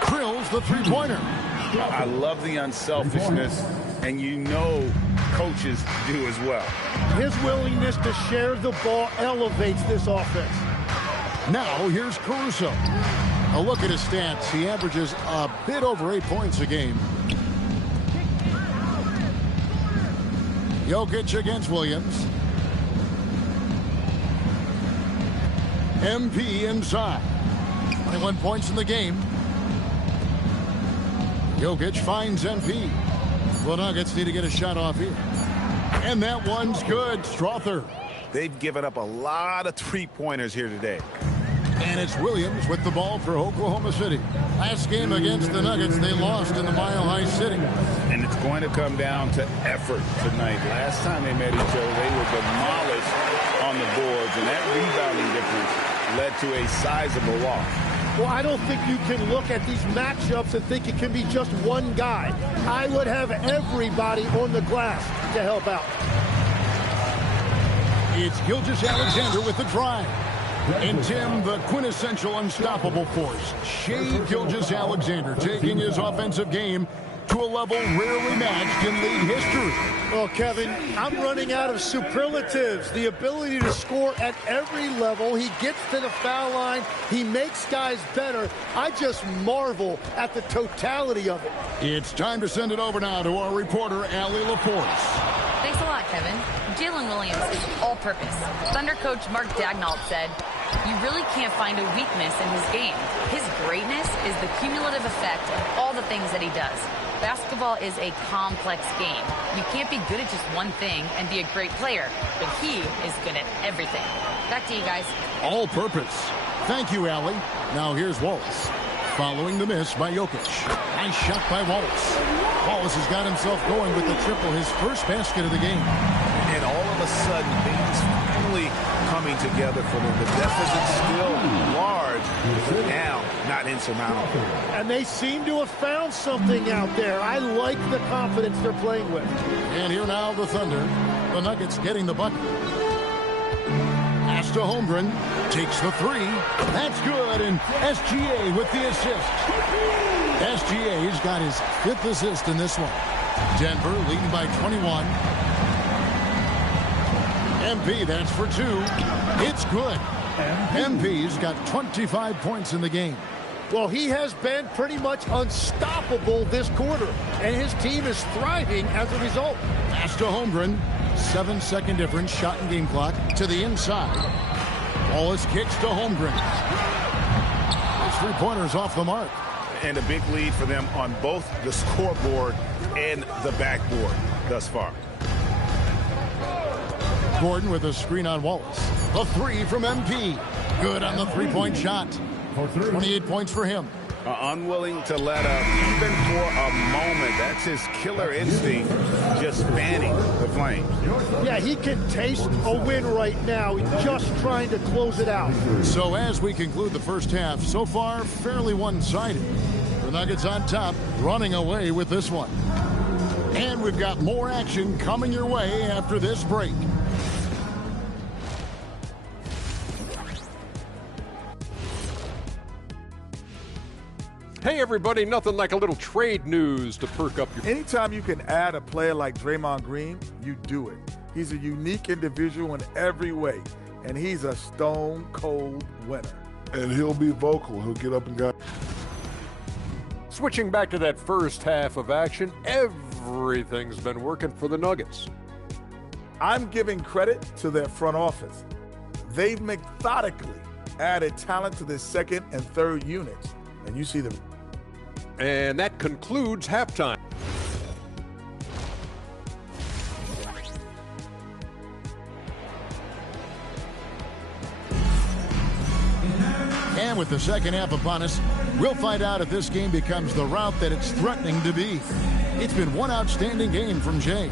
Krill's the three-pointer. I love the unselfishness, and you know coaches do as well. His willingness to share the ball elevates this offense. Now here's Caruso. A look at his stats. He averages a bit over 8 points a game. Jokic against Williams. MP inside. 21 points in the game. Jokic finds MP. The Nuggets need to get a shot off here. And that one's good. Strother. They've given up a lot of three-pointers here today. And it's Williams with the ball for Oklahoma City. Last game against the Nuggets, they lost in the Mile High City. And it's going to come down to effort tonight. Last time they met each other, they were demolished on the boards, and that rebounding difference led to a sizable loss. Well, I don't think you can look at these matchups and think it can be just one guy. I would have everybody on the glass to help out. It's Gilgeous-Alexander with the drive. And Tim, the quintessential unstoppable force, Shai Gilgeous-Alexander, taking his offensive game to a level rarely matched in league history. Well, Kevin, I'm running out of superlatives. The ability to score at every level. He gets to the foul line. He makes guys better. I just marvel at the totality of it. It's time to send it over now to our reporter, Allie LaForce. Thanks a lot, Kevin. Jalen Williams is all-purpose. Thunder coach Mark Daigneault said, "You really can't find a weakness in his game. His greatness is the cumulative effect of all the things that he does. Basketball is a complex game. You can't be good at just one thing and be a great player, but he is good at everything." Back to you guys. All-purpose. Thank you, Allie. Now here's Wallace. Following the miss by Jokic. Nice shot by Wallace. Wallace has got himself going with the triple, his first basket of the game. And all of a sudden, things finally coming together for them. The deficit's still large, but now not insurmountable. And they seem to have found something out there. I like the confidence they're playing with. And here now the Thunder. The Nuggets getting the bucket. Pass to Holmgren. Takes the three. That's good. And SGA with the assist. SGA's got his 5th assist in this one. Denver leading by 21. MP, that's for 2. It's good. MP's got 25 points in the game. Well, he has been pretty much unstoppable this quarter, and his team is thriving as a result. Pass to Holmgren. 7-second difference, shot and game clock to the inside. Wallace kicks to Holmgren. His three-pointers off the mark. And a big lead for them on both the scoreboard and the backboard thus far. Gordon with a screen on Wallace. A three from MP. Good on the three-point shot. 28 points for him. Unwilling to let up even for a moment. That's his killer instinct, just fanning the flames. Yeah, he can taste a win right now. He's just trying to close it out. So as we conclude the first half, so far fairly one-sided. The Nuggets on top, running away with this one. And we've got more action coming your way after this break. Hey, everybody, nothing like a little trade news to perk up your... Anytime you can add a player like Draymond Green, you do it. He's a unique individual in every way, and he's a stone-cold winner. And he'll be vocal. He'll get up and go. Switching back to that first half of action, everything's been working for the Nuggets. I'm giving credit to their front office. They've methodically added talent to their second and third units, and you see them. And that concludes halftime. And with the second half upon us, we'll find out if this game becomes the route that it's threatening to be. It's been one outstanding game from Jay.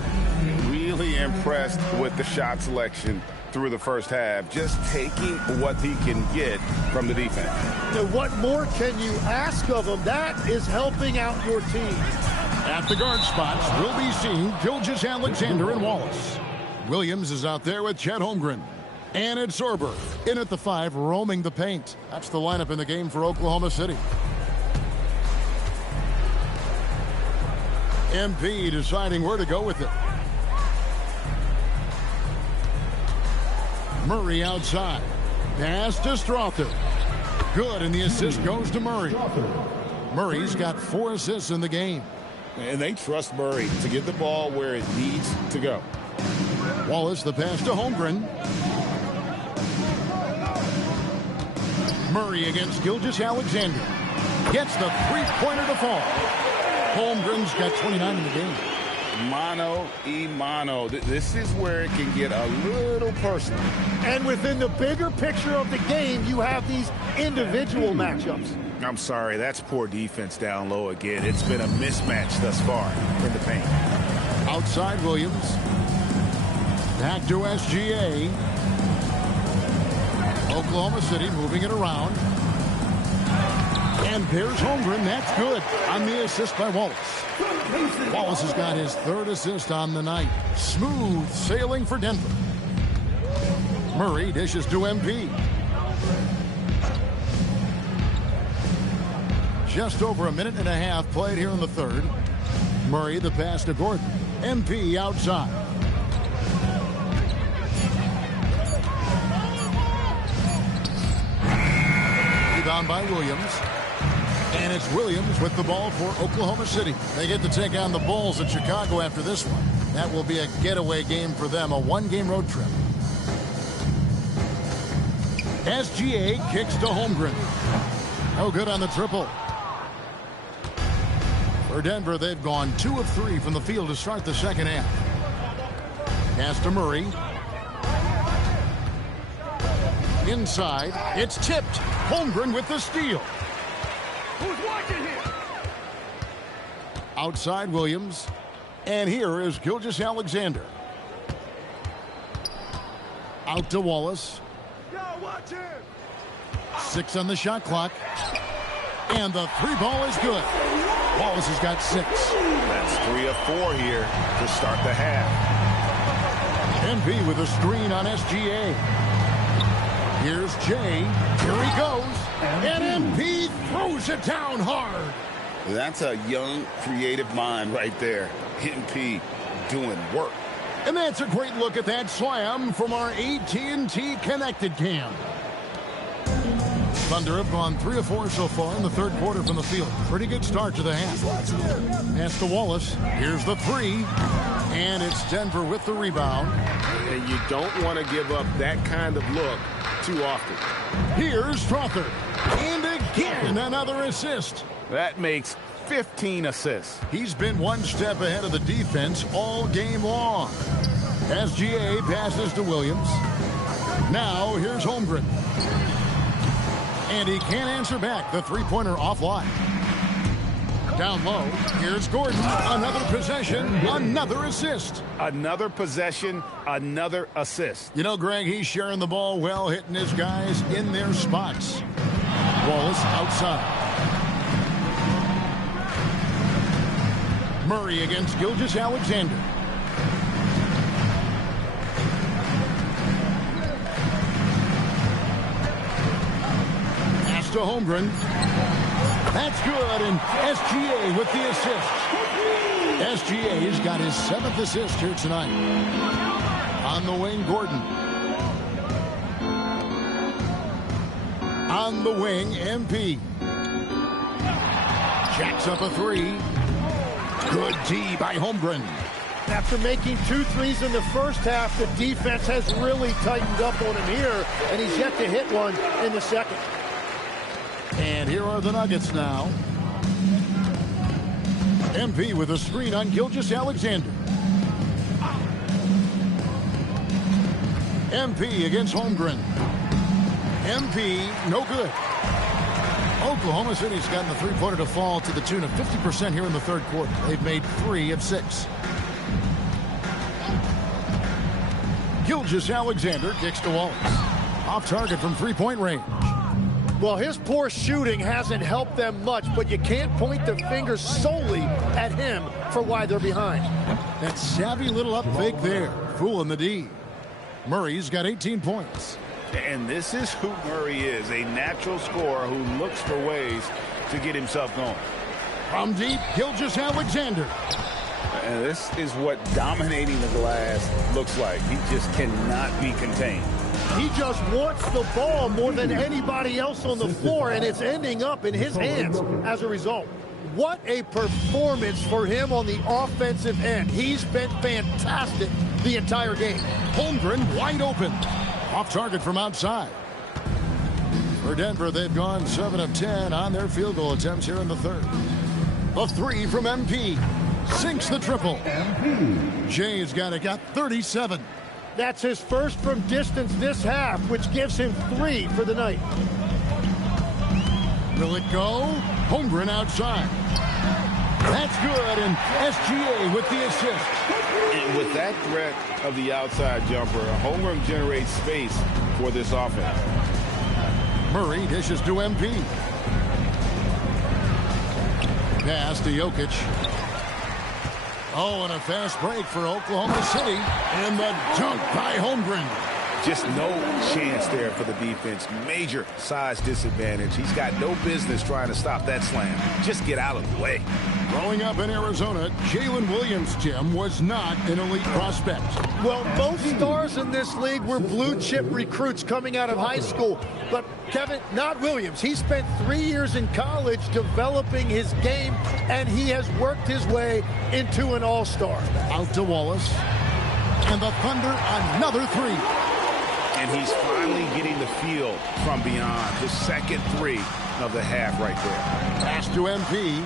Really impressed with the shot selection through the first half, just taking what he can get from the defense. And what more can you ask of him? That is helping out your team. At the guard spots, we'll be seeing Gilgeous-Alexander and Wallace. Williams is out there with Chet Holmgren. And it's Sorber in at the 5, roaming the paint. That's the lineup in the game for Oklahoma City. MP deciding where to go with it. Murray outside. Pass to Strother. Good, and the assist goes to Murray. Murray's got 4 assists in the game. And they trust Murray to get the ball where it needs to go. Wallace, the pass to Holmgren. Murray against Gilgeous-Alexander. Gets the three-pointer to fall. Holmgren's got 29 in the game. Mano. This is where it can get a little personal. And within the bigger picture of the game, you have these individual matchups. I'm sorry, that's poor defense down low again. It's been a mismatch thus far in the paint. Outside Williams. Back to SGA. Oklahoma City moving it around. And there's Holmgren. That's good on the assist by Wallace. Wallace has got his 3rd assist on the night. Smooth sailing for Denver. Murray dishes to MP. Just over a minute and a half played here in the 3rd. Murray the pass to Gordon. MP outside. Rebound by Williams. And it's Williams with the ball for Oklahoma City. They get to take on the Bulls at Chicago after this one. That will be a getaway game for them, a one-game road trip. SGA kicks to Holmgren. No good on the triple. For Denver, they've gone 2 of 3 from the field to start the second half. Pass to Murray. Inside, it's tipped. Holmgren with the steal. Who's watching here? Outside Williams. And here is Gilgeous-Alexander. Out to Wallace. Yo, watch him. 6 on the shot clock. And the 3-ball is good. Wallace has got 6. That's 3 of 4 here to start the half. MP with a screen on SGA. Here's Jay. Here he goes. And MP throws it down hard. That's a young, creative mind right there. MP doing work. And that's a great look at that slam from our AT&T Connected Cam. Thunder have gone 3 of 4 so far in the third quarter from the field. Pretty good start to the half. Pass to Wallace. Here's the 3. And it's Denver with the rebound. And you don't want to give up that kind of look too often. Here's Strother. And again, another assist. That makes 15 assists. He's been one step ahead of the defense all game long. SGA passes to Williams. Now here's Holmgren. And he can't answer back. The three-pointer offline. Down low. Here's Gordon. Another possession. Another assist. Another possession. Another assist. You know, Greg, he's sharing the ball well, hitting his guys in their spots. Wallace outside. Murray against Gilgeous-Alexander. Pass to Holmgren. That's good, and SGA with the assist. SGA's got his 7th assist here tonight. On the wing, Gordon. On the wing, MP. Jacks up a 3. Good D by Holmgren. After making 2 threes in the first half, the defense has really tightened up on him here, and he's yet to hit one in the second. And here are the Nuggets now. MP with a screen on Gilgeous-Alexander. MP against Holmgren. MP, no good. Oklahoma City's gotten the three-pointer to fall to the tune of 50% here in the third quarter. They've made 3 of 6. Gilgeous-Alexander kicks to Wallace. Off target from three-point range. Well, his poor shooting hasn't helped them much, but you can't point the finger solely at him for why they're behind. That savvy little up fake there, fooling the D. Murray's got 18 points. And this is who Murray is, a natural scorer who looks for ways to get himself going. From deep, Gilgeous-Alexander. And this is what dominating the glass looks like. He just cannot be contained. He just wants the ball more than anybody else on the floor, and it's ending up in his hands as a result. What a performance for him on the offensive end. He's been fantastic the entire game. Holmgren wide open. Off target from outside. For Denver, they've gone 7 of 10 on their field goal attempts here in the third. A 3 from MP. Sinks the triple. Jay's got 37. That's his first from distance this half, which gives him 3 for the night. Will it go? Holmgren outside. That's good, and SGA with the assist. And with that threat of the outside jumper, Holmgren generates space for this offense. Murray dishes to MP. Pass to Jokic. Oh, and a fast break for Oklahoma City. And the dunk by Holmgren. Just no chance there for the defense. Major size disadvantage. He's got no business trying to stop that slam. Just get out of the way. Growing up in Arizona, Jalen Williams, Tim, was not an elite prospect. Well, most stars in this league were blue-chip recruits coming out of high school. But, Kevin, not Williams. He spent 3 years in college developing his game, and he has worked his way into an all-star. Out to Wallace. And the Thunder, another three. And he's finally getting the feel from beyond. The second three of the half right there. Pass to MP.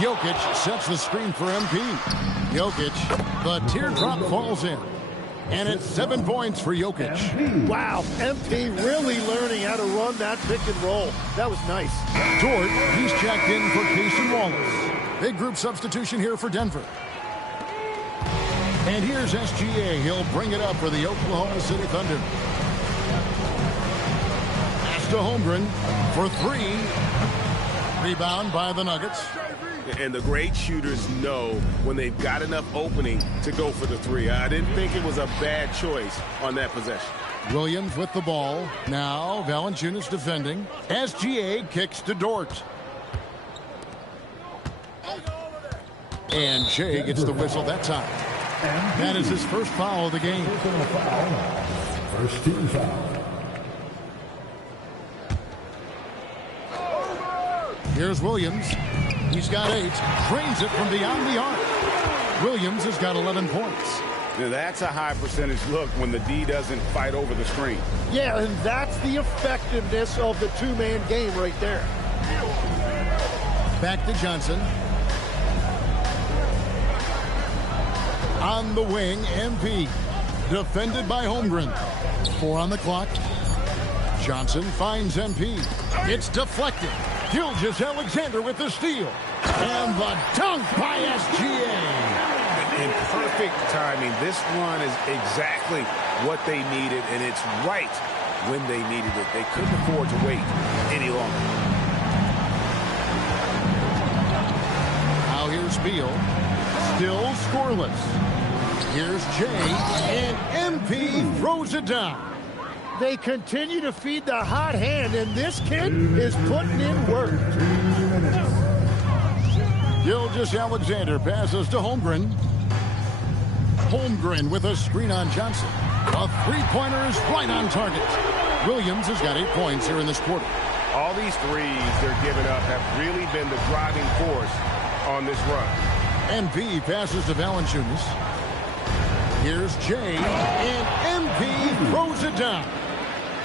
Jokic sets the screen for MP. Jokic, the teardrop falls in. And it's 7 points for Jokic. Wow, MP really learning how to run that pick and roll. That was nice. Dort, he's checked in for Casey Wallace. Big group substitution here for Denver. And here's SGA. He'll bring it up for the Oklahoma City Thunder. Pass to Holmgren for three. Rebound by the Nuggets. And the great shooters know when they've got enough opening to go for the three. I didn't think it was a bad choice on that possession. Williams with the ball. Now Valanciunas defending. SGA kicks to Dort. And Shea gets the whistle that time. That is his first foul of the game. First team foul. Here's Williams. He's got 8. Drains it from beyond the arc. Williams has got 11 points. Now that's a high percentage look when the D doesn't fight over the screen. Yeah, and that's the effectiveness of the two-man game right there. Back to Johnson. On the wing, MP. Defended by Holmgren. 4 on the clock. Johnson finds MP. It's deflected. Gilgeous-Alexander with the steal. And the dunk by SGA. In perfect timing. This run is exactly what they needed, and it's right when they needed it. They couldn't afford to wait any longer. Now here's Beal. Still scoreless. Here's Jay, and MP throws it down. They continue to feed the hot hand, and this kid is putting in work. Gilgeous-Alexander passes to Holmgren. Holmgren with a screen on Johnson. A three-pointer is right on target. Williams has got 8 points here in this quarter. All these threes they're giving up have really been the driving force on this run. MP passes to Valanciunas. Here's Jay, and MP throws it down.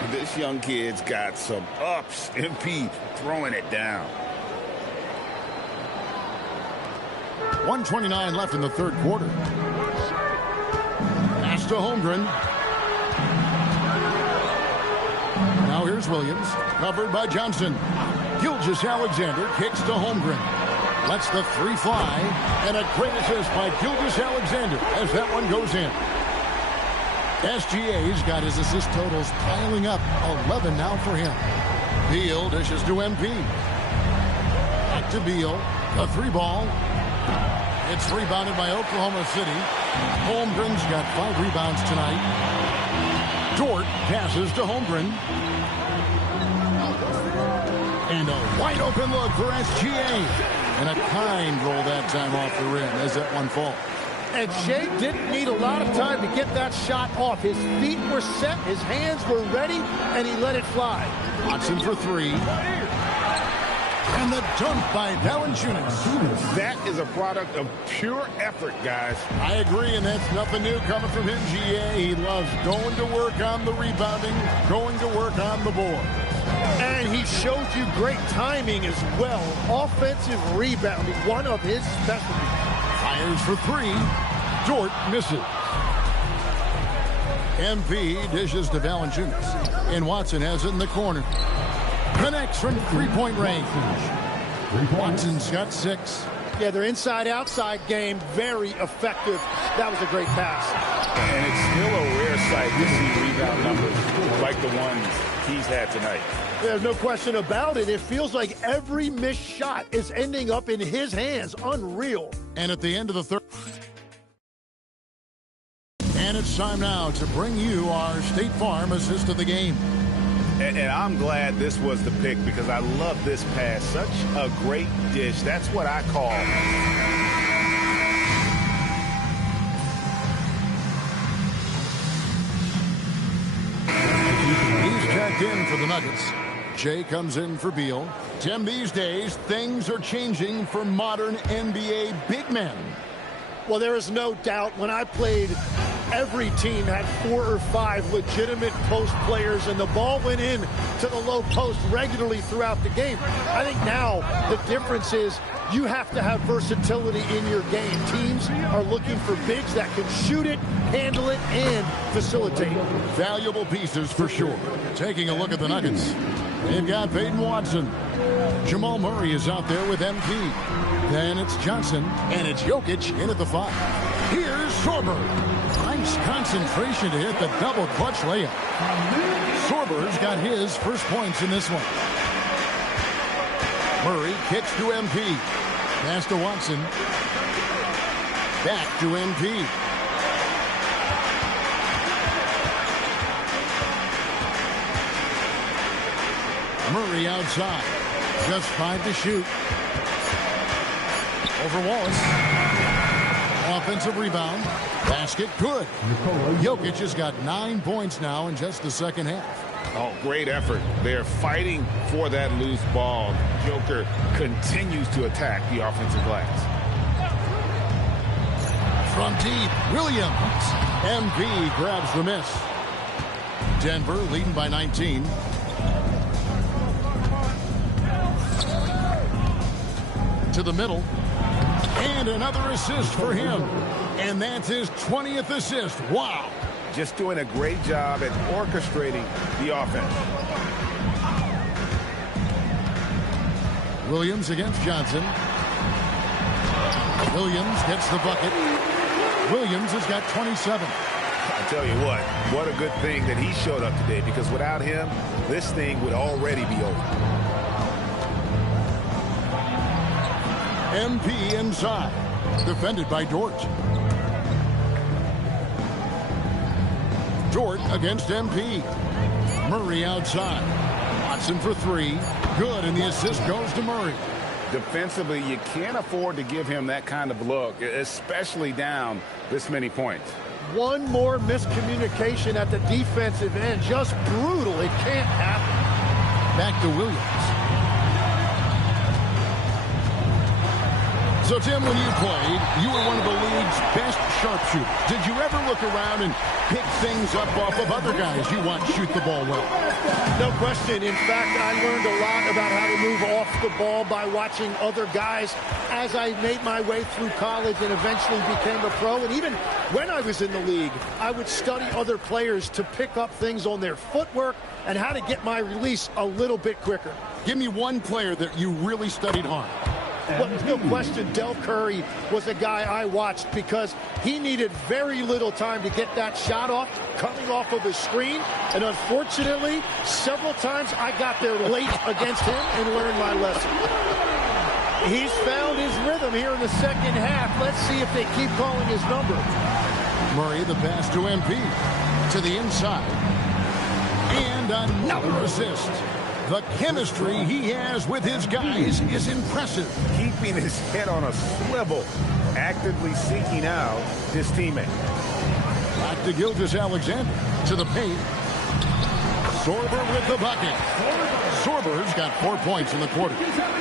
This young kid's got some ups. MP throwing it down. 1:29 left in the third quarter. Pass to Holmgren. Now here's Williams, covered by Johnson. Gilgeous-Alexander kicks to Holmgren. Lets the three fly, and a great assist by Gilgeous-Alexander as that one goes in. SGA's got his assist totals piling up, 11 now for him. Beal dishes to MP. Back to Beal, the three ball. It's rebounded by Oklahoma City. Holmgren's got 5 rebounds tonight. Dort passes to Holmgren. And a wide open look for SGA. And a kind roll that time off the rim as that one falls. And Shea didn't need a lot of time to get that shot off. His feet were set, his hands were ready, and he let it fly. Watson for 3. And the dunk by Valanciunas. That is a product of pure effort, guys. I agree, and that's nothing new coming from him, GA. He loves going to work on the rebounding, going to work on the board. And he showed you great timing as well. Offensive rebounding, one of his specialties. Fires for 3. Dort misses. MP dishes to Valanciunas. And Watson has it in the corner. Connects from three-point range. Watson's got 6. Yeah, their inside-outside game, very effective. That was a great pass. And it's still a rare sight to see rebound numbers like the ones he's had tonight. There's no question about it. It feels like every missed shot is ending up in his hands. Unreal. And at the end of the third. And it's time now to bring you our State Farm assist of the game. And I'm glad this was the pick because I love this pass. Such a great dish. That's what I call. He's checked in for the Nuggets. Jay comes in for Beal. Tim, these days, things are changing for modern NBA big men. Well, there is no doubt when I played, every team had 4 or 5 legitimate post players, and the ball went in to the low post regularly throughout the game. I think now the difference is you have to have versatility in your game. Teams are looking for bigs that can shoot it, handle it, and facilitate. Valuable pieces for sure. Taking a look at the Nuggets. They've got Peyton Watson. Jamal Murray is out there with MP. Then it's Johnson, and it's Jokic in at the 5. Here's Sorber. Nice concentration to hit the double clutch layup. Sorber's got his first points in this one. Murray kicks to MP. Pass to Watson. Back to MP. Murray outside. Just 5 to shoot. Over Wallace. Offensive rebound. Basket good. Jokic has got 9 points now in just the second half. Oh, great effort. They're fighting for that loose ball. Joker continues to attack the offensive glass. From deep, Williams. MP grabs the miss. Denver leading by 19. To the middle. And another assist for him. And that's his 20th assist. Wow. Just doing a great job at orchestrating the offense. Williams against Johnson. Williams gets the bucket. Williams has got 27. I tell you what a good thing that he showed up today, because without him, this thing would already be over. MP inside. Defended by Dort. Dort against MP. Murray outside. Watson for 3. Good, and the assist goes to Murray. Defensively, you can't afford to give him that kind of look, especially down this many points. One more miscommunication at the defensive end. Just brutal. It can't happen. Back to Williams. So, Tim, when you played, you were one of the league's best sharpshooters. Did you ever look around and pick things up off of other guys you want to shoot the ball well? No question. In fact, I learned a lot about how to move off the ball by watching other guys as I made my way through college and eventually became a pro. And even when I was in the league, I would study other players to pick up things on their footwork and how to get my release a little bit quicker. Give me one player that you really studied hard. Well, there's no question Del Curry was a guy I watched because he needed very little time to get that shot off coming off of his screen. And unfortunately, several times I got there late against him and learned my lesson. He's found his rhythm here in the second half. Let's see if they keep calling his number. Murray, the pass to MP. To the inside. And another assist. The chemistry he has with his guys is impressive. Keeping his head on a swivel, actively seeking out his teammate. Back to Gilgeous-Alexander. To the paint. Sorber with the bucket. Sorber's got 4 points in the quarter.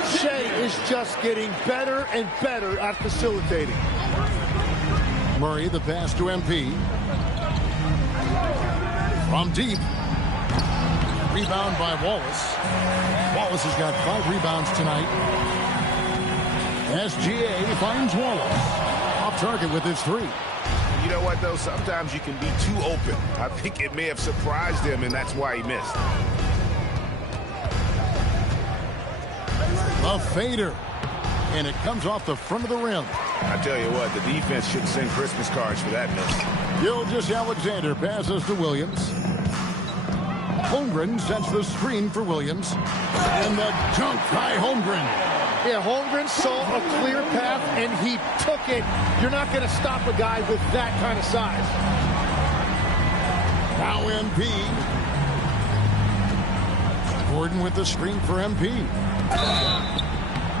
Shea is just getting better and better at facilitating. Murray, the pass to MP. From deep. Rebound by Wallace. Wallace has got 5 rebounds tonight. SGA finds Wallace. Off target with his 3. You know what, though? Sometimes you can be too open. I think it may have surprised him, and that's why he missed. A fader. And it comes off the front of the rim. I tell you what, the defense should send Christmas cards for that miss. Gilgeous-Alexander passes to Williams. Holmgren sets the screen for Williams. And the dunk by Holmgren. Yeah, Holmgren saw a clear path, and he took it. You're not going to stop a guy with that kind of size. Now MP. Gordon with the screen for MP.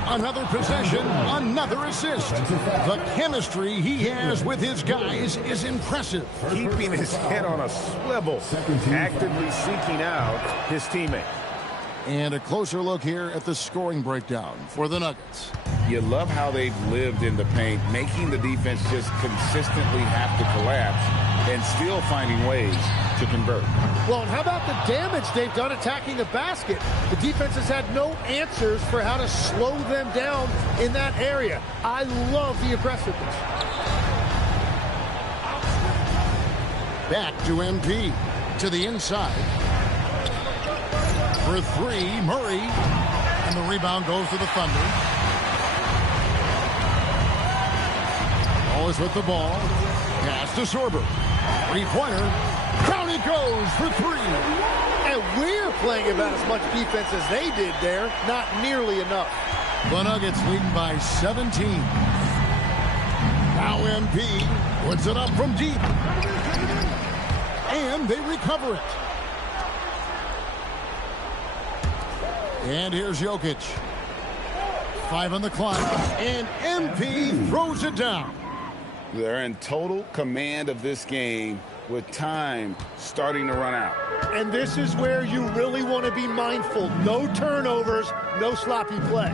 Another possession, another assist. The chemistry he has with his guys is impressive. Keeping his head on a swivel, actively seeking out his teammate. And a closer look here at the scoring breakdown for the Nuggets. You love how they've lived in the paint, making the defense just consistently have to collapse and still finding ways to convert. Well, and how about the damage they've done attacking the basket? The defense has had no answers for how to slow them down in that area. I love the aggressiveness. Back to MP. To the inside. For three, Murray. And the rebound goes to the Thunder. Always with the ball. Pass to Sorber. Three-pointer. Down he goes for three. And we're playing about as much defense as they did there. Not nearly enough. The Nuggets leading by 17. Now MP puts it up from deep. And they recover it. And here's Jokic. 5 on the clock. And MP throws it down. They're in total command of this game with time starting to run out. And this is where you really want to be mindful. No turnovers, no sloppy play.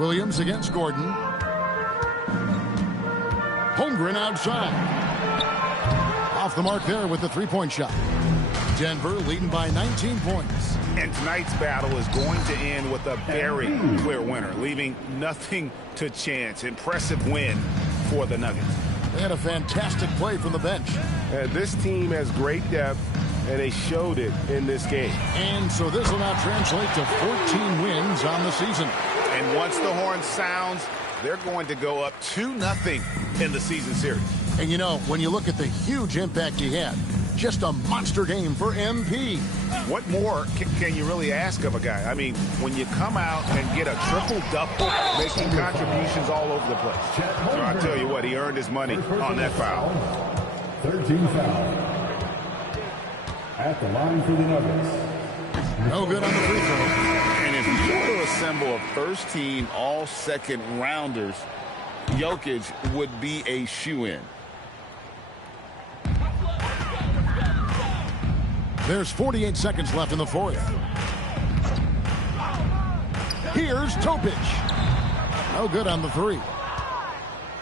Williams against Gordon. Holmgren outside. Off the mark there with the three-point shot. Denver leading by 19 points. And tonight's battle is going to end with a very clear winner, leaving nothing to chance. Impressive win for the Nuggets. They had a fantastic play from the bench. This team has great depth, and they showed it in this game. And so this will now translate to 14 wins on the season. And once the horn sounds, they're going to go up 2-0 in the season series. And you know, when you look at the huge impact he had, just a monster game for MP. What more can you really ask of a guy? I mean, when you come out and get a triple-double, making contributions all over the place. So I tell you what, he earned his money on that foul. 13 foul. At the line for the Nuggets. No good on the free throw. And if you were to assemble a first-team all-second rounders, Jokic would be a shoo-in. There's 48 seconds left in the fourth. Here's Topic. No good on the three.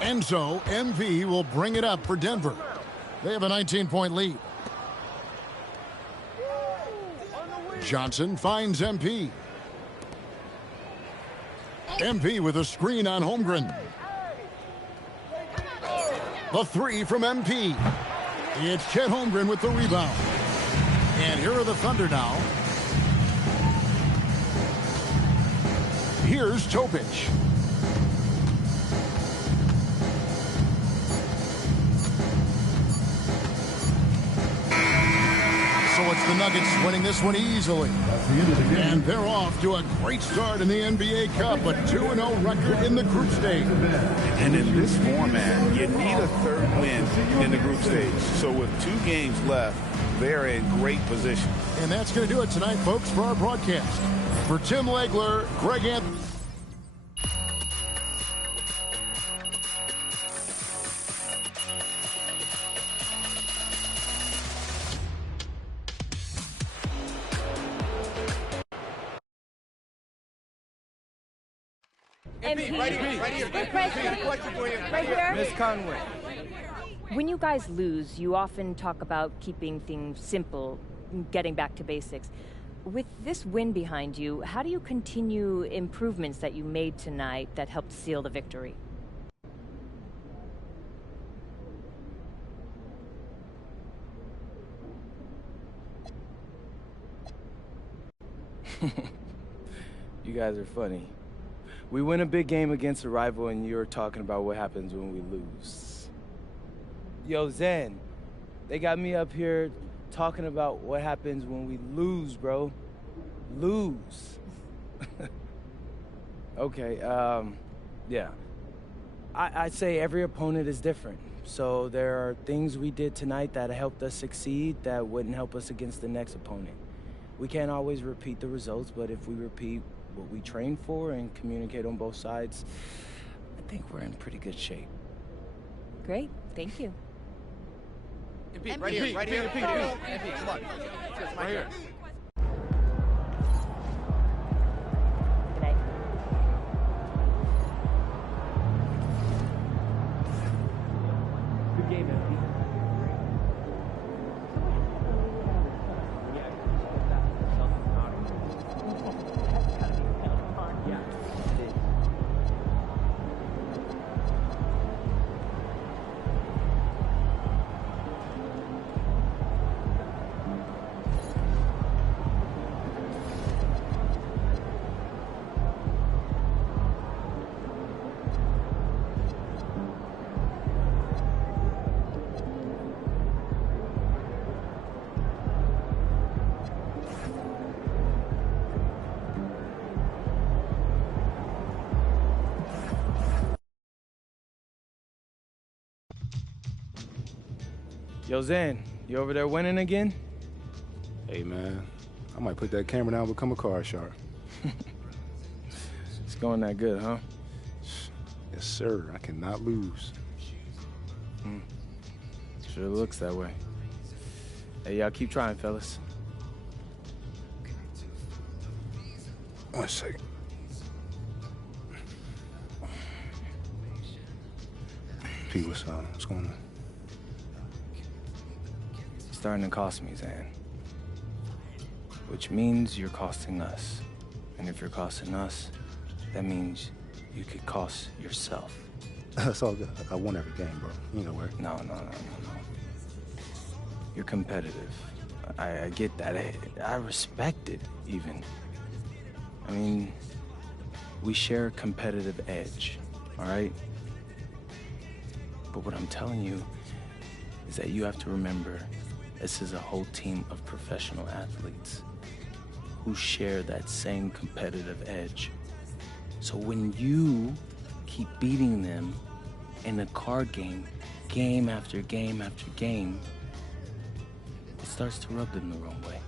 And so MV will bring it up for Denver. They have a 19-point lead. Johnson finds MP. MP with a screen on Holmgren. The three from MP. It's Chet Holmgren with the rebound. And here are the Thunder now. Here's Topic. So it's the Nuggets winning this one easily. And they're off to a great start in the NBA Cup, a 2-0 record in the group stage. And in this format, you need a third win in the group stage. So with 2 games left, they're in great position. And that's going to do it tonight, folks, for our broadcast. For Tim Legler, Greg Anthony. MP, right here. Right here. Miss Conway. When you guys lose, you often talk about keeping things simple, getting back to basics. With this win behind you, how do you continue improvements that you made tonight that helped seal the victory? You guys are funny. We win a big game against a rival and you're talking about what happens when we lose. Yo, Zen, they got me up here talking about what happens when we lose, bro. Lose. Okay, yeah. I'd say every opponent is different. So there are things we did tonight that helped us succeed that wouldn't help us against the next opponent. We can't always repeat the results, but if we repeat what we train for and communicate on both sides, I think we're in pretty good shape. Great. Thank you. Right here. Come on. Right here. Good game, MP. Yo, Zan, you over there winning again? Hey, man, I might put that camera down and become a card shark. It's going that good, huh? Yes, sir. I cannot lose. Sure looks that way. Hey, y'all keep trying, fellas. 1 second. Pete, what's going on? Starting to cost me, Zan. Which means you're costing us. And if you're costing us, that means you could cost yourself. That's all good. I won every game, bro. You know where? No. You're competitive. I get that. I respect it, even. I mean, we share a competitive edge, all right? But what I'm telling you is that you have to remember this is a whole team of professional athletes who share that same competitive edge. So when you keep beating them in a card game, game after game after game, it starts to rub them the wrong way.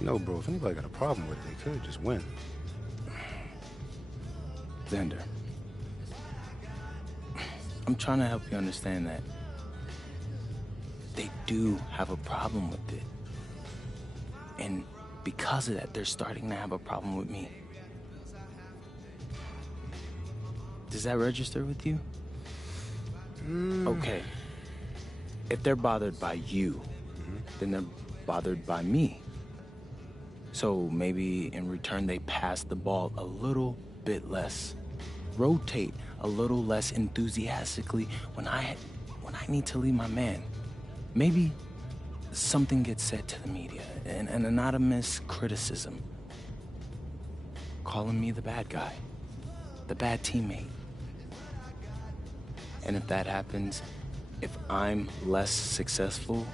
You know, bro, if anybody got a problem with it, they could just win. Xander, I'm trying to help you understand that they do have a problem with it. And because of that, they're starting to have a problem with me. Does that register with you? Okay. If they're bothered by you, then they're bothered by me. So maybe in return, they pass the ball a little bit less. Rotate a little less enthusiastically when I need to leave my man. Maybe something gets said to the media, an anonymous criticism, calling me the bad guy, the bad teammate. And if that happens, if I'm less successful,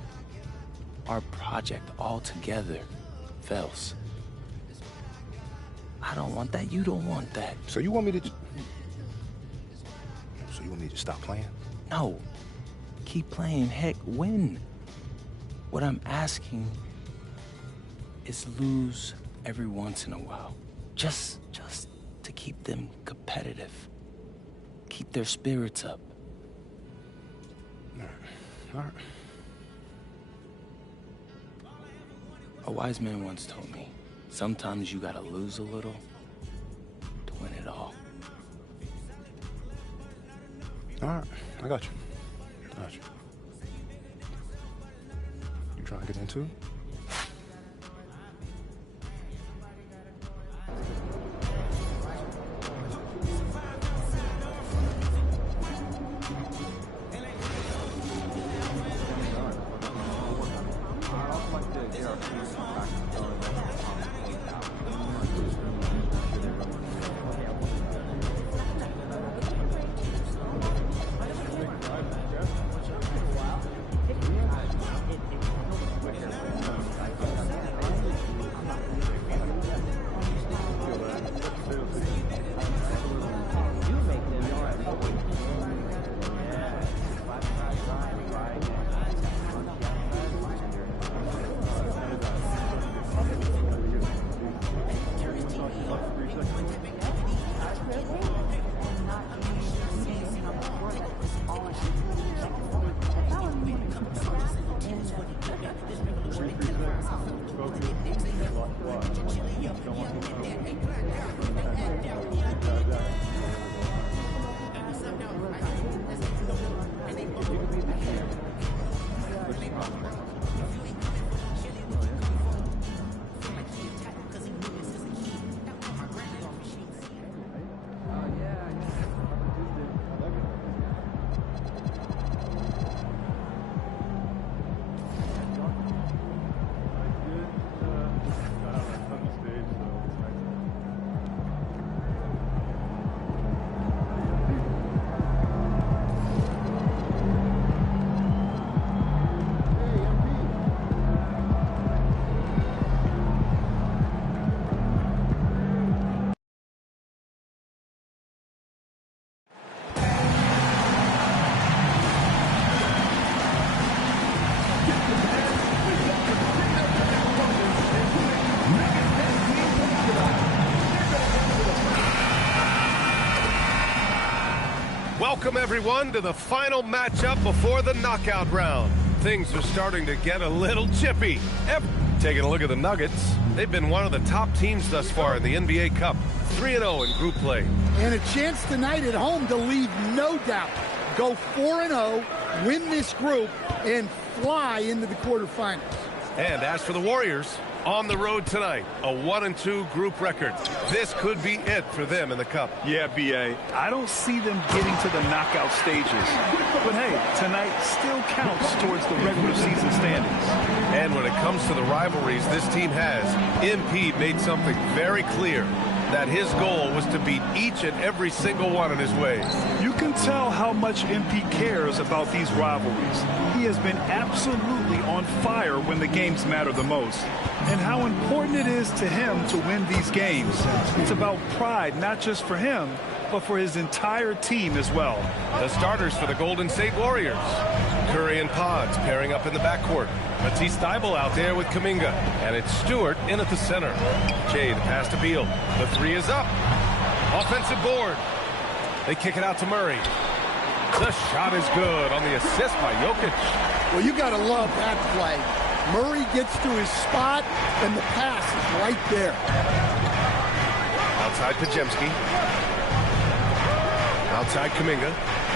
our project altogether fails. I don't want that. You don't want that. So you want me to... So you want me to stop playing? No. Keep playing. Heck, win. What I'm asking is lose every once in a while. Just to keep them competitive. Keep their spirits up. All right. A wise man once told me, sometimes you gotta lose a little to win it all. All right, I got you. You trying to get into it? Welcome, everyone, to the final matchup before the knockout round. Things are starting to get a little chippy. Taking a look at the Nuggets, they've been one of the top teams thus far in the NBA Cup. 3-0 in group play. And a chance tonight at home to leave no doubt. Go 4-0, win this group, and fly into the quarterfinals. And as for the Warriors, on the road tonight, a 1-2 group record. This could be it for them in the Cup. Yeah, B.A. I don't see them getting to the knockout stages. But hey, tonight still counts towards the regular season standings. And when it comes to the rivalries this team has, MP made something very clear, that his goal was to beat each and every single one in his way. You can tell how much MP cares about these rivalries. He has been absolutely on fire when the games matter the most. And how important it is to him to win these games. It's about pride, not just for him, but for his entire team as well. The starters for the Golden State Warriors. Curry and Pods pairing up in the backcourt. Matisse Thybulle out there with Kuminga. And it's Stewart in at the center. Jay, the pass to Beal. The three is up. Offensive board. They kick it out to Murray. The shot is good on the assist by Jokic. Well, you got to love that play. Murray gets to his spot, and the pass is right there. Outside Pajemski. Outside Kuminga.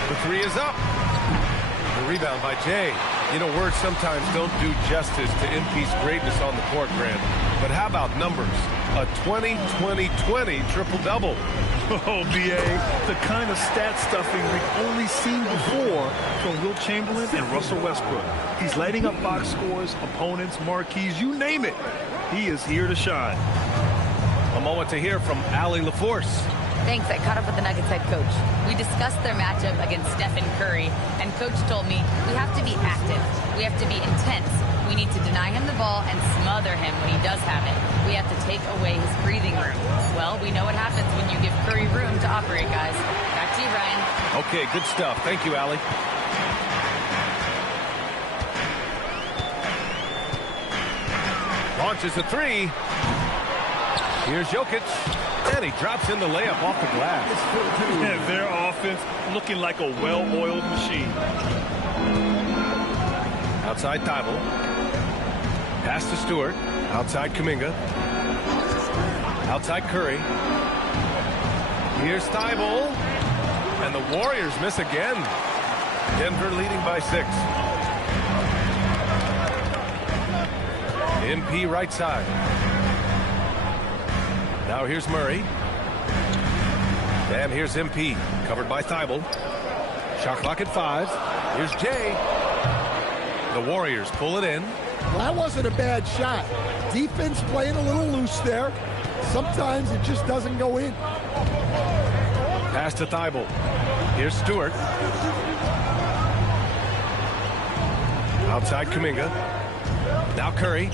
The three is up. The rebound by Jay. You know, words sometimes don't do justice to MP's greatness on the court, Grant. But how about numbers? A 20-20-20 triple-double. Oh, B.A., the kind of stat stuffing we've only seen before from Wilt Chamberlain and Russell Westbrook. He's lighting up box scores, opponents, marquees, you name it. He is here to shine. A moment to hear from Allie LaForce. Thanks. I caught up with the Nuggets head coach. We discussed their matchup against Stephen Curry, and coach told me we have to be active. We have to be intense. We need to deny him the ball and smother him when he does have it. We have to take away his breathing room. Well, we know what happens when you give Curry room to operate, guys. Back to you, Ryan. Okay, good stuff. Thank you, Allie. Launches a three. Here's Jokic. And he drops in the layup off the glass. And their offense looking like a well-oiled machine. Outside Thybulle. Pass to Stewart. Outside Kuminga. Outside Curry. Here's Thybulle. And the Warriors miss again. Denver leading by 6. MP right side. Now here's Murray. And here's MP. Covered by Thybulle. Shot clock at 5. Here's Jay. The Warriors pull it in. Well, that wasn't a bad shot. Defense playing a little loose there. Sometimes it just doesn't go in. Pass to Thybulle. Here's Stewart. Outside Kuminga. Now Curry.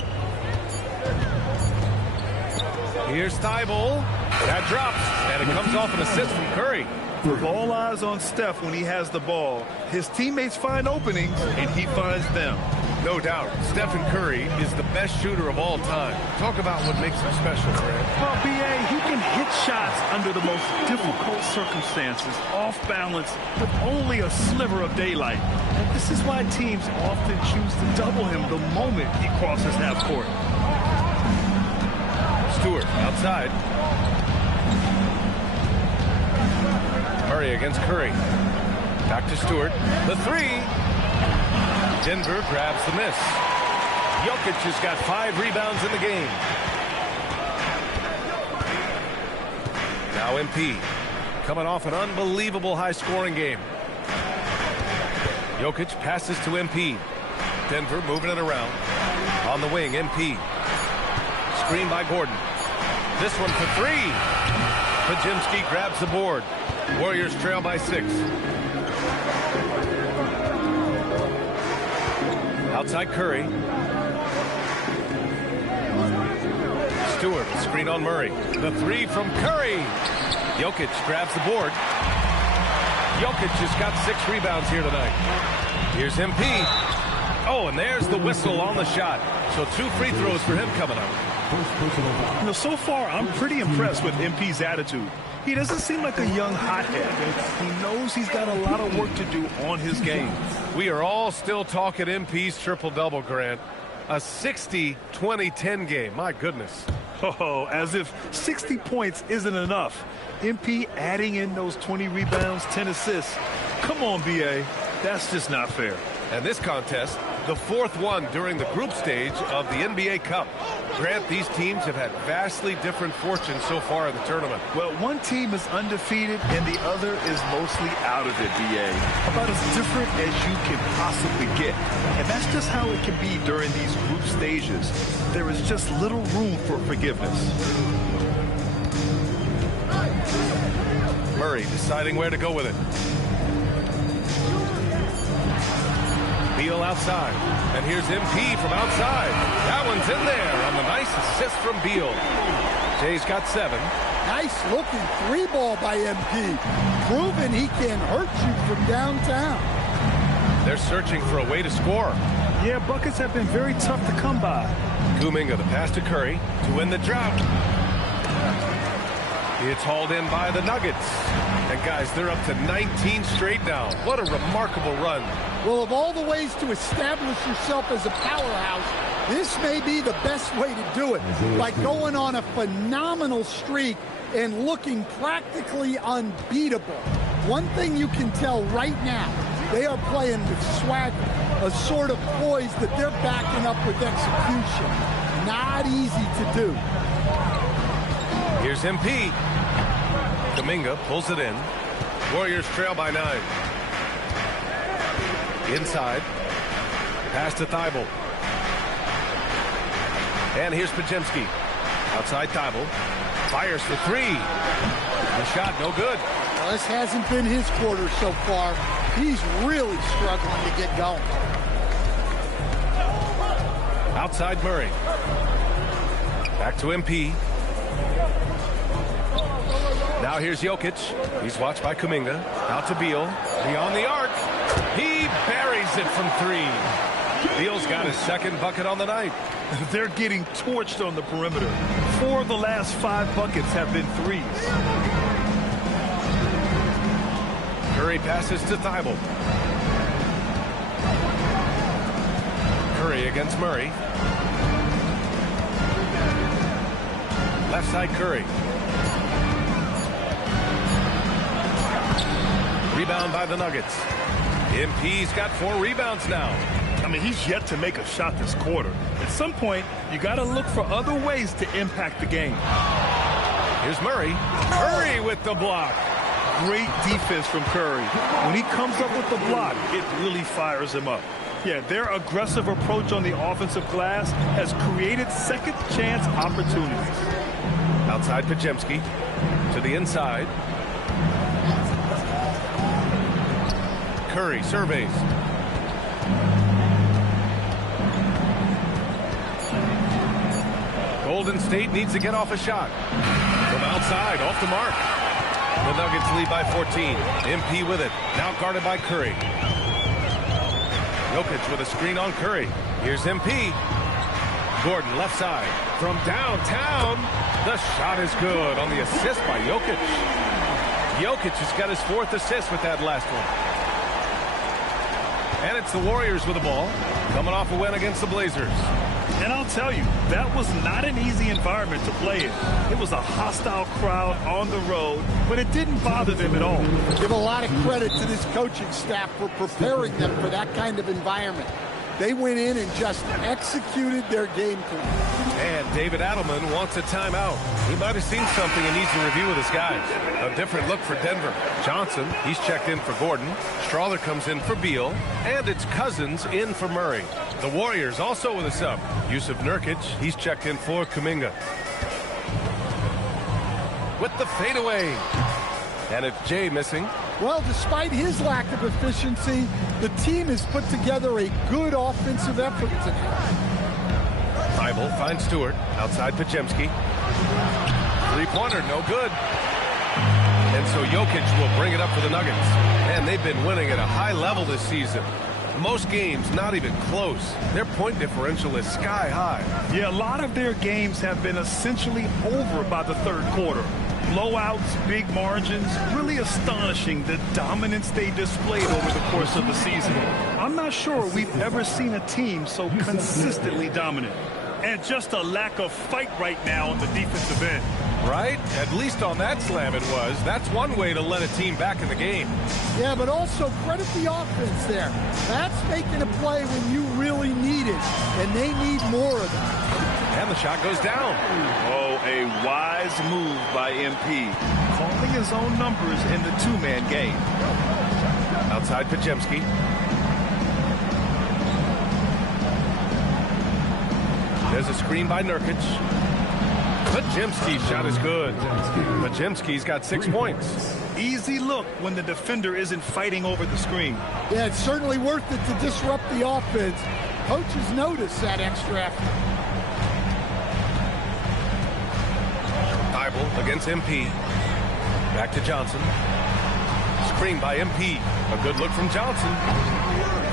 Here's Thybulle. That drops, and it comes off an assist from Curry. With all eyes on Steph when he has the ball, his teammates find openings, and he finds them. No doubt, Stephen Curry is the best shooter of all time. Talk about what makes him special, Fred. Well, B.A., he can hit shots under the most difficult circumstances, off balance, with only a sliver of daylight. And this is why teams often choose to double him the moment he crosses half court. Stewart outside. Murray against Curry. Back to Stewart. The three. Denver grabs the miss. Jokic has got 5 rebounds in the game. Now MP coming off an unbelievable high-scoring game. Jokic passes to MP. Denver moving it around. On the wing, MP. Screen by Gordon. This one for 3. Pajemski grabs the board. Warriors trail by 6. Outside Curry. Stewart, screen on Murray. The 3 from Curry. Jokic grabs the board. Jokic has got 6 rebounds here tonight. Here's MP. Oh, and there's the whistle on the shot. So 2 free throws for him coming up. You know, so far, I'm pretty impressed with MP's attitude. He doesn't seem like a young hothead. He knows he's got a lot of work to do on his game. We are all still talking MP's triple-double, Grant. A 60-20-10 game. My goodness. Oh, as if 60 points isn't enough. MP adding in those 20 rebounds, 10 assists. Come on, BA. That's just not fair. And this contest, the fourth one during the group stage of the NBA Cup. Grant, these teams have had vastly different fortunes so far in the tournament. Well, one team is undefeated and the other is mostly out of it, BA. About as different as you can possibly get. And that's just how it can be during these group stages. There is just little room for forgiveness. Murray deciding where to go with it. Beal outside, and here's MP from outside. That one's in there on the nice assist from Beal. Jay's got 7. Nice looking 3-ball by MP, proving he can hurt you from downtown. They're searching for a way to score. Yeah, buckets have been very tough to come by. Kuminga, the pass to Curry to win the drought. It's hauled in by the Nuggets. And guys, they're up to 19 straight now. What a remarkable run. Well, of all the ways to establish yourself as a powerhouse, this may be the best way to do it, by going on a phenomenal streak and looking practically unbeatable. One thing you can tell right now, they are playing with swagger, a sort of poise that they're backing up with execution. Not easy to do. Here's MP. Kuminga pulls it in. Warriors trail by 9. Inside. Pass to Thibault. And here's Podziemski. Outside Thibault. Fires the 3. The shot no good. Well, this hasn't been his quarter so far. He's really struggling to get going. Outside Murray. Back to MP. Now here's Jokic. He's watched by Kuminga. Out to Beal. Beyond the arc. He buries it from 3. Beal's got his second bucket on the night. They're getting torched on the perimeter. 4 of the last 5 buckets have been 3s. Curry passes to Thibault. Curry against Murray. Left side Curry. Rebound by the Nuggets. MP's got 4 rebounds now. I mean, he's yet to make a shot this quarter. At some point, you got to look for other ways to impact the game. Here's Murray. Curry with the block. Great defense from Curry. When he comes up with the block, it really fires him up. Yeah, their aggressive approach on the offensive glass has created second chance opportunities. Outside Podziemski. To the inside. Curry surveys. Golden State needs to get off a shot. From outside, off the mark. The Nuggets lead by 14. MP with it. Now guarded by Curry. Jokic with a screen on Curry. Here's MP. Gordon left side. From downtown. The shot is good on the assist by Jokic. Jokic has got his 4th assist with that last one. And it's the Warriors with the ball, coming off a win against the Blazers. And I'll tell you, that was not an easy environment to play in. It was a hostile crowd on the road, but it didn't bother them at all. Give a lot of credit to this coaching staff for preparing them for that kind of environment. They went in and just executed their game plan. And David Adelman wants a timeout. He might have seen something and needs to review with his guys. A different look for Denver. Johnson, he's checked in for Gordon. Strawler comes in for Beal. And it's Cousins in for Murray. The Warriors also with a sub. Yusuf Nurkic, he's checked in for Kuminga. With the fadeaway. And it's Jay missing. Well, despite his lack of efficiency, the team has put together a good offensive effort tonight. Thibault finds Stewart. Outside Podziemski. 3-pointer, no good. And so Jokic will bring it up for the Nuggets. And they've been winning at a high level this season. Most games not even close. Their point differential is sky high. Yeah, a lot of their games have been essentially over by the 3rd quarter. Blowouts, big margins, really astonishing the dominance they displayed over the course of the season. I'm not sure we've ever seen a team so consistently dominant. And just a lack of fight right now on the defensive end. Right? At least on that slam it was. That's one way to let a team back in the game. Yeah, but also credit the offense there. That's making a play when you really need it, and they need more of that. And the shot goes down. Oh, a wise move by MP. Calling his own numbers in the two-man game. Outside Pajemski. There's a screen by Nurkic. Pajemski's shot is good. Pajemski's got 6 points. Easy look when the defender isn't fighting over the screen. Yeah, it's certainly worth it to disrupt the offense. Coaches notice that extra effort. Thibault against MP. Back to Johnson. Screen by MP. A good look from Johnson.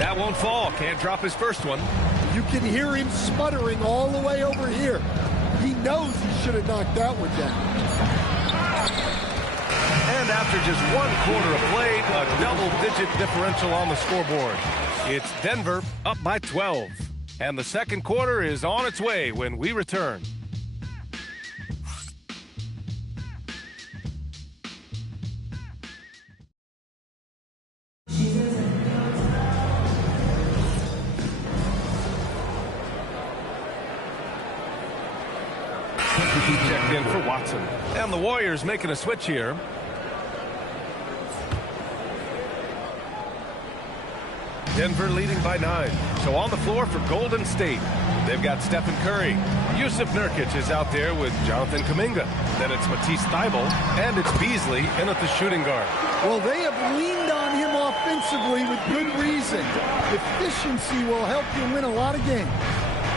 That won't fall. Can't drop his first one. You can hear him sputtering all the way over here. He knows he should have knocked that one down. And after just 1 quarter of play, a double-digit differential on the scoreboard. It's Denver up by 12. And the second quarter is on its way when we return. Checked in for Watson. And the Warriors making a switch here. Denver leading by 9. So on the floor for Golden State, they've got Stephen Curry. Yusuf Nurkic is out there with Jonathan Kuminga. Then it's Matisse Thybulle, and it's Beasley in at the shooting guard. Well, they have leaned on him offensively with good reason. Efficiency will help you win a lot of games.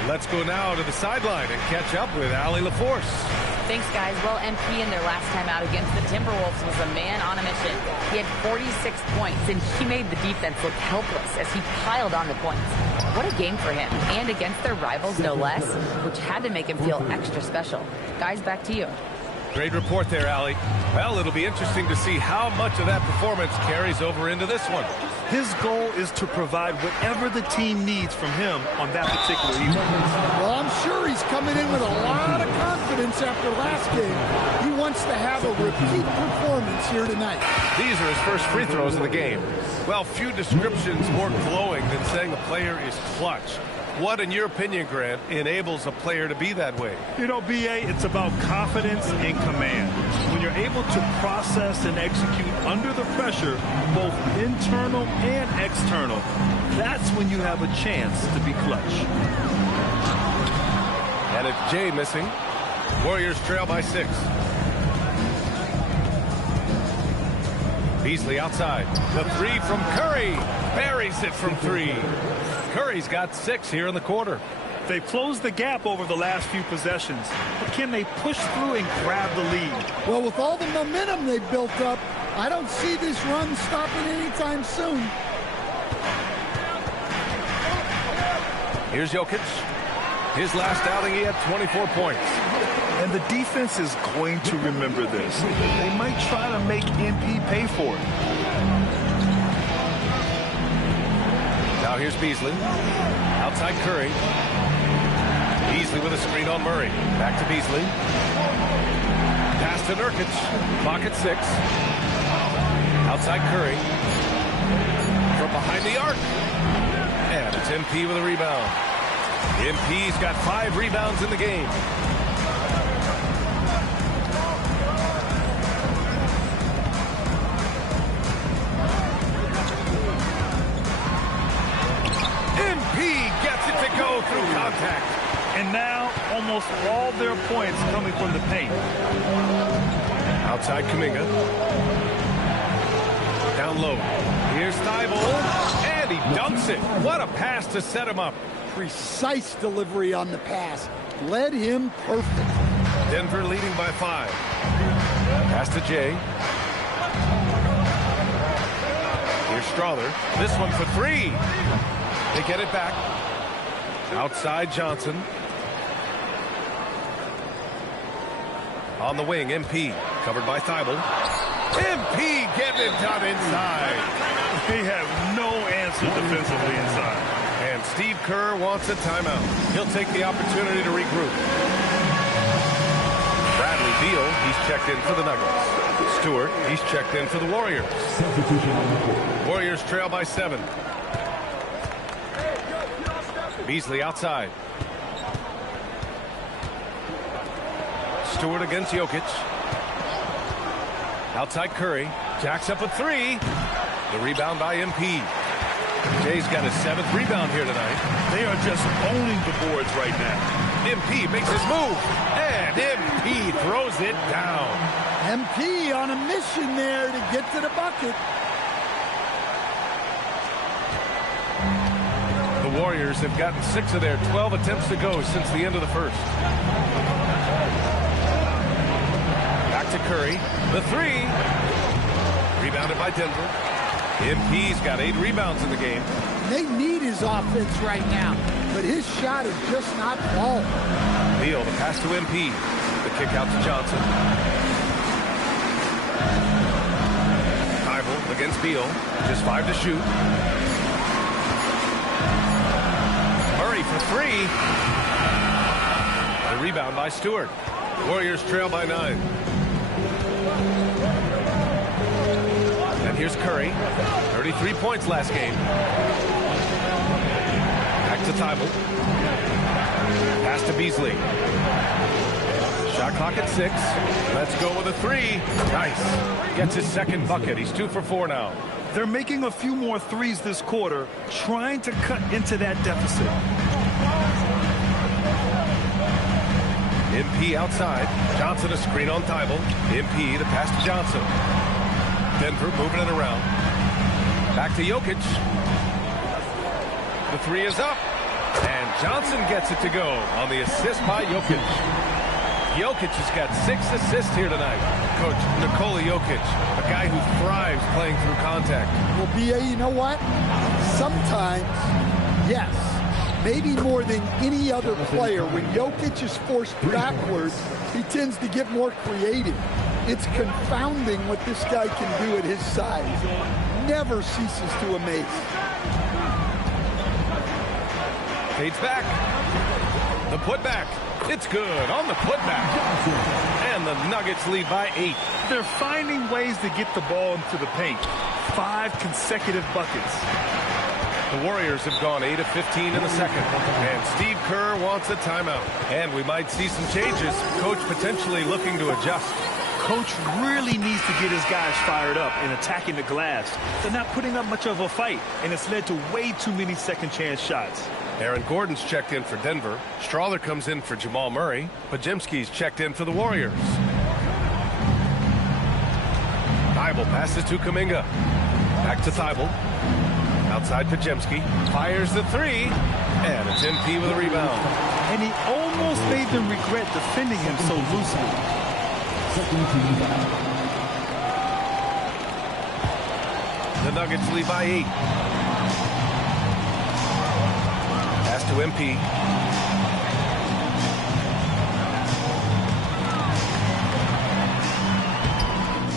Let's go now to the sideline and catch up with Allie LaForce. Thanks, guys. Well, MP in their last time out against the Timberwolves was a man on a mission. He had 46 points, and he made the defense look helpless as he piled on the points. What a game for him, and against their rivals, no less, which had to make him feel extra special. Guys, back to you. Great report there, Allie. Well, it'll be interesting to see how much of that performance carries over into this one. His goal is to provide whatever the team needs from him on that particular evening. Well, I'm sure he's coming in with a lot of confidence after last game. He wants to have a repeat performance here tonight. These are his first free throws of the game. Well, few descriptions more glowing than saying a player is clutch. What, in your opinion, Grant, enables a player to be that way? You know, B.A., it's about confidence and command. When you're able to process and execute under the pressure, both internal and external, that's when you have a chance to be clutch. And it's Jay missing. Warriors trail by 6. Beasley outside. The 3 from Curry. Buries it from 3. Curry's got 6 here in the quarter. They've closed the gap over the last few possessions, but can they push through and grab the lead? Well, with all the momentum they've built up, I don't see this run stopping anytime soon. Here's Jokic. His last outing, he had 24 points. And the defense is going to remember this. They might try to make MP pay for it. Now here's Beasley. Outside Curry. Beasley with a screen on Murray. Back to Beasley. Pass to Nurkic. Clock at 6. Outside Curry. From behind the arc. And it's MP with a rebound. MP's got 5 rebounds in the game. Gets it to go through contact. And now almost all their points coming from the paint. Outside Kuminga. Down low. Here's Thybulle. And he dunks it. What a pass to set him up. Precise delivery on the pass. Led him perfect. Denver leading by 5. Pass to Jay. Here's Strother. This one for 3. They get it back. Outside Johnson. On the wing, MP. Covered by Thibault. MP getting it done inside. They have no answer defensively inside. And Steve Kerr wants a timeout. He'll take the opportunity to regroup. Bradley Beal, he's checked in for the Nuggets. Stewart, he's checked in for the Warriors. Warriors trail by 7. Beasley outside. Stewart against Jokic. Outside Curry. Jacks up a 3. The rebound by MP. Jay's got his 7th rebound here tonight. They are just owning the boards right now. MP makes his move. And MP throws it down. MP on a mission there to get to the bucket. The Warriors have gotten 6 of their 12 attempts to go since the end of the first. Back to Curry. The 3. Rebounded by Denver. MP's got 8 rebounds in the game. They need his offense right now, but his shot is just not falling. Beal, the pass to MP. The kick out to Johnson. Thibault against Beal. Just 5 to shoot. Murray for 3. The rebound by Stewart. Warriors trail by 9. And here's Curry. 33 points last game. Back to Thibault. Pass to Beasley. Shot clock at 6. Let's go with a 3. Nice. Gets his 2nd bucket. He's 2 for 4 now. They're making a few more threes this quarter, trying to cut into that deficit. MP outside. Johnson a screen on Thibault. MP the pass to Johnson. Denver moving it around. Back to Jokic. The 3 is up. And Johnson gets it to go on the assist by Jokic. Jokic has got 6 assists here tonight. Coach Nikola Jokic, a guy who thrives playing through contact. Well, B.A., you know what? Sometimes, yes, maybe more than any other player, when Jokic is forced backwards, he tends to get more creative. It's confounding what this guy can do at his size. Never ceases to amaze. Fades back. The putback. It's good on the putback. And the Nuggets lead by 8. They're finding ways to get the ball into the paint. 5 consecutive buckets. The Warriors have gone 8 of 15 in the second. And Steve Kerr wants a timeout. And we might see some changes. Coach potentially looking to adjust. Coach really needs to get his guys fired up and attacking the glass. They're not putting up much of a fight, and it's led to way too many second chance shots. Aaron Gordon's checked in for Denver. Strawler comes in for Jamal Murray. Pajemski's checked in for the Warriors. Thibault passes to Kuminga. Back to Thibault. Outside Pajemski. Fires the 3. And it's MP with a rebound. And he almost made them regret defending him so loosely. The Nuggets lead by 8. Pass to MP.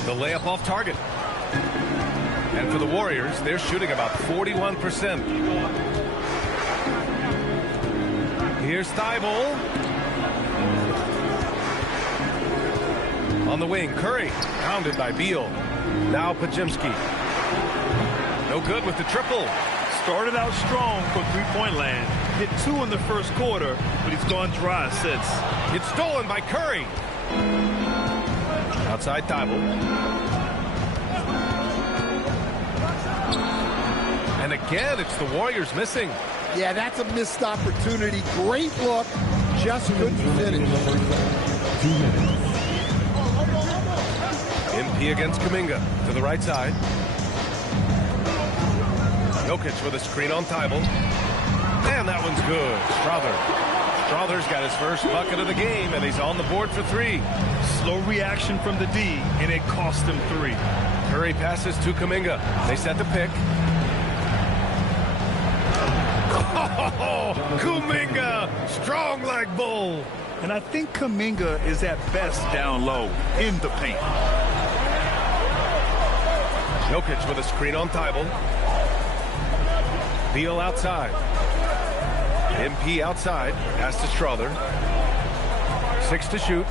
The layup off target. And for the Warriors, they're shooting about 41%. Here's Thibault. On the wing, Curry, pounded by Beal. Now Pajemski. No good with the triple. Started out strong from three-point land. Hit 2 in the first quarter, but he's gone dry since. It's stolen by Curry. Outside Thibault. And again, it's the Warriors missing. Yeah, that's a missed opportunity. Great look, just couldn't finish. 2 minutes. MP against Kuminga to the right side. Jokic with a screen on Thibault. And that one's good. Strawther's got his first bucket of the game, and he's on the board for 3. Slow reaction from the D, and it cost him 3. Curry passes to Kuminga. They set the pick. Oh, Kuminga, strong like bull. And I think Kuminga is at best down low in the paint. Jokic with a screen on Thibault. Beal outside. MP outside. Pass to Strother. 6 to shoot.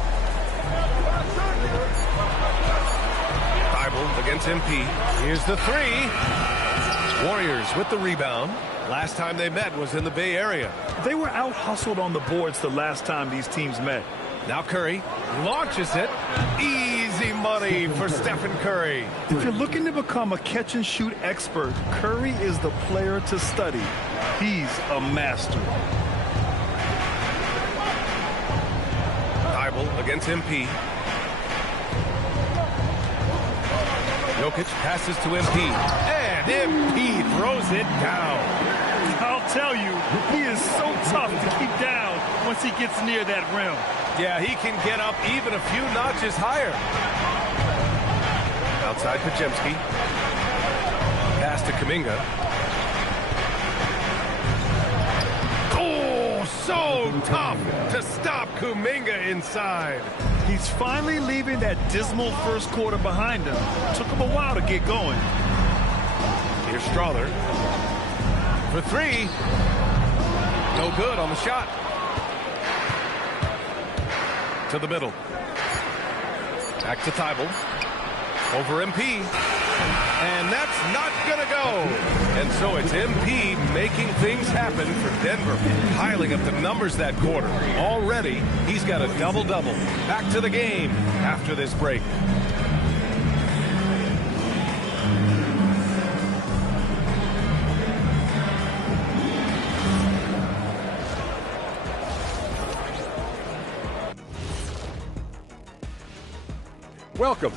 Thibault against MP. Here's the 3. Warriors with the rebound. Last time they met was in the Bay Area. They were out-hustled on the boards the last time these teams met. Now Curry launches it. Easy money for Stephen Curry. If you're looking to become a catch-and-shoot expert, Curry is the player to study. He's a master. Thibault against MP. Jokic passes to MP. And MP throws it down. I'll tell you, he is so tough to keep down once he gets near that rim. Yeah, he can get up even a few notches higher. Outside Podziemski. Pass to Kuminga. Oh, so tough to stop Kuminga inside. He's finally leaving that dismal first quarter behind him. Took him a while to get going. Here's Strother. For 3. No good on the shot. To the middle. Back to Thibault. Over MP. And that's not going to go. And so it's MP making things happen for Denver. Piling up the numbers that quarter. Already, he's got a double-double. Back to the game after this break. Welcome.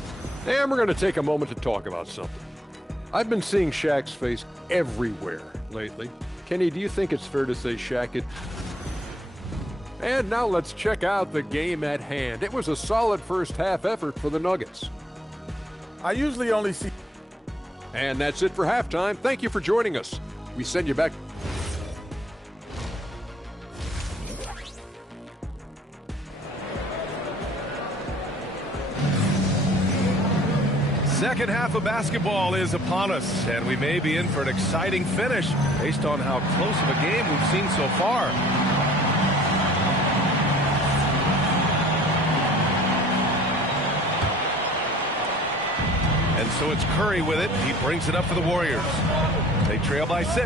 And we're going to take a moment to talk about something. I've been seeing Shaq's face everywhere lately. Kenny, do you think it's fair to say Shaq it? And now let's check out the game at hand. It was a solid first half effort for the Nuggets. I usually only see... And that's it for halftime. Thank you for joining us. We send you back... Second half of basketball is upon us, and we may be in for an exciting finish based on how close of a game we've seen so far. And so it's Curry with it. He brings it up for the Warriors. They trail by 6.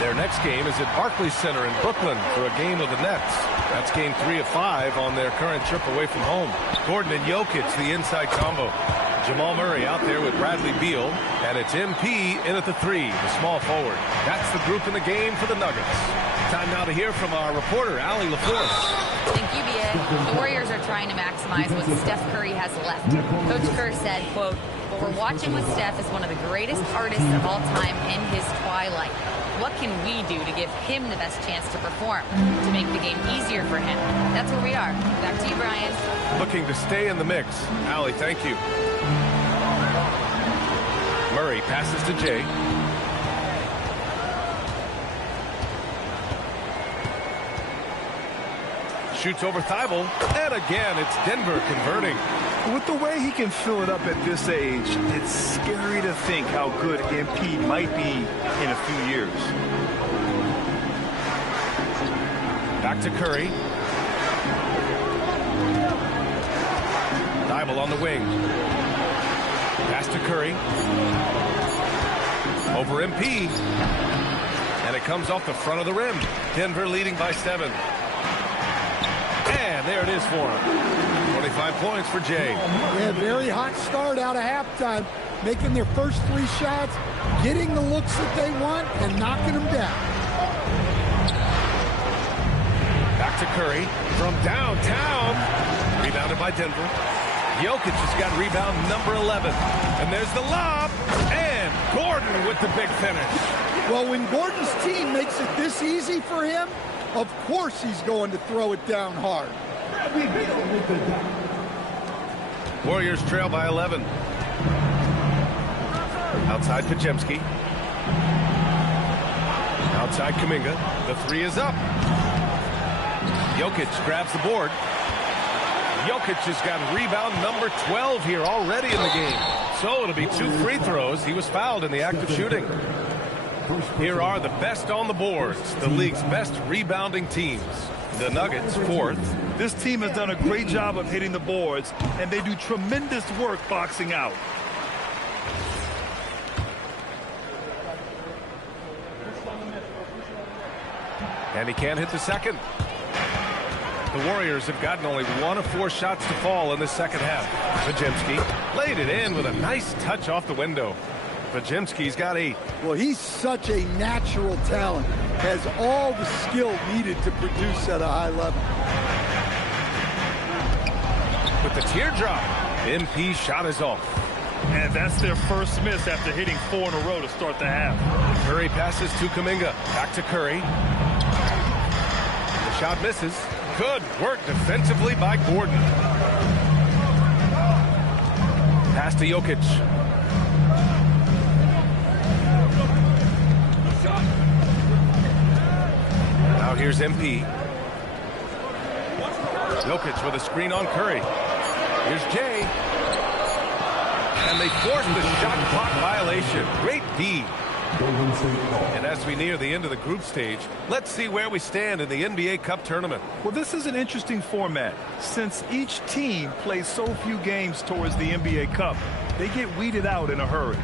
Their next game is at Barclays Center in Brooklyn for a game of the Nets. That's game 3 of 5 on their current trip away from home. Gordon and Jokic, the inside combo. Jamal Murray out there with Bradley Beal, and it's MP in at the 3, the small forward. That's the group in the game for the Nuggets. Time now to hear from our reporter, Allie LaForce. Thank you, B.A. The Warriors are trying to maximize what Steph Curry has left. Coach Kerr said, quote, "What we're watching with Steph is one of the greatest artists of all time in his twilight. What can we do to give him the best chance to perform, to make the game easier for him?" That's where we are. Back to you, Brian. Looking to stay in the mix. Allie, thank you. Murray passes to Jay. Shoots over Thibault, and again, it's Denver converting. With the way he can fill it up at this age, it's scary to think how good MP might be in a few years. Back to Curry. Thibault on the wing. Pass to Curry. Over MP. And it comes off the front of the rim. Denver leading by 7. And there it is for him. 25 points for Jay. Yeah, very hot start out of halftime. Making their first 3 shots, getting the looks that they want, and knocking them down. Back to Curry from downtown. Rebounded by Denver. Jokic has got rebound number 11. And there's the lob. And Gordon with the big finish. Well, when Gordon's team makes it this easy for him, of course he's going to throw it down hard. Warriors trail by 11. Outside Podziemski. Outside Kuminga. The 3 is up. Jokic grabs the board. Jokic has got rebound number 12 here already in the game. So it'll be 2 free throws. He was fouled in the act of shooting. Here are the best on the boards, the league's best rebounding teams. The Nuggets, 4th. This team has done a great job of hitting the boards, and they do tremendous work boxing out. And he can't hit the second. The Warriors have gotten only 1 of 4 shots to fall in the second half. Podziemski laid it in with a nice touch off the window. Podziemski's got 8. Well, he's such a natural talent. Has all the skill needed to produce at a high level. With the teardrop, MP shot is off. And that's their first miss after hitting 4 in a row to start the half. Curry passes to Kuminga. Back to Curry. The shot misses. Good work defensively by Gordon. Pass to Jokic. Now here's MP. Jokic with a screen on Curry. Here's Jay. And they force the shot clock violation. Great D. And as we near the end of the group stage, let's see where we stand in the NBA Cup tournament. Well, this is an interesting format. Since each team plays so few games towards the NBA Cup, they get weeded out in a hurry.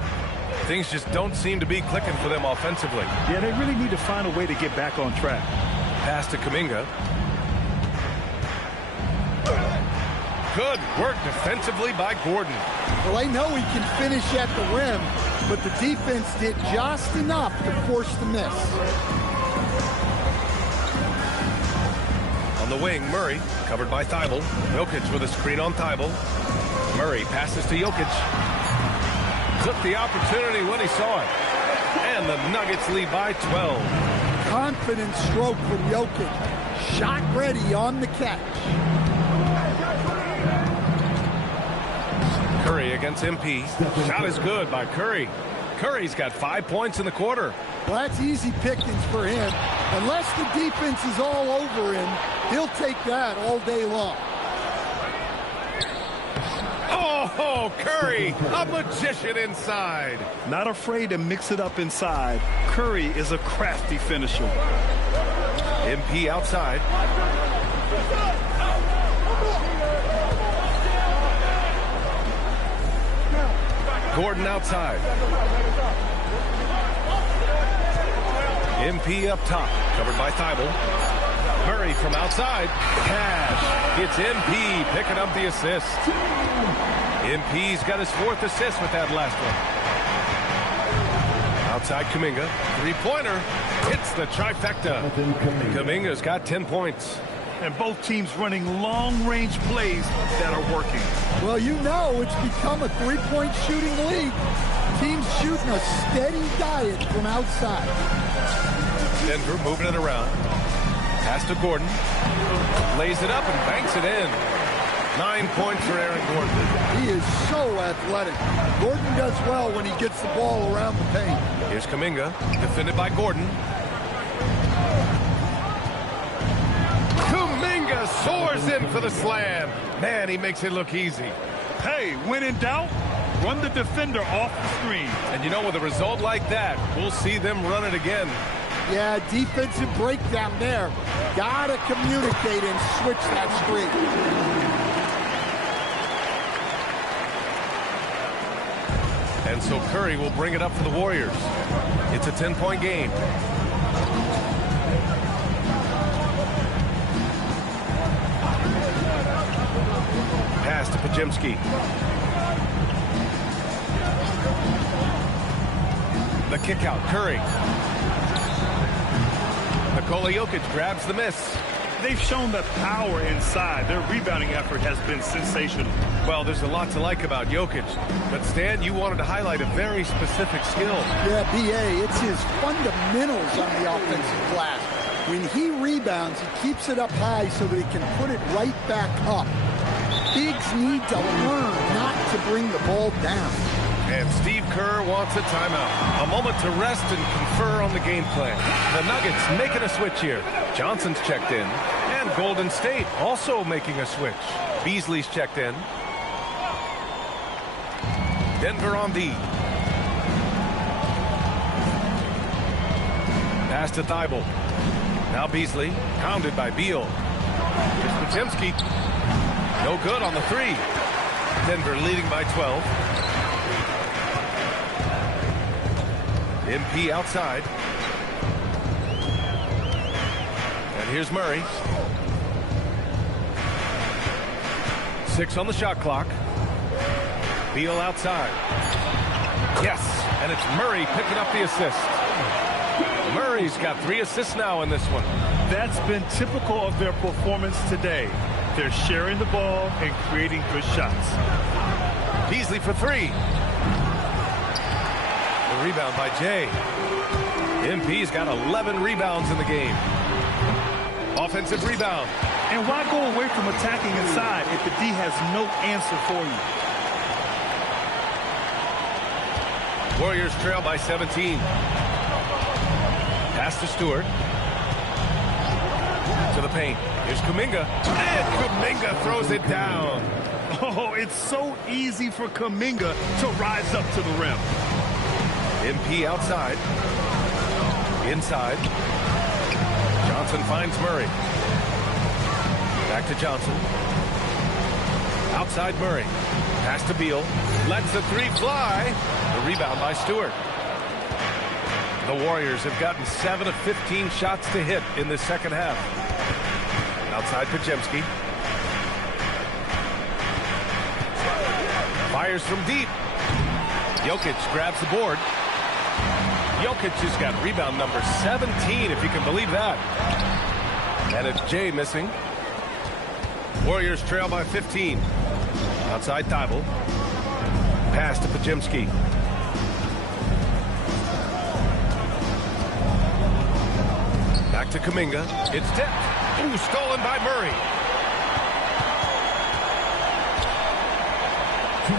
Things just don't seem to be clicking for them offensively. Yeah, they really need to find a way to get back on track. Pass to Kuminga. Good work defensively by Gordon. Well, they know he can finish at the rim, but the defense did just enough to force the miss. On the wing, Murray, covered by Thibault. Jokic with a screen on Thibault. Murray passes to Jokic. Took the opportunity when he saw it. And the Nuggets lead by 12. Confident stroke from Jokic. Shot ready on the catch. Curry against MP. Shot is good by Curry. Curry's got 5 points in the quarter. Well, that's easy pickings for him. Unless the defense is all over him, he'll take that all day long. Oh, Curry, a magician inside. Not afraid to mix it up inside. Curry is a crafty finisher. MP outside. Gordon outside. MP up top, covered by Thibault. Murray from outside. Cash. It's MP picking up the assist. MP's got his 4th assist with that last one. Outside Kuminga. 3-pointer. Hits the trifecta. Kuminga's got 10 points. And both teams running long-range plays that are working. Well, you know it's become a 3-point shooting league. Teams shooting a steady diet from outside. Denver moving it around. Pass to Gordon. Lays it up and banks it in. 9 points for Aaron Gordon. He is so athletic. Gordon does well when he gets the ball around the paint. Here's Kuminga, defended by Gordon. Kuminga soars in for the slam. Man, he makes it look easy. Hey, when in doubt, run the defender off the screen. And you know, with a result like that, we'll see them run it again. Yeah, defensive breakdown there. Gotta communicate and switch that screen. And so Curry will bring it up for the Warriors. It's a 10-point game. Pass to Podziemski. The kick out, Curry. Nikola Jokic grabs the miss. They've shown the power inside. Their rebounding effort has been sensational. Well, there's a lot to like about Jokic. But, Stan, you wanted to highlight a very specific skill. Yeah, B.A., it's his fundamentals on the offensive glass. When he rebounds, he keeps it up high so that he can put it right back up. Bigs need to learn not to bring the ball down. And Steve Kerr wants a timeout. A moment to rest and confer on the game plan. The Nuggets making a switch here. Johnson's checked in. And And Golden State also making a switch. Beasley's checked in. Denver on D. Pass to Thibault. Now Beasley, pounded by Beal. Here's Potemski. No good on the three. Denver leading by 12. MP outside. And here's Murray. 6 on the shot clock. Beal outside. Yes, and it's Murray picking up the assist. Murray's got 3 assists now in this one. That's been typical of their performance today. They're sharing the ball and creating good shots. Beasley for 3. The rebound by Jay. MP's got 11 rebounds in the game. Offensive rebound. And why go away from attacking inside if the D has no answer for you? Warriors trail by 17. Pass to Stewart. To the paint. Here's Kuminga. And Kuminga throws it down. Oh, it's so easy for Kuminga to rise up to the rim. MP outside. Inside. Johnson finds Murray. Back to Johnson. Outside Murray. Pass to Beal. Lets the 3 fly. The rebound by Stewart. The Warriors have gotten 7 of 15 shots to hit in the second half. Outside Podziemski. Fires from deep. Jokic grabs the board. Jokic has got rebound number 17, if you can believe that. And it's Jay missing. Warriors trail by 15. Outside Thibault. Pass to Podziemski. Back to Kuminga. It's tipped. Ooh, stolen by Murray.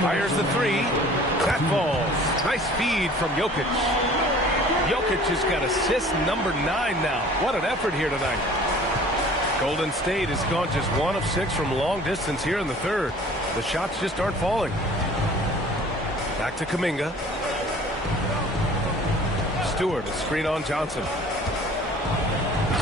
Fires the 3. That falls. Nice feed from Jokic. Jokic has got assist number 9 now. What an effort here tonight. Golden State has gone just 1 of 6 from long distance here in the third. The shots just aren't falling. Back to Kuminga. Stewart, a screen on Johnson.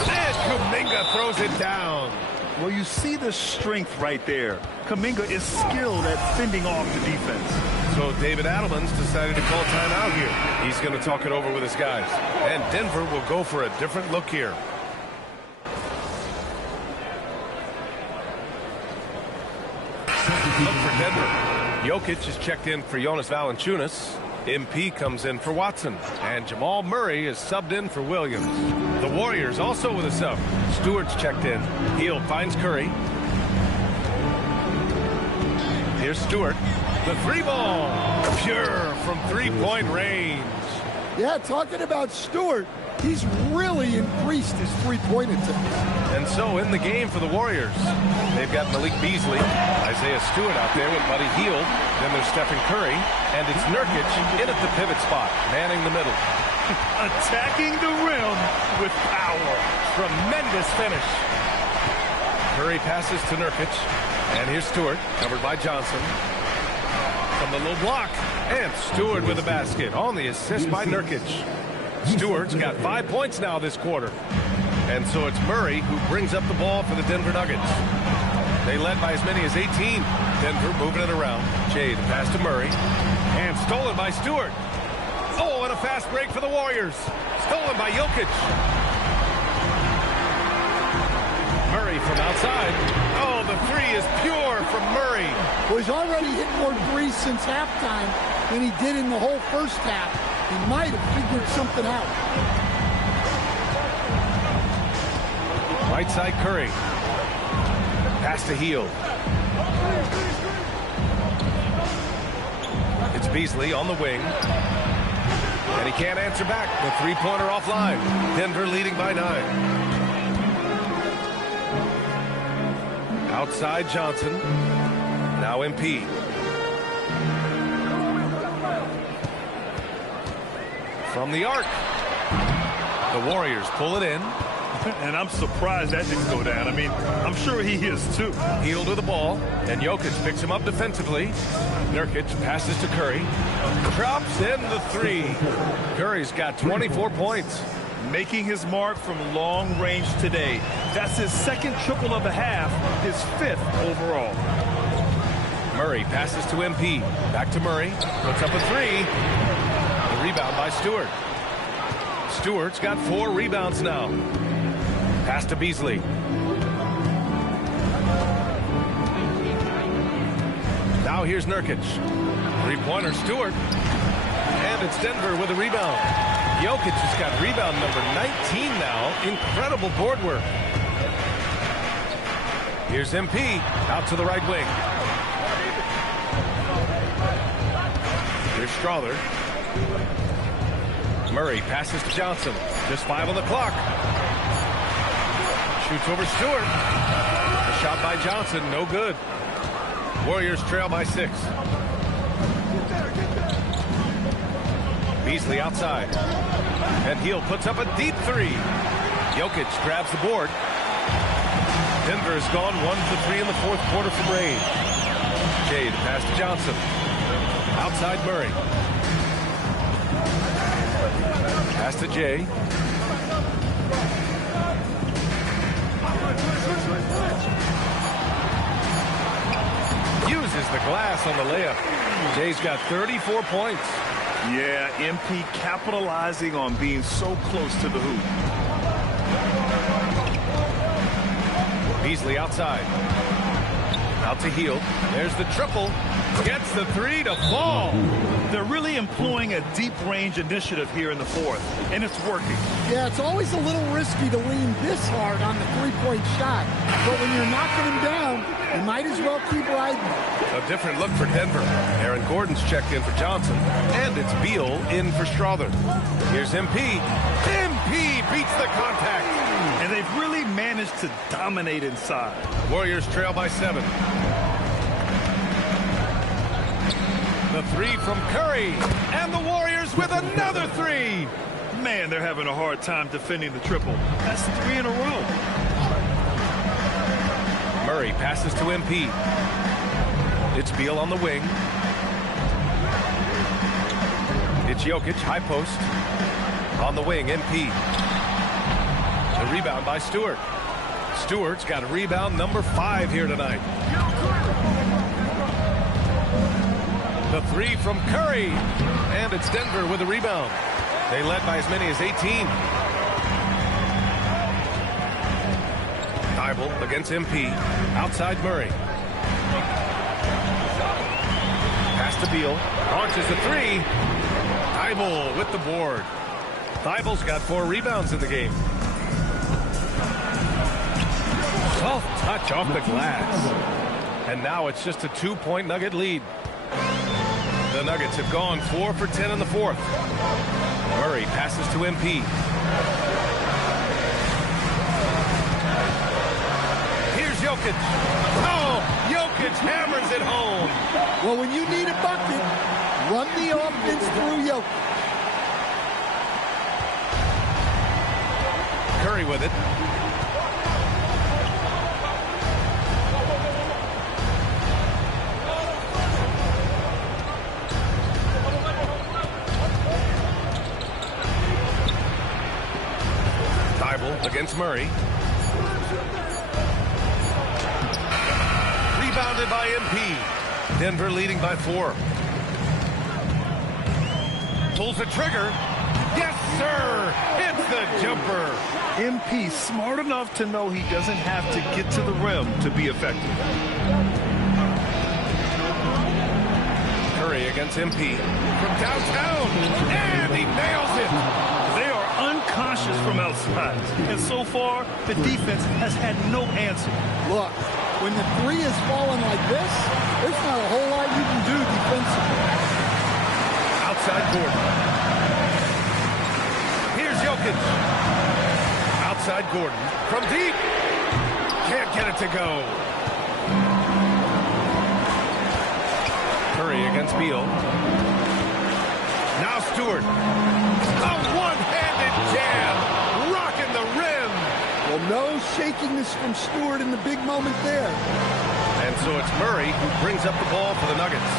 And Kuminga throws it down. Well, you see the strength right there. Kuminga is skilled at fending off the defense. So David Adelman's decided to call timeout here. He's going to talk it over with his guys. And Denver will go for a different look here. Look for Denver. Jokic is checked in for Jonas Valanciunas. MP comes in for Watson. And Jamal Murray is subbed in for Williams. The Warriors also with a sub. Stewart's checked in. Hield finds Curry. Here's Stewart. The 3 ball. Pure from 3-point range. Yeah, talking about Stewart, he's really increased his 3-point attempt. And so in the game for the Warriors, they've got Malik Beasley, Isaiah Stewart out there with Buddy Hield. Then there's Stephen Curry, and it's Nurkic in at the pivot spot, manning the middle. Attacking the rim with power. Tremendous finish. Curry passes to Nurkic, and here's Stewart, covered by Johnson. From the low block, and Stewart with a basket on the assist by Nurkic. Stewart's got 5 points now this quarter. And so it's Murray who brings up the ball for the Denver Nuggets. They led by as many as 18. Denver moving it around. Jay, the pass to Murray. And stolen by Stewart. Oh, and a fast break for the Warriors. Stolen by Jokic. Murray from outside. Oh, the 3 is pure from Murray. Well, he's already hit more threes since halftime than he did in the whole first half. He might have figured something out. Right side Curry. Pass to Hield. It's Beasley on the wing. And he can't answer back. The 3-pointer offline. Denver leading by 9. Outside Johnson. Now MP. From the arc. The Warriors pull it in. And I'm surprised that didn't go down. I mean, I'm sure he is too. Heel to the ball, and Jokic picks him up defensively. Nurkic passes to Curry. Drops in the three. Curry's got 24 points. Making his mark from long range today. That's his second triple of the half, his 5th overall. Murray passes to MP. Back to Murray. Puts up a three. The rebound by Stewart. Stewart's got 4 rebounds now. Pass to Beasley. Now here's Nurkic. Three-pointer Stewart. And it's Denver with a rebound. Jokic has got rebound number 19 now. Incredible board work. Here's MP out to the right wing. Here's Strother. Murray passes to Johnson. Just 5 on the clock. Shoots over Stewart. A shot by Johnson, no good. Warriors trail by 6. Beasley outside. And Heel puts up a deep three. Jokic grabs the board. Denver has gone 1 for 3 in the 4th quarter from range. Jay to pass to Johnson. Outside Murray. Pass to Jay. Uses the glass on the layup. Jay's got 34 points. Yeah, MP capitalizing on being so close to the hoop. Beasley outside. Out to Heel. There's the triple. Gets the three to fall. They're really employing a deep range initiative here in the 4th, and it's working. Yeah, it's always a little risky to lean this hard on the three-point shot. But when you're knocking him down, you might as well keep riding. A different look for Denver. Aaron Gordon's checked in for Johnson, and it's Beal in for Strother. Here's MP. MP beats the contact. And they've really managed to dominate inside. Warriors trail by 7. The three from Curry, and the Warriors with another three. Man, they're having a hard time defending the triple. That's 3 in a row. Murray passes to MP. It's Beal on the wing. It's Jokic, high post. On the wing, MP. The rebound by Stewart. Stewart's got a rebound number 5 here tonight. The three from Curry. And it's Denver with a rebound. They led by as many as 18. Thibault against MP. Outside Murray. Pass to Beal. Launches the three. Thibault with the board. Thibault's got 4 rebounds in the game. Soft touch off the glass. And now it's just a 2-point Nugget lead. The Nuggets have gone 4 for 10 in the 4th. Murray passes to MP. Here's Jokic. Oh, Jokic hammers it home. Well, when you need a bucket, run the offense through Jokic. Curry with it. Against Murray. Rebounded by MP. Denver leading by 4. Pulls the trigger. Yes, sir! It's the jumper. MP smart enough to know he doesn't have to get to the rim to be effective. Curry against MP. From downtown. And he nails it. Unconscious from outside, and so far the defense has had no answer. Look, when the three is falling like this, there's not a whole lot you can do defensively. Outside Gordon. Here's Jokic. Outside Gordon from deep. Can't get it to go. Curry against Beal. Now Stewart. A one-handed jam, rocking the rim. No shakiness from Stewart in the big moment there. And so it's Murray who brings up the ball for the Nuggets.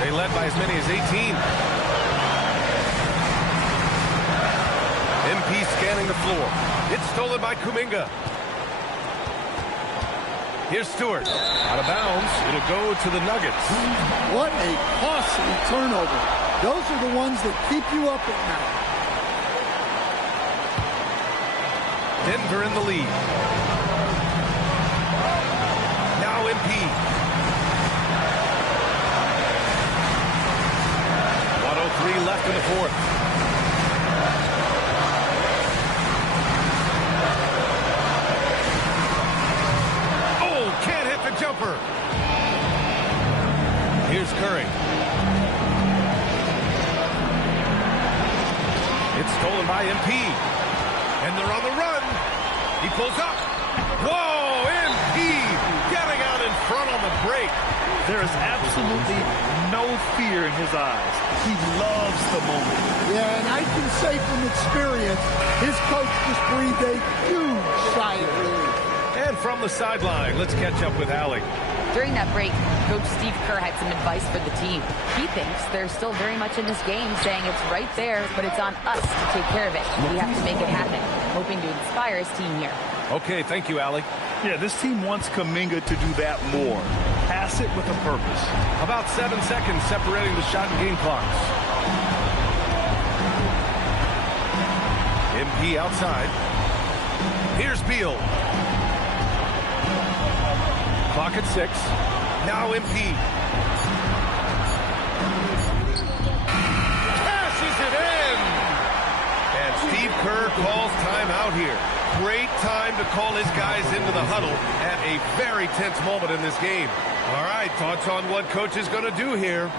They led by as many as 18. MP scanning the floor. It's stolen by Kuminga. Here's Stewart. Out of bounds. It'll go to the Nuggets. What a costly turnover. Those are the ones that keep you up at night. Denver in the lead. Now MP. 1:03 left in the fourth. Oh, can't hit the jumper. Here's Curry. It's stolen by MP. And they're on the run. He pulls up. Whoa, MP getting out in front on the break. There is absolutely no fear in his eyes. He loves the moment. Yeah, and I can say from experience, his coach just breathed a huge sigh of relief. And from the sideline, let's catch up with Allie. During that break, Coach Steve Kerr had some advice for the team. He thinks they're still very much in this game, saying it's right there, but it's on us to take care of it. We have to make it happen, hoping to inspire his team here. Okay, thank you, Allie. Yeah, this team wants Kuminga to do that more. Pass it with a purpose. About 7 seconds separating the shot and game clocks. MP outside. Here's Beal. Clock at 6. Now MP. Cashes it in! And Steve Kerr calls timeout here. Great time to call his guys into the huddle at a very tense moment in this game. All right, thoughts on what Coach is going to do here?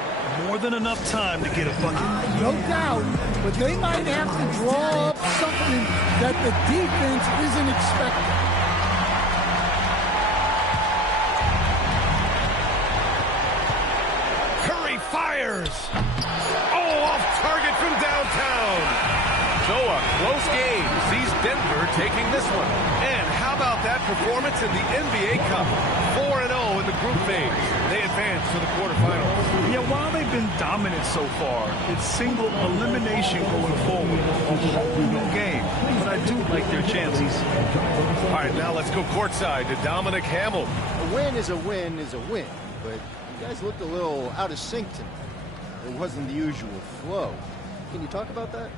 More than enough time to get a bucket. No doubt, but they might have to draw up something that the defense isn't expecting. Fires! Oh, off target from downtown! So a close game sees Denver taking this one. And how about that performance in the NBA Cup? 4-0 in the group phase. They advance to the quarterfinals. Yeah, while they've been dominant so far, it's single elimination going forward. A whole new game. But I do like their chances. All right, now let's go courtside to Dominic Hamill. A win is a win is a win, but you guys looked a little out of sync tonight. It wasn't the usual flow. Can you talk about that?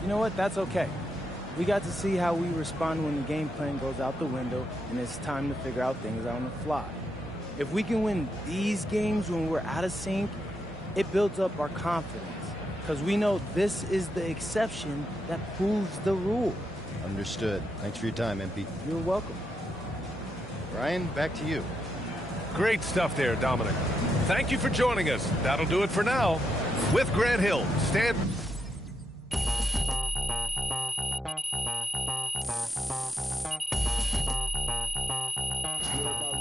You know what? That's okay. We got to see how we respond when the game plan goes out the window and it's time to figure out things on the fly. If we can win these games when we're out of sync, it builds up our confidence because we know this is the exception that proves the rule. Understood. Thanks for your time, MP. You're welcome. Ryan, back to you. Great stuff there, Dominic. Thank you for joining us. That'll do it for now. With Grant Hill, stand...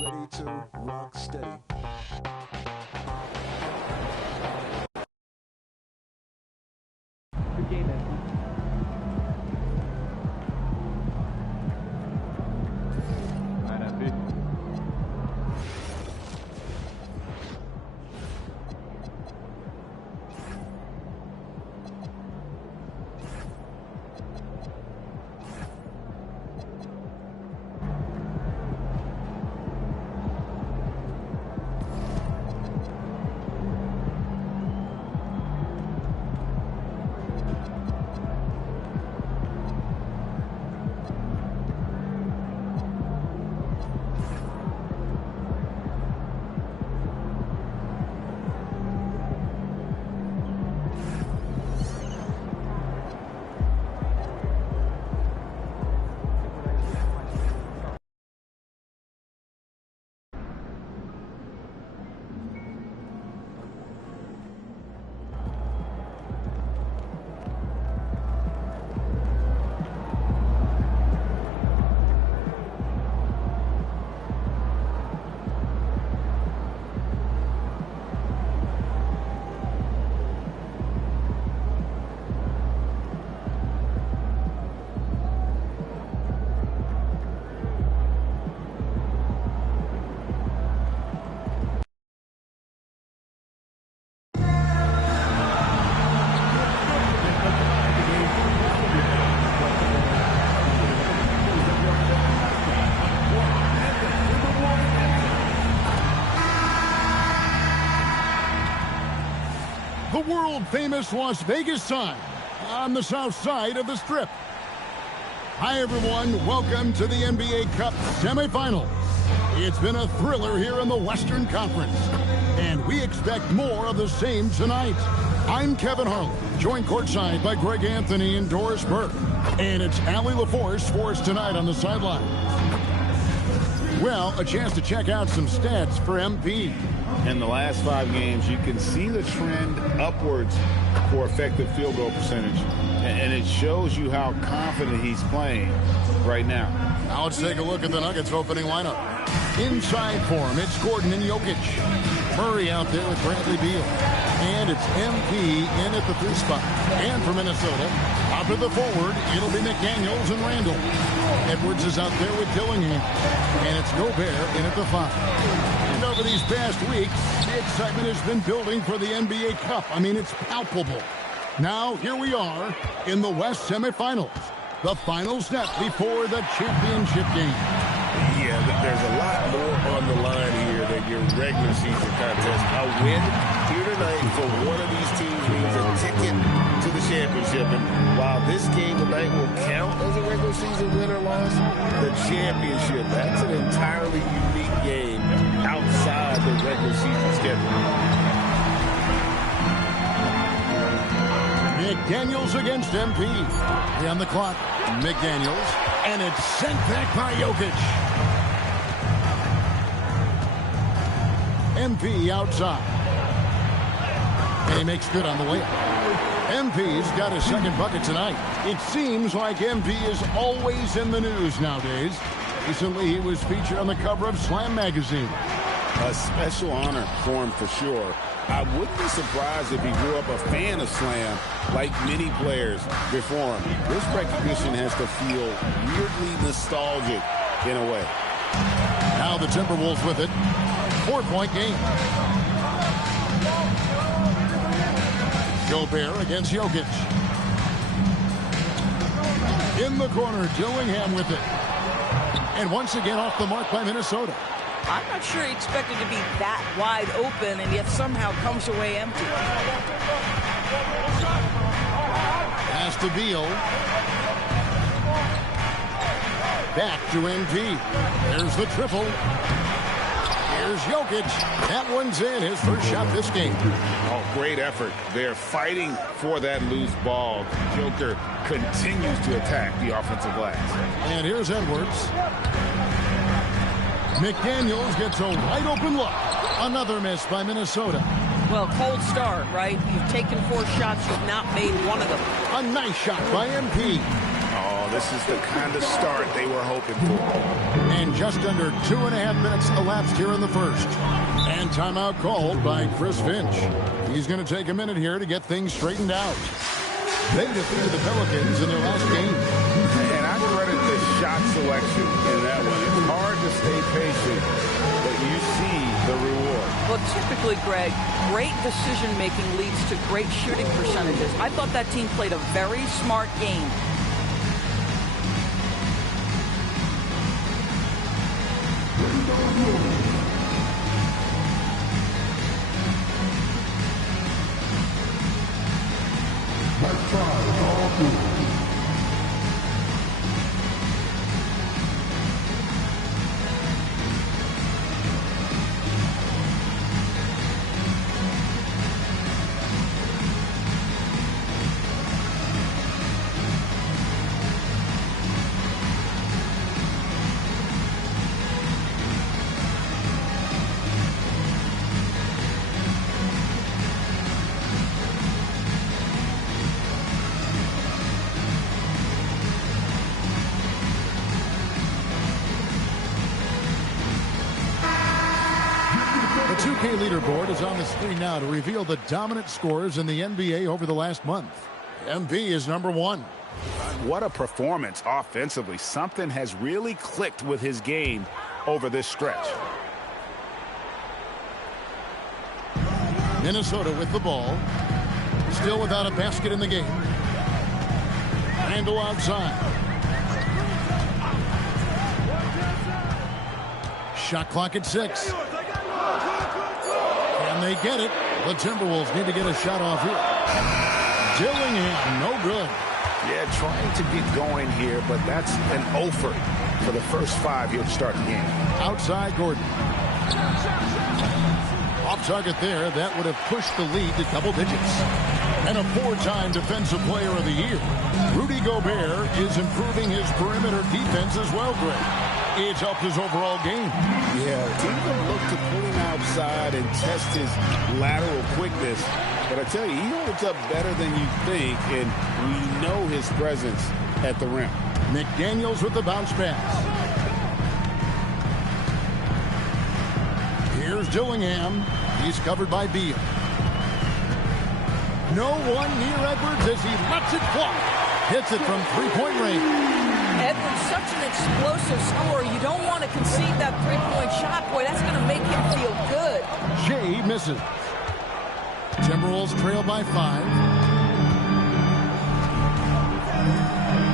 Ready to rock steady. Good game, man. All right, MP. world-famous Las Vegas sign on the south side of the Strip. Hi, everyone. Welcome to the NBA Cup semifinals. It's been a thriller here in the Western Conference, and we expect more of the same tonight. I'm Kevin Harlan, joined courtside by Greg Anthony and Doris Burke. And it's Allie LaForce for us tonight on the sideline. Well, a chance to check out some stats for MP. In the last 5 games, you can see the trend upwards for effective field goal percentage. And it shows you how confident he's playing right now. Now let's take a look at the Nuggets opening lineup. Inside for him, it's Gordon and Jokic. Murray out there with Bradley Beal. And it's MP in at the 3 spot. And for Minnesota, out to the forward, it'll be McDaniels and Randall. Edwards is out there with Dillingham. And it's Gobert in at the 5. And over these past weeks, the excitement has been building for the NBA Cup. I mean, it's palpable. Now, here we are in the West semifinals. The final step before the championship game. Yeah, there's a lot more on the line here than your regular season contest. A win here tonight for one of these teams means a ticket to the championship. And while this game tonight will count as a regular season win or loss, the championship, that's an entirely unique game outside the regular season schedule. McDaniels against MP. On the clock, McDaniels, and it's sent back by Jokic. MP outside. And he makes good on the way. MP's got his second bucket tonight. It seems like MP is always in the news nowadays. Recently, he was featured on the cover of Slam magazine. A special honor for him for sure. I wouldn't be surprised if he grew up a fan of Slam like many players before him. This recognition has to feel weirdly nostalgic in a way. Now the Timberwolves with it. 4-point game. Gobert against Jokic. In the corner, Dillingham with it. And once again off the mark by Minnesota. I'm not sure he expected to be that wide open and yet somehow comes away empty. Pass to Beal. Back to MP. There's the triple. Here's Jokic. That one's in. His first shot this game. Oh, great effort. They're fighting for that loose ball. Joker continues to attack the offensive glass. And here's Edwards. McDaniels gets a wide open look. Another miss by Minnesota. Well, cold start, right? You've taken 4 shots, you've not made one of them. A nice shot by MP. Oh, this is the kind of start they were hoping for. And just under 2.5 minutes elapsed here in the first. And timeout called by Chris Finch. He's going to take a minute here to get things straightened out. They defeated the Pelicans in their last game. And I credit the shot selection in that one. It's hard to stay patient, but you see the reward. Well, typically, Greg, great decision-making leads to great shooting percentages. I thought that team played a very smart game. The 2K leaderboard is on the screen now to reveal the dominant scorers in the NBA over the last month. MP is number 1. What a performance offensively. Something has really clicked with his game over this stretch. Minnesota with the ball. Still without a basket in the game. Randall outside. Shot clock at 6. Can they get it? The Timberwolves need to get a shot off here. Dillingham, no good. Yeah, trying to get going here, but that's an offer for the first 5 here to start the game. Outside Gordon. Off target there. That would have pushed the lead to double digits. And a 4-time Defensive Player of the Year. Rudy Gobert is improving his perimeter defense as well, Greg. It's helped his overall game. Yeah, teams going to look to pull him outside and test his lateral quickness. But I tell you, he holds up better than you think, and we know his presence at the rim. McDaniels with the bounce pass. Here's Dillingham. He's covered by Beal. No one near Edwards as he lets it fly. Hits it from three-point range. Edwards, such an explosive scorer. You don't want to concede that three-point shot. Boy, that's going to make him feel good. Shea misses. Timberwolves trail by 5.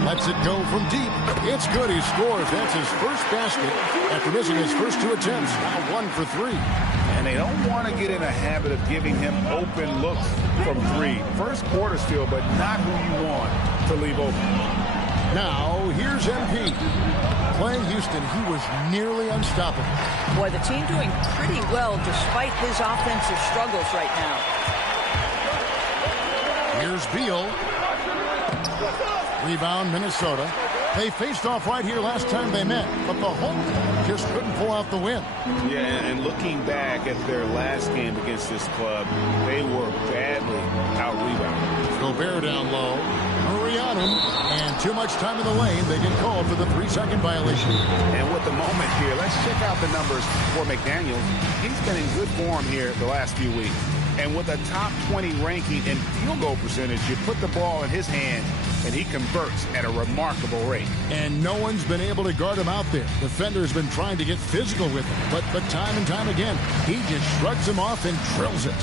Lets it go from deep. It's good. He scores. That's his first basket after missing his first 2 attempts. Now 1 for 3. And they don't want to get in a habit of giving him open looks from 3. First quarter still, but not who you want to leave open. Now, here's MP. Playing Houston, he was nearly unstoppable. Boy, the team doing pretty well despite his offensive struggles right now. Here's Beal. Rebound, Minnesota. They faced off right here last time they met, but the home just couldn't pull out the win. Yeah, and looking back at their last game against this club, they were badly out-rebounded. Gobert down low. Murray on him, and too much time in the lane. They get called for the 3-second violation. And with the moment here, let's check out the numbers for McDaniels. He's been in good form here the last few weeks. And with a top 20 ranking in field goal percentage, you put the ball in his hands, and he converts at a remarkable rate. And no one's been able to guard him out there. Defender's been trying to get physical with him, but time and time again, he just shrugs him off and drills it.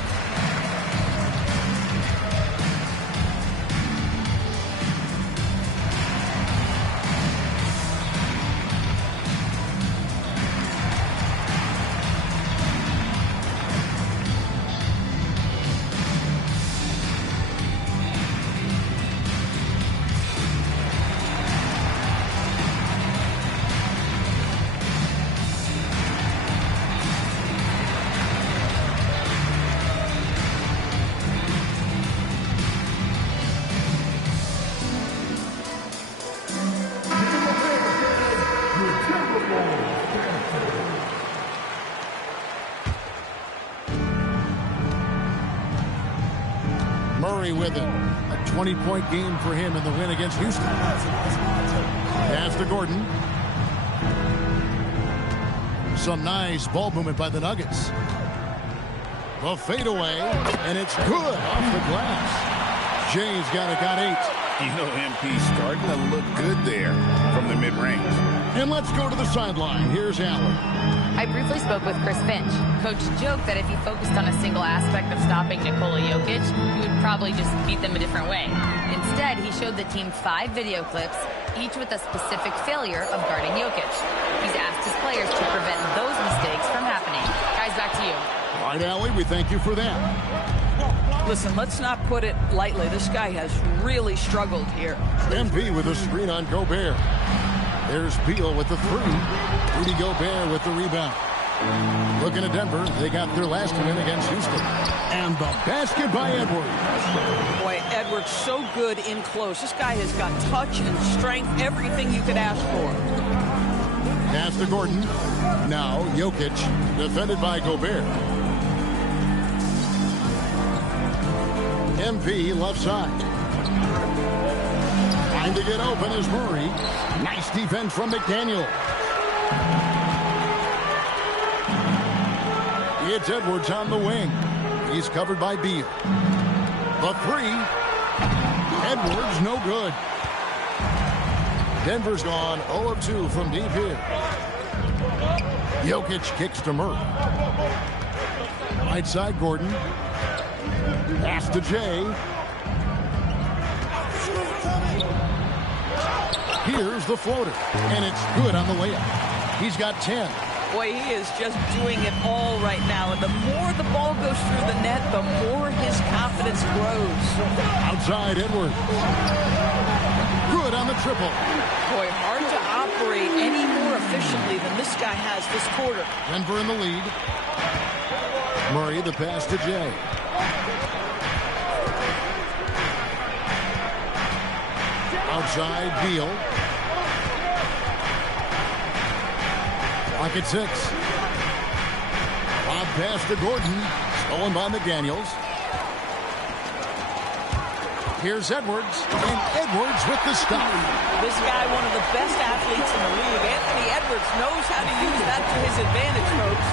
With it. A 20-point game for him in the win against Houston. Pass to Gordon. Some nice ball movement by the Nuggets. The fadeaway, and it's good off the glass. Jay's got 8. You know, MP starting to look good there from the mid-range. And let's go to the sideline. Here's Allen. I briefly spoke with Chris Finch. Coach joked that if he focused on a single aspect of stopping Nikola Jokic, he would probably just beat them a different way. Instead, he showed the team 5 video clips, each with a specific failure of guarding Jokic. He's asked his players to prevent those mistakes from happening. Guys, back to you. All right, Allie, we thank you for that. Listen, let's not put it lightly. This guy has really struggled here. MP with a screen on Gobert. There's Beal with the 3. Rudy Gobert with the rebound. Looking at Denver, they got their last win against Houston. And the basket by Edwards. Boy, Edwards so good in close. This guy has got touch and strength, everything you could ask for. Pass to Gordon. Now Jokic, defended by Gobert. MP left side. Trying to get open is Murray. Nice defense from McDaniel. It's Edwards on the wing. He's covered by Beal. The 3. Edwards no good. Denver's gone 0 of 2 from deep here. Jokic kicks to Murray. Right side Gordon. Pass to Jay. Here's the floater, and it's good on the layup. He's got 10. Boy, he is just doing it all right now. And the more the ball goes through the net, the more his confidence grows. Outside Edwards. Good on the triple. Boy, hard to operate any more efficiently than this guy has this quarter. Denver in the lead. Murray, the pass to Jay. Outside, Beal. Clock at 6. Lob pass to Gordon. Stolen by McDaniels. Here's Edwards, and Edwards with the stop. This guy, one of the best athletes in the league. Anthony Edwards knows how to use that to his advantage, folks.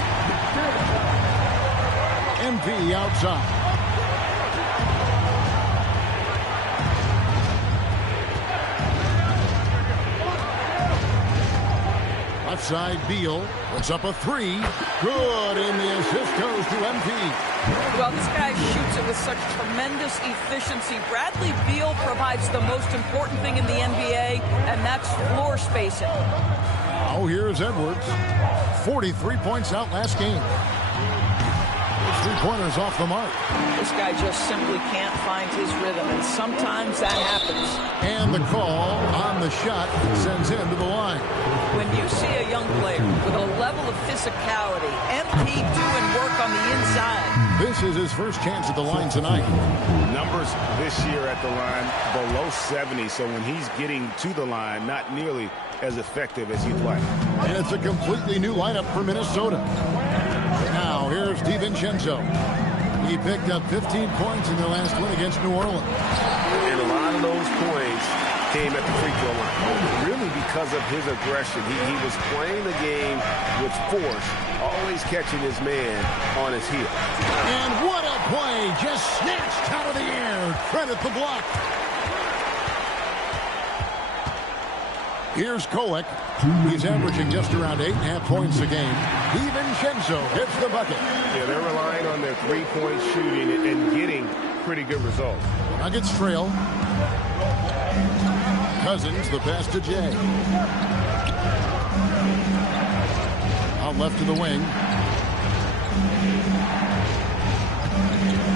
MP outside. Left side, Beal puts up a 3. Good, and the assist goes to MP. Well, this guy shoots it with such tremendous efficiency. Bradley Beal provides the most important thing in the NBA, and that's floor spacing. Oh, here's Edwards. 43 points out last game. 3-pointers off the mark. This guy just simply can't find his rhythm, and sometimes that happens. And the call on the shot sends him to the line. When you see a young player with a level of physicality, MP doing work on the inside. This is his first chance at the line tonight. Numbers this year at the line below 70, so when he's getting to the line, not nearly as effective as he'd like. And it's a completely new lineup for Minnesota. Now, here's DiVincenzo. He picked up 15 points in their last win against New Orleans. And a lot of those points came at the free throw line. Really because of his aggression. He was playing the game with force, always catching his man on his heel. And what a play! Just snatched out of the air. Credit the block. Here's Kolek. He's averaging just around 8.5 points a game. DiVincenzo hits the bucket. Yeah, they're relying on their three-point shooting and getting pretty good results. Nuggets trail. Cousins, the pass to Jay. Out left to the wing.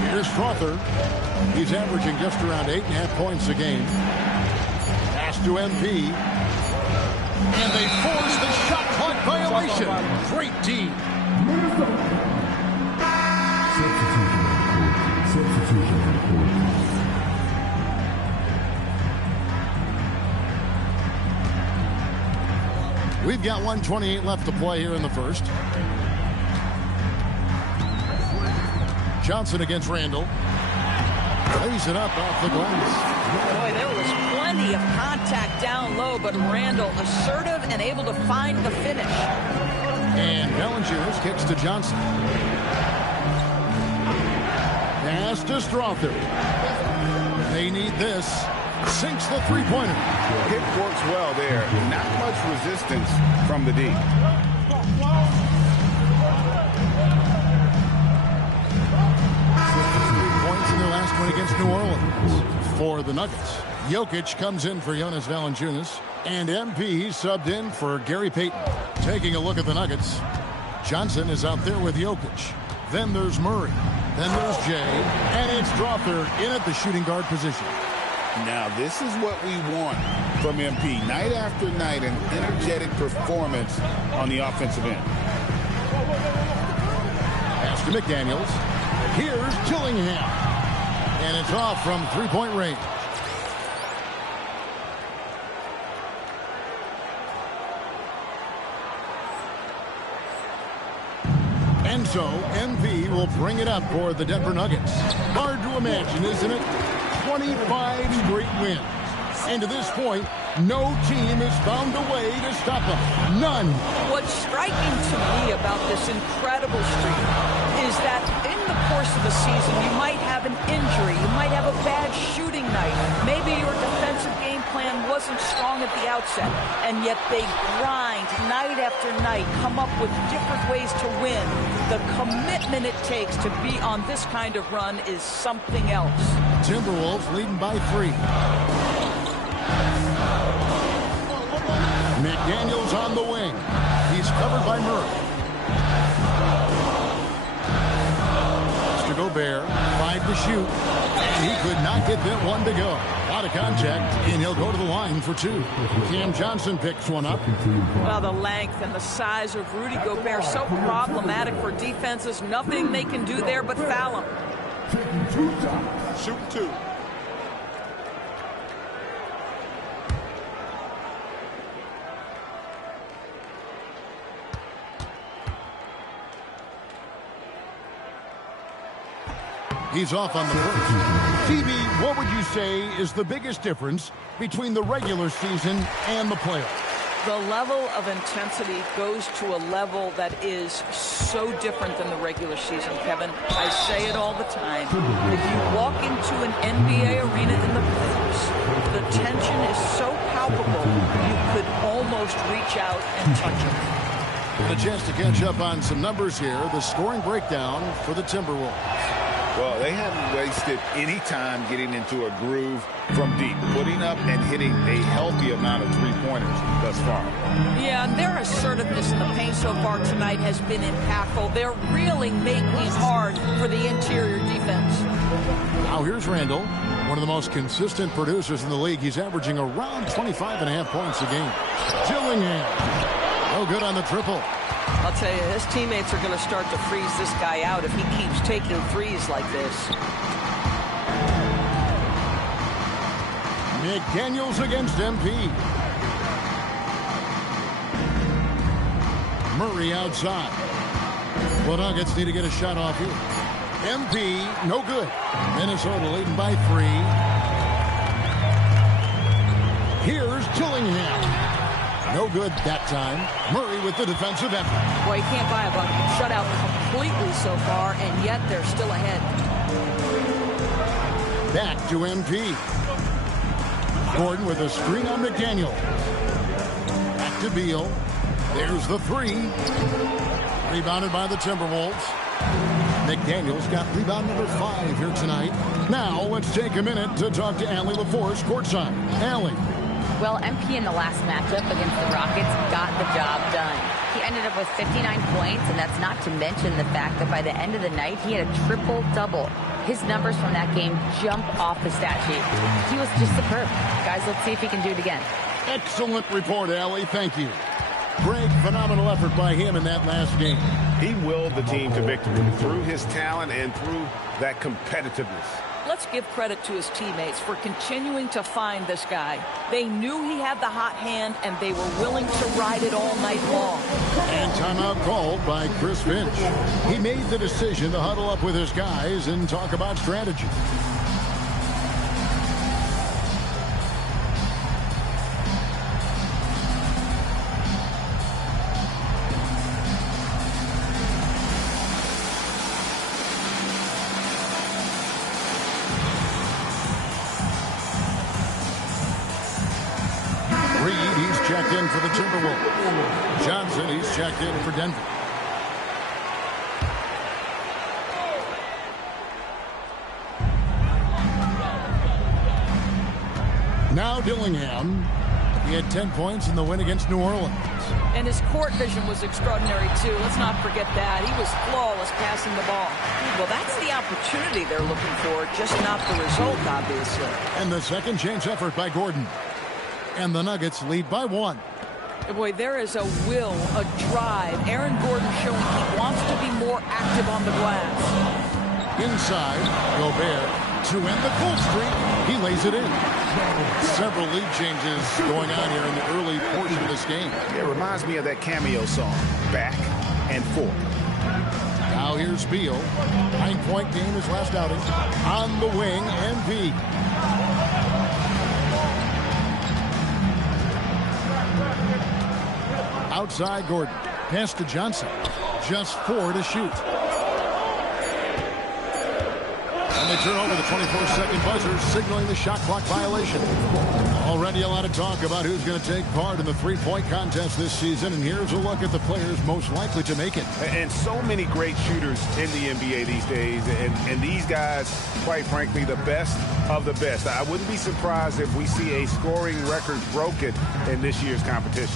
Here's Strother. He's averaging just around 8.5 points a game. Pass to MP. And they force the shot clock violation. Great D. We've got 1:28 left to play here in the first. Johnson against Randall. Lays it up off the glass. Boy, there was plenty of contact down low, but Randall assertive and able to find the finish. And Valanciunas kicks to Johnson. Pass to Strother. They need this. Sinks the three-pointer. Hit works well there. Not much resistance from the D. 3 points in their last one against New Orleans for the Nuggets. Jokic comes in for Jonas Valanciunas, and MP subbed in for Gary Payton. Taking a look at the Nuggets, Johnson is out there with Jokic. Then there's Murray. Then there's Jay, and it's Strother in at the shooting guard position. Now, this is what we want from MP. Night after night, an energetic performance on the offensive end. Pass to McDaniels. Here's Dillingham. And it's off from three-point range. And so, MP will bring it up for the Denver Nuggets. Hard to imagine, isn't it? 25 straight wins. And to this point, no team has found a way to stop them. None. What's striking to me about this incredible streak is that in the course of the season, you might have an injury, you might have a bad shooting night, maybe your defensive game plan wasn't strong at the outset, and yet they grind night after night, come up with different ways to win. The commitment it takes to be on this kind of run is something else. Timberwolves leading by 3. McDaniels on the wing. He's covered by Murray. Gobert tried to shoot, and he could not get that one to go. A lot of contact, and he'll go to the line for two. Cam Johnson picks one up. Well, the length and the size of Rudy Gobert, so problematic for defenses. Nothing they can do there but foul him. Shoot two. He's off on the first. TB, what would you say is the biggest difference between the regular season and the playoffs? The level of intensity goes to a level that is so different than the regular season, Kevin. I say it all the time. If you walk into an NBA arena in the playoffs, the tension is so palpable, you could almost reach out and touch it. And a chance to catch up on some numbers here. The scoring breakdown for the Timberwolves. Well, they haven't wasted any time getting into a groove from deep, putting up and hitting a healthy amount of three-pointers thus far. Yeah, and their assertiveness in the paint so far tonight has been impactful. They're really making it hard for the interior defense. Now here's Randall, one of the most consistent producers in the league. He's averaging around 25.5 points a game. Dillingham, no good on the triple. I'll tell you, his teammates are going to start to freeze this guy out if he keeps taking threes like this. McDaniels against MP. Murray outside. The Nuggets need to get a shot off here. MP, no good. Minnesota leading by 3. Here's Dillingham. No good that time. Murray with the defensive effort. Boy, you can't buy a bucket. Shut out completely so far, and yet they're still ahead. Back to MP. Gordon with a screen on McDaniel. Back to Beal. There's the 3. Rebounded by the Timberwolves. McDaniel's got rebound number 5 here tonight. Now let's take a minute to talk to Allie LaForce courtside. Allie. Well, MP in the last matchup against the Rockets got the job done. He ended up with 59 points, and that's not to mention the fact that by the end of the night, he had a triple-double. His numbers from that game jump off the stat sheet. He was just superb. Guys, let's see if he can do it again. Excellent report, Allie. Thank you. Great, phenomenal effort by him in that last game. He willed the team to victory through his talent and through that competitiveness. Let's give credit to his teammates for continuing to find this guy. They knew he had the hot hand, and they were willing to ride it all night long. And timeout called by Chris Finch. He made the decision to huddle up with his guys and talk about strategy. Checked in for the Timberwolves. Johnson, he's checked in for Denver. Now Dillingham. He had 10 points in the win against New Orleans. And his court vision was extraordinary, too. Let's not forget that. He was flawless passing the ball. Well, that's the opportunity they're looking for, just not the result, obviously. And the second chance effort by Gordon. And the Nuggets lead by 1. Boy, there is a will, a drive. Aaron Gordon showing he wants to be more active on the glass. Inside, Gobert to end the cool streak. He lays it in. Several lead changes going on here in the early portion of this game. It reminds me of that cameo song, Back and Forth. Now here's Beal. 9-point game his last outing. On the wing, MP. Outside Gordon. Pass to Johnson. Just 4 to shoot. And they turn over the 24-second buzzer, signaling the shot clock violation. Already a lot of talk about who's going to take part in the three-point contest this season, and here's a look at the players most likely to make it. And so many great shooters in the NBA these days, and these guys, quite frankly, the best of the best. I wouldn't be surprised if we see a scoring record broken in this year's competition.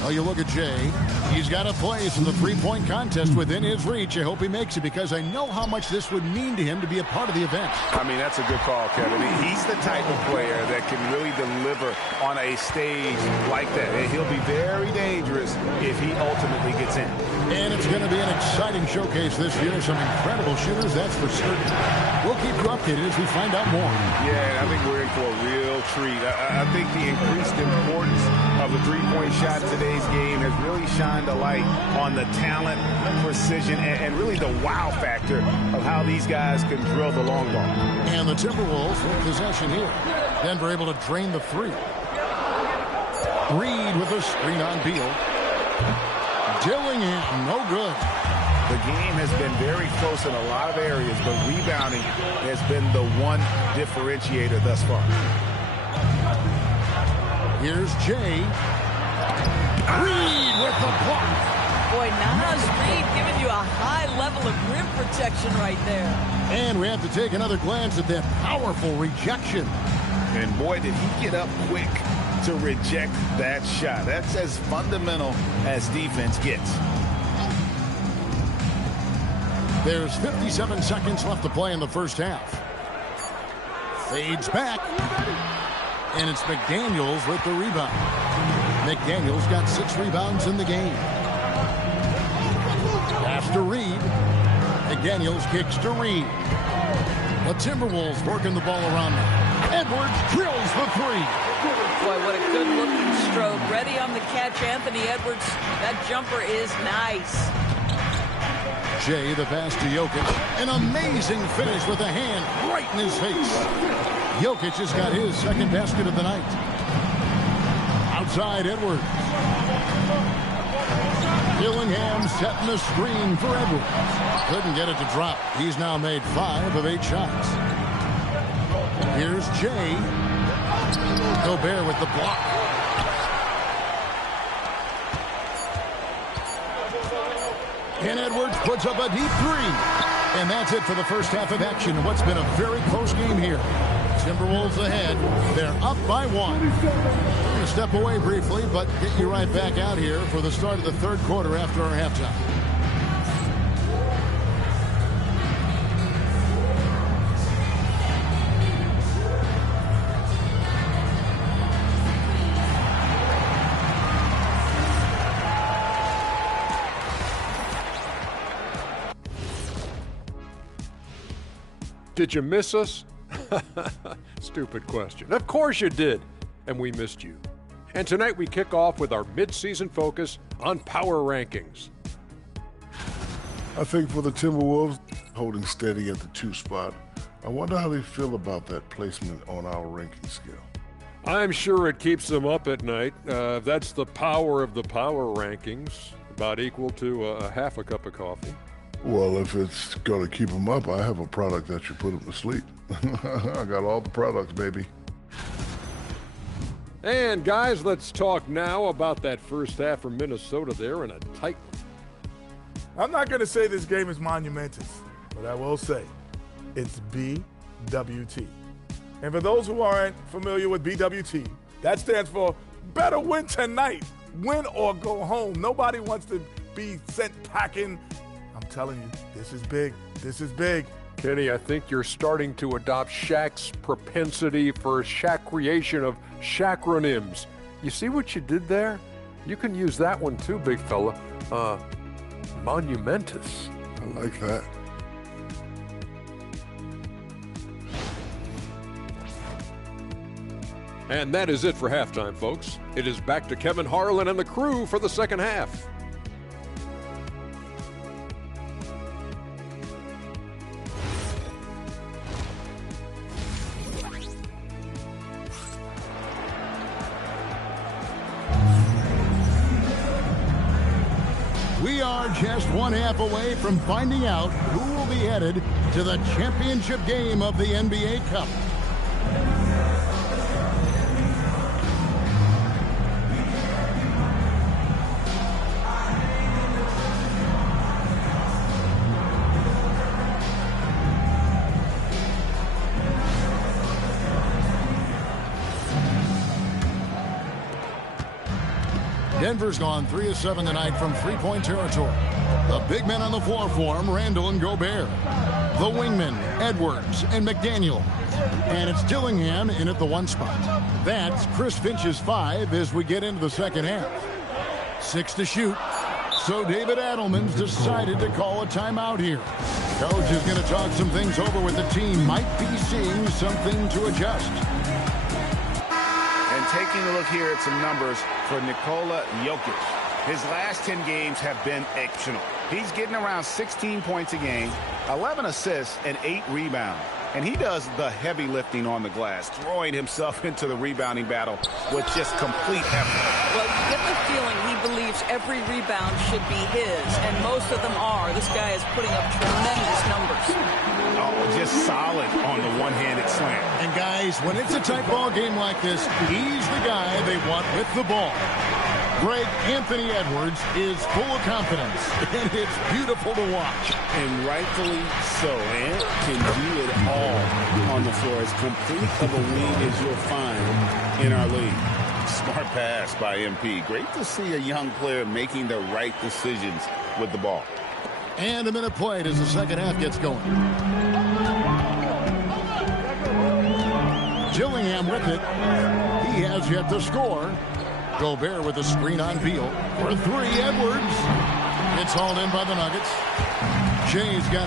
Well, you look at Jay. He's got a place in the three-point contest within his reach. I hope he makes it because I know how much this would mean to him to be a part of the event. I mean, that's a good call, Kevin. He's the type of player that can really deliver on a stage like that. And he'll be very dangerous if he ultimately gets in. And it's going to be an exciting showcase this year. Some incredible shooters, that's for certain. We'll keep you updated as we find out more. Yeah, I think we're in for a real treat. I think the increased importance of the three-point shot in today's game has really shined a light on the talent, precision, and really the wow factor of how these guys can drill the long ball. And the Timberwolves with possession here. Denver able to drain the three. Reed with a screen on Beal. Dillingham, no good. The game has been very close in a lot of areas, but rebounding has been the one differentiator thus far. Here's Jay. Reed with the block. Boy, Naz Reed giving you a high level of rim protection right there. And we have to take another glance at that powerful rejection. And boy, did he get up quick to reject that shot. That's as fundamental as defense gets. There's 57 seconds left to play in the first half. Fades back. And it's McDaniels with the rebound. McDaniels got 6 rebounds in the game. Pass to Reed. McDaniels kicks to Reed. The Timberwolves working the ball around now. Edwards drills the three. Boy, what a good-looking stroke. Ready on the catch, Anthony Edwards. That jumper is nice. Jay, the pass to Jokic. An amazing finish with a hand right in his face. Jokic has got his second basket of the night. Outside Edwards. Dillingham setting the screen for Edwards. Couldn't get it to drop. He's now made 5 of 8 shots. Here's Jay. Gobert with the block. And Edwards puts up a deep three. And that's it for the first half of action in what's been a very close game here. Timberwolves ahead. They're up by 1. We're going to step away briefly, but get you right back out here for the start of the third quarter after our halftime. Did you miss us? Stupid question. Of course you did, and we missed you. And tonight we kick off with our mid-season focus on power rankings. I think for the Timberwolves, holding steady at the 2 spot, I wonder how they feel about that placement on our ranking scale. I'm sure it keeps them up at night. That's the power of the power rankings, about equal to a half a cup of coffee. Well, if it's going to keep them up, I have a product that should put them to sleep. I got all the products, baby. And guys, let's talk now about that first half from Minnesota there in a tight one. I'm not going to say this game is monumentous, but I will say it's BWT. And for those who aren't familiar with BWT, that stands for better win tonight. Win or go home. Nobody wants to be sent packing. I'm telling you, this is big. This is big. Kenny, I think you're starting to adopt Shaq's propensity for Shaq creation of Shaqronyms. You see what you did there? You can use that one too, big fella. Monumentous. I like that. And that is it for halftime, folks. It is back to Kevin Harlan and the crew for the second half. We are just one half away from finding out who will be headed to the championship game of the NBA Cup. Denver's gone 3 of 7 tonight from three-point territory. The big men on the floor for him, Randall and Gobert. The wingmen, Edwards and McDaniel. And it's Dillingham in at the 1 spot. That's Chris Finch's 5 as we get into the second half. 6 to shoot. So David Adelman's decided to call a timeout here. Coach is going to talk some things over with the team. Might be seeing something to adjust. And taking a look here at some numbers for Nikola Jokic. His last 10 games have been exceptional. He's getting around 16 points a game, 11 assists, and 8 rebounds. And he does the heavy lifting on the glass, throwing himself into the rebounding battle with just complete effort. Well, you get the feeling he believes every rebound should be his, and most of them are. This guy is putting up tremendous numbers. Oh, just solid on the one-handed slam. And guys, when it's a tight ball game like this, he's the guy they want with the ball. Greg, Anthony Edwards is full of confidence, and it's beautiful to watch. And rightfully so. Ant can do it all on the floor. As complete of a wing as you'll find in our league. Smart pass by MP. Great to see a young player making the right decisions with the ball. And a minute played as the second half gets going. Dillingham with it. He has yet to score. Gobert with a screen on Beal. For 3, Edwards. It's hauled in by the Nuggets. Jay's got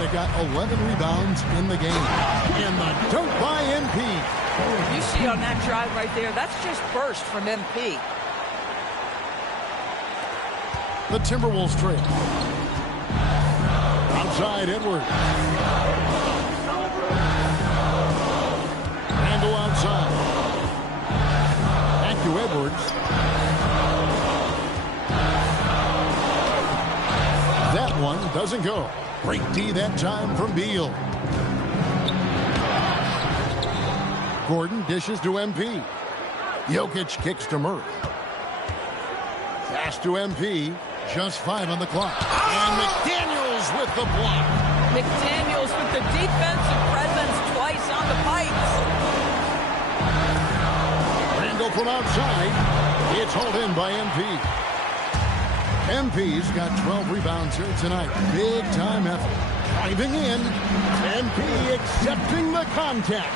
11 rebounds in the game. And the dunk by MP. You see on that drive right there, that's just burst from MP. The Timberwolves trail. Outside, Edwards. Randall outside. Back to Edwards. That one doesn't go. Great D that time from Beal. Gordon dishes to MP. Jokic kicks to Murray. Pass to MP. Just 5 on the clock. And McDaniels with the block. McDaniels with the defensive presence twice on the pipes. Randall from outside. It's hauled in by MP. MP's got 12 rebounds here tonight. Big time effort. Driving in. MP accepting the contact.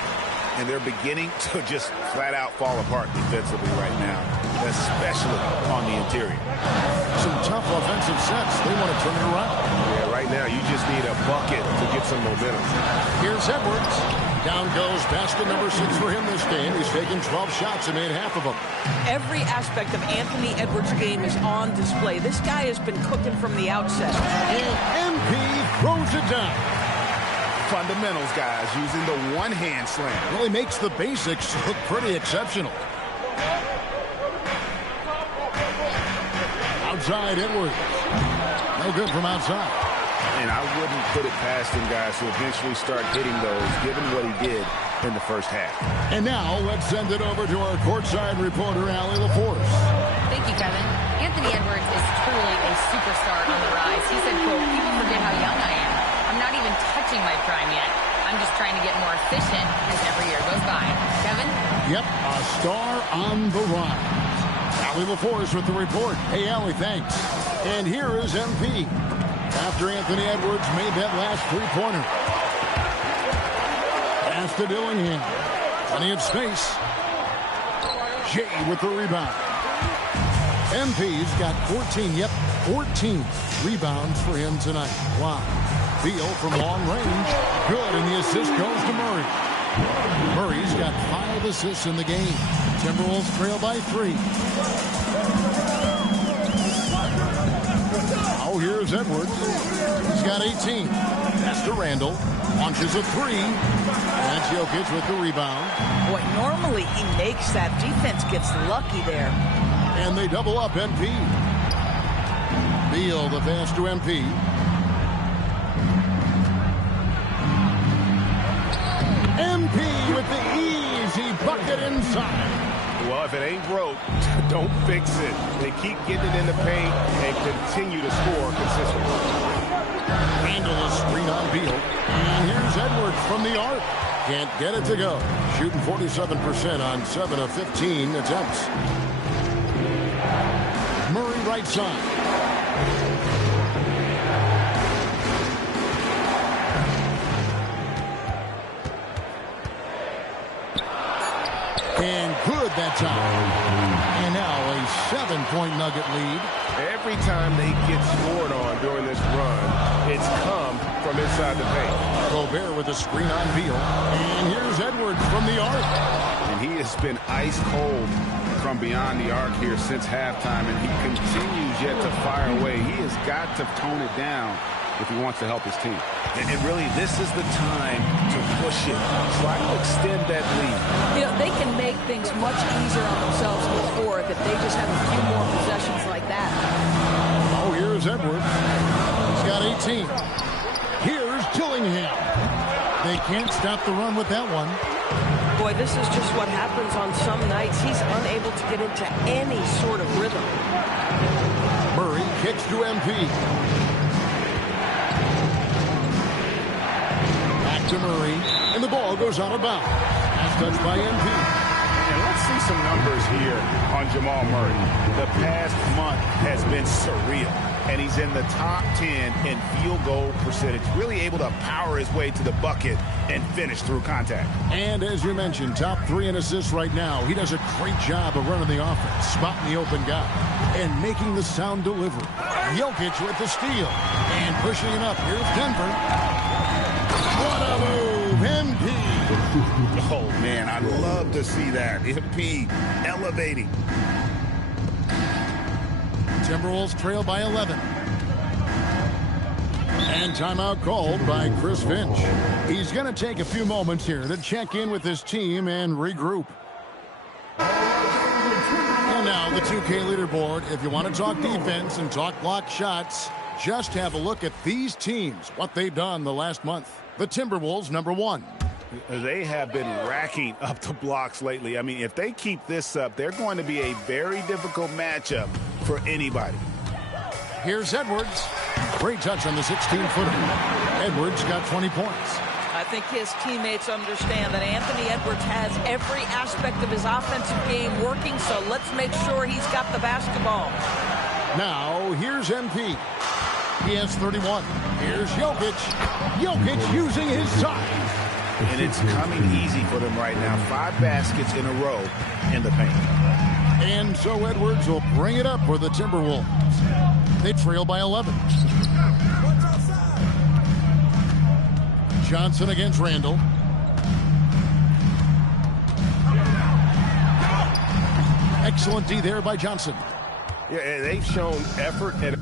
And they're beginning to just flat out fall apart defensively right now, especially on the interior. Some tough offensive sets. They want to turn it around. Yeah, right now you just need a bucket to get some momentum. Here's Edwards. Down goes basket number 6 for him this game. He's taken 12 shots and made half of them. Every aspect of Anthony Edwards' game is on display. This guy has been cooking from the outset. And MP throws it down. Fundamentals, guys, using the one-hand slam. Really makes the basics look pretty exceptional. Outside, Edwards. No good from outside. And I wouldn't put it past him, guys, to eventually start hitting those, given what he did in the first half. And now, let's send it over to our courtside reporter, Allie LaForce. Thank you, Kevin. Anthony Edwards is truly a superstar on the rise. He said, quote, "People forget how young I am. I'm not even touching my prime yet. I'm just trying to get more efficient as every year goes by." Kevin? Yep, a star on the rise. Allie LaForce with the report. Hey, Allie, thanks. And here is MP. After Anthony Edwards made that last three-pointer. Pass to Dillingham. Plenty of space. Jay with the rebound. MP's got 14 rebounds for him tonight. Wow. Beal from long range. Good, and the assist goes to Murray. Murray's got 5 assists in the game. Timberwolves trail by 3. Oh, here's Edwards. He's got 18. Pass to Randall. Launches a 3. That's Jokic with the rebound. Boy, normally he makes that. Defense gets lucky there. And they double up MP. Beal the pass to MP. MP with the easy bucket inside. Well, if it ain't broke, don't fix it. They keep getting it in the paint and continue to score consistently. Randall is screen on Beal. And here's Edwards from the arc. Can't get it to go. Shooting 47% on 7 of 15 attempts. Murray right side. And good that time. And now a 7-point Nugget lead. Every time they get scored on during this run, it's come from inside the paint. Gobert with a screen on Beal. And here's Edwards from the arc. And he has been ice cold from beyond the arc here since halftime, and he continues yet to fire away. He has got to tone it down if he wants to help his team. And really, this is the time to push it. Try to extend that lead. You know, they can make things much easier on themselves in the floor if they just have a few more possessions like that. Oh, here's Edwards. He's got 18. Here's Dillingham. They can't stop the run with that one. Boy, this is just what happens on some nights. He's unable to get into any sort of rhythm. Murray kicks to MP. To Murray, and the ball goes out of bounds. That's touched by MP. And let's see some numbers here on Jamal Murray. The past month has been surreal, and he's in the top 10 in field goal percentage, really able to power his way to the bucket and finish through contact. And as you mentioned, top 3 in assists right now. He does a great job of running the offense, spotting the open guy, and making the sound delivery. Jokic with the steal, and pushing it up. Here's Denver. What a move, MP. Oh, man, I love to see that. MP elevating. Timberwolves trail by 11. And timeout called by Chris Finch. He's going to take a few moments here to check in with his team and regroup. And now the 2K leaderboard. If you want to talk defense and talk block shots, just have a look at these teams, what they've done the last month. The Timberwolves, number 1. They have been racking up the blocks lately. I mean, if they keep this up, they're going to be a very difficult matchup for anybody. Here's Edwards. Great touch on the 16-footer. Edwards got 20 points. I think his teammates understand that Anthony Edwards has every aspect of his offensive game working, so let's make sure he's got the basketball. Now, here's MP. He has 31. Here's Jokic. Jokic using his size. And it's coming easy for them right now. 5 baskets in a row in the paint. And so Edwards will bring it up for the Timberwolves. They trail by 11. Johnson against Randall. Excellent D there by Johnson. Yeah, and they've shown effort and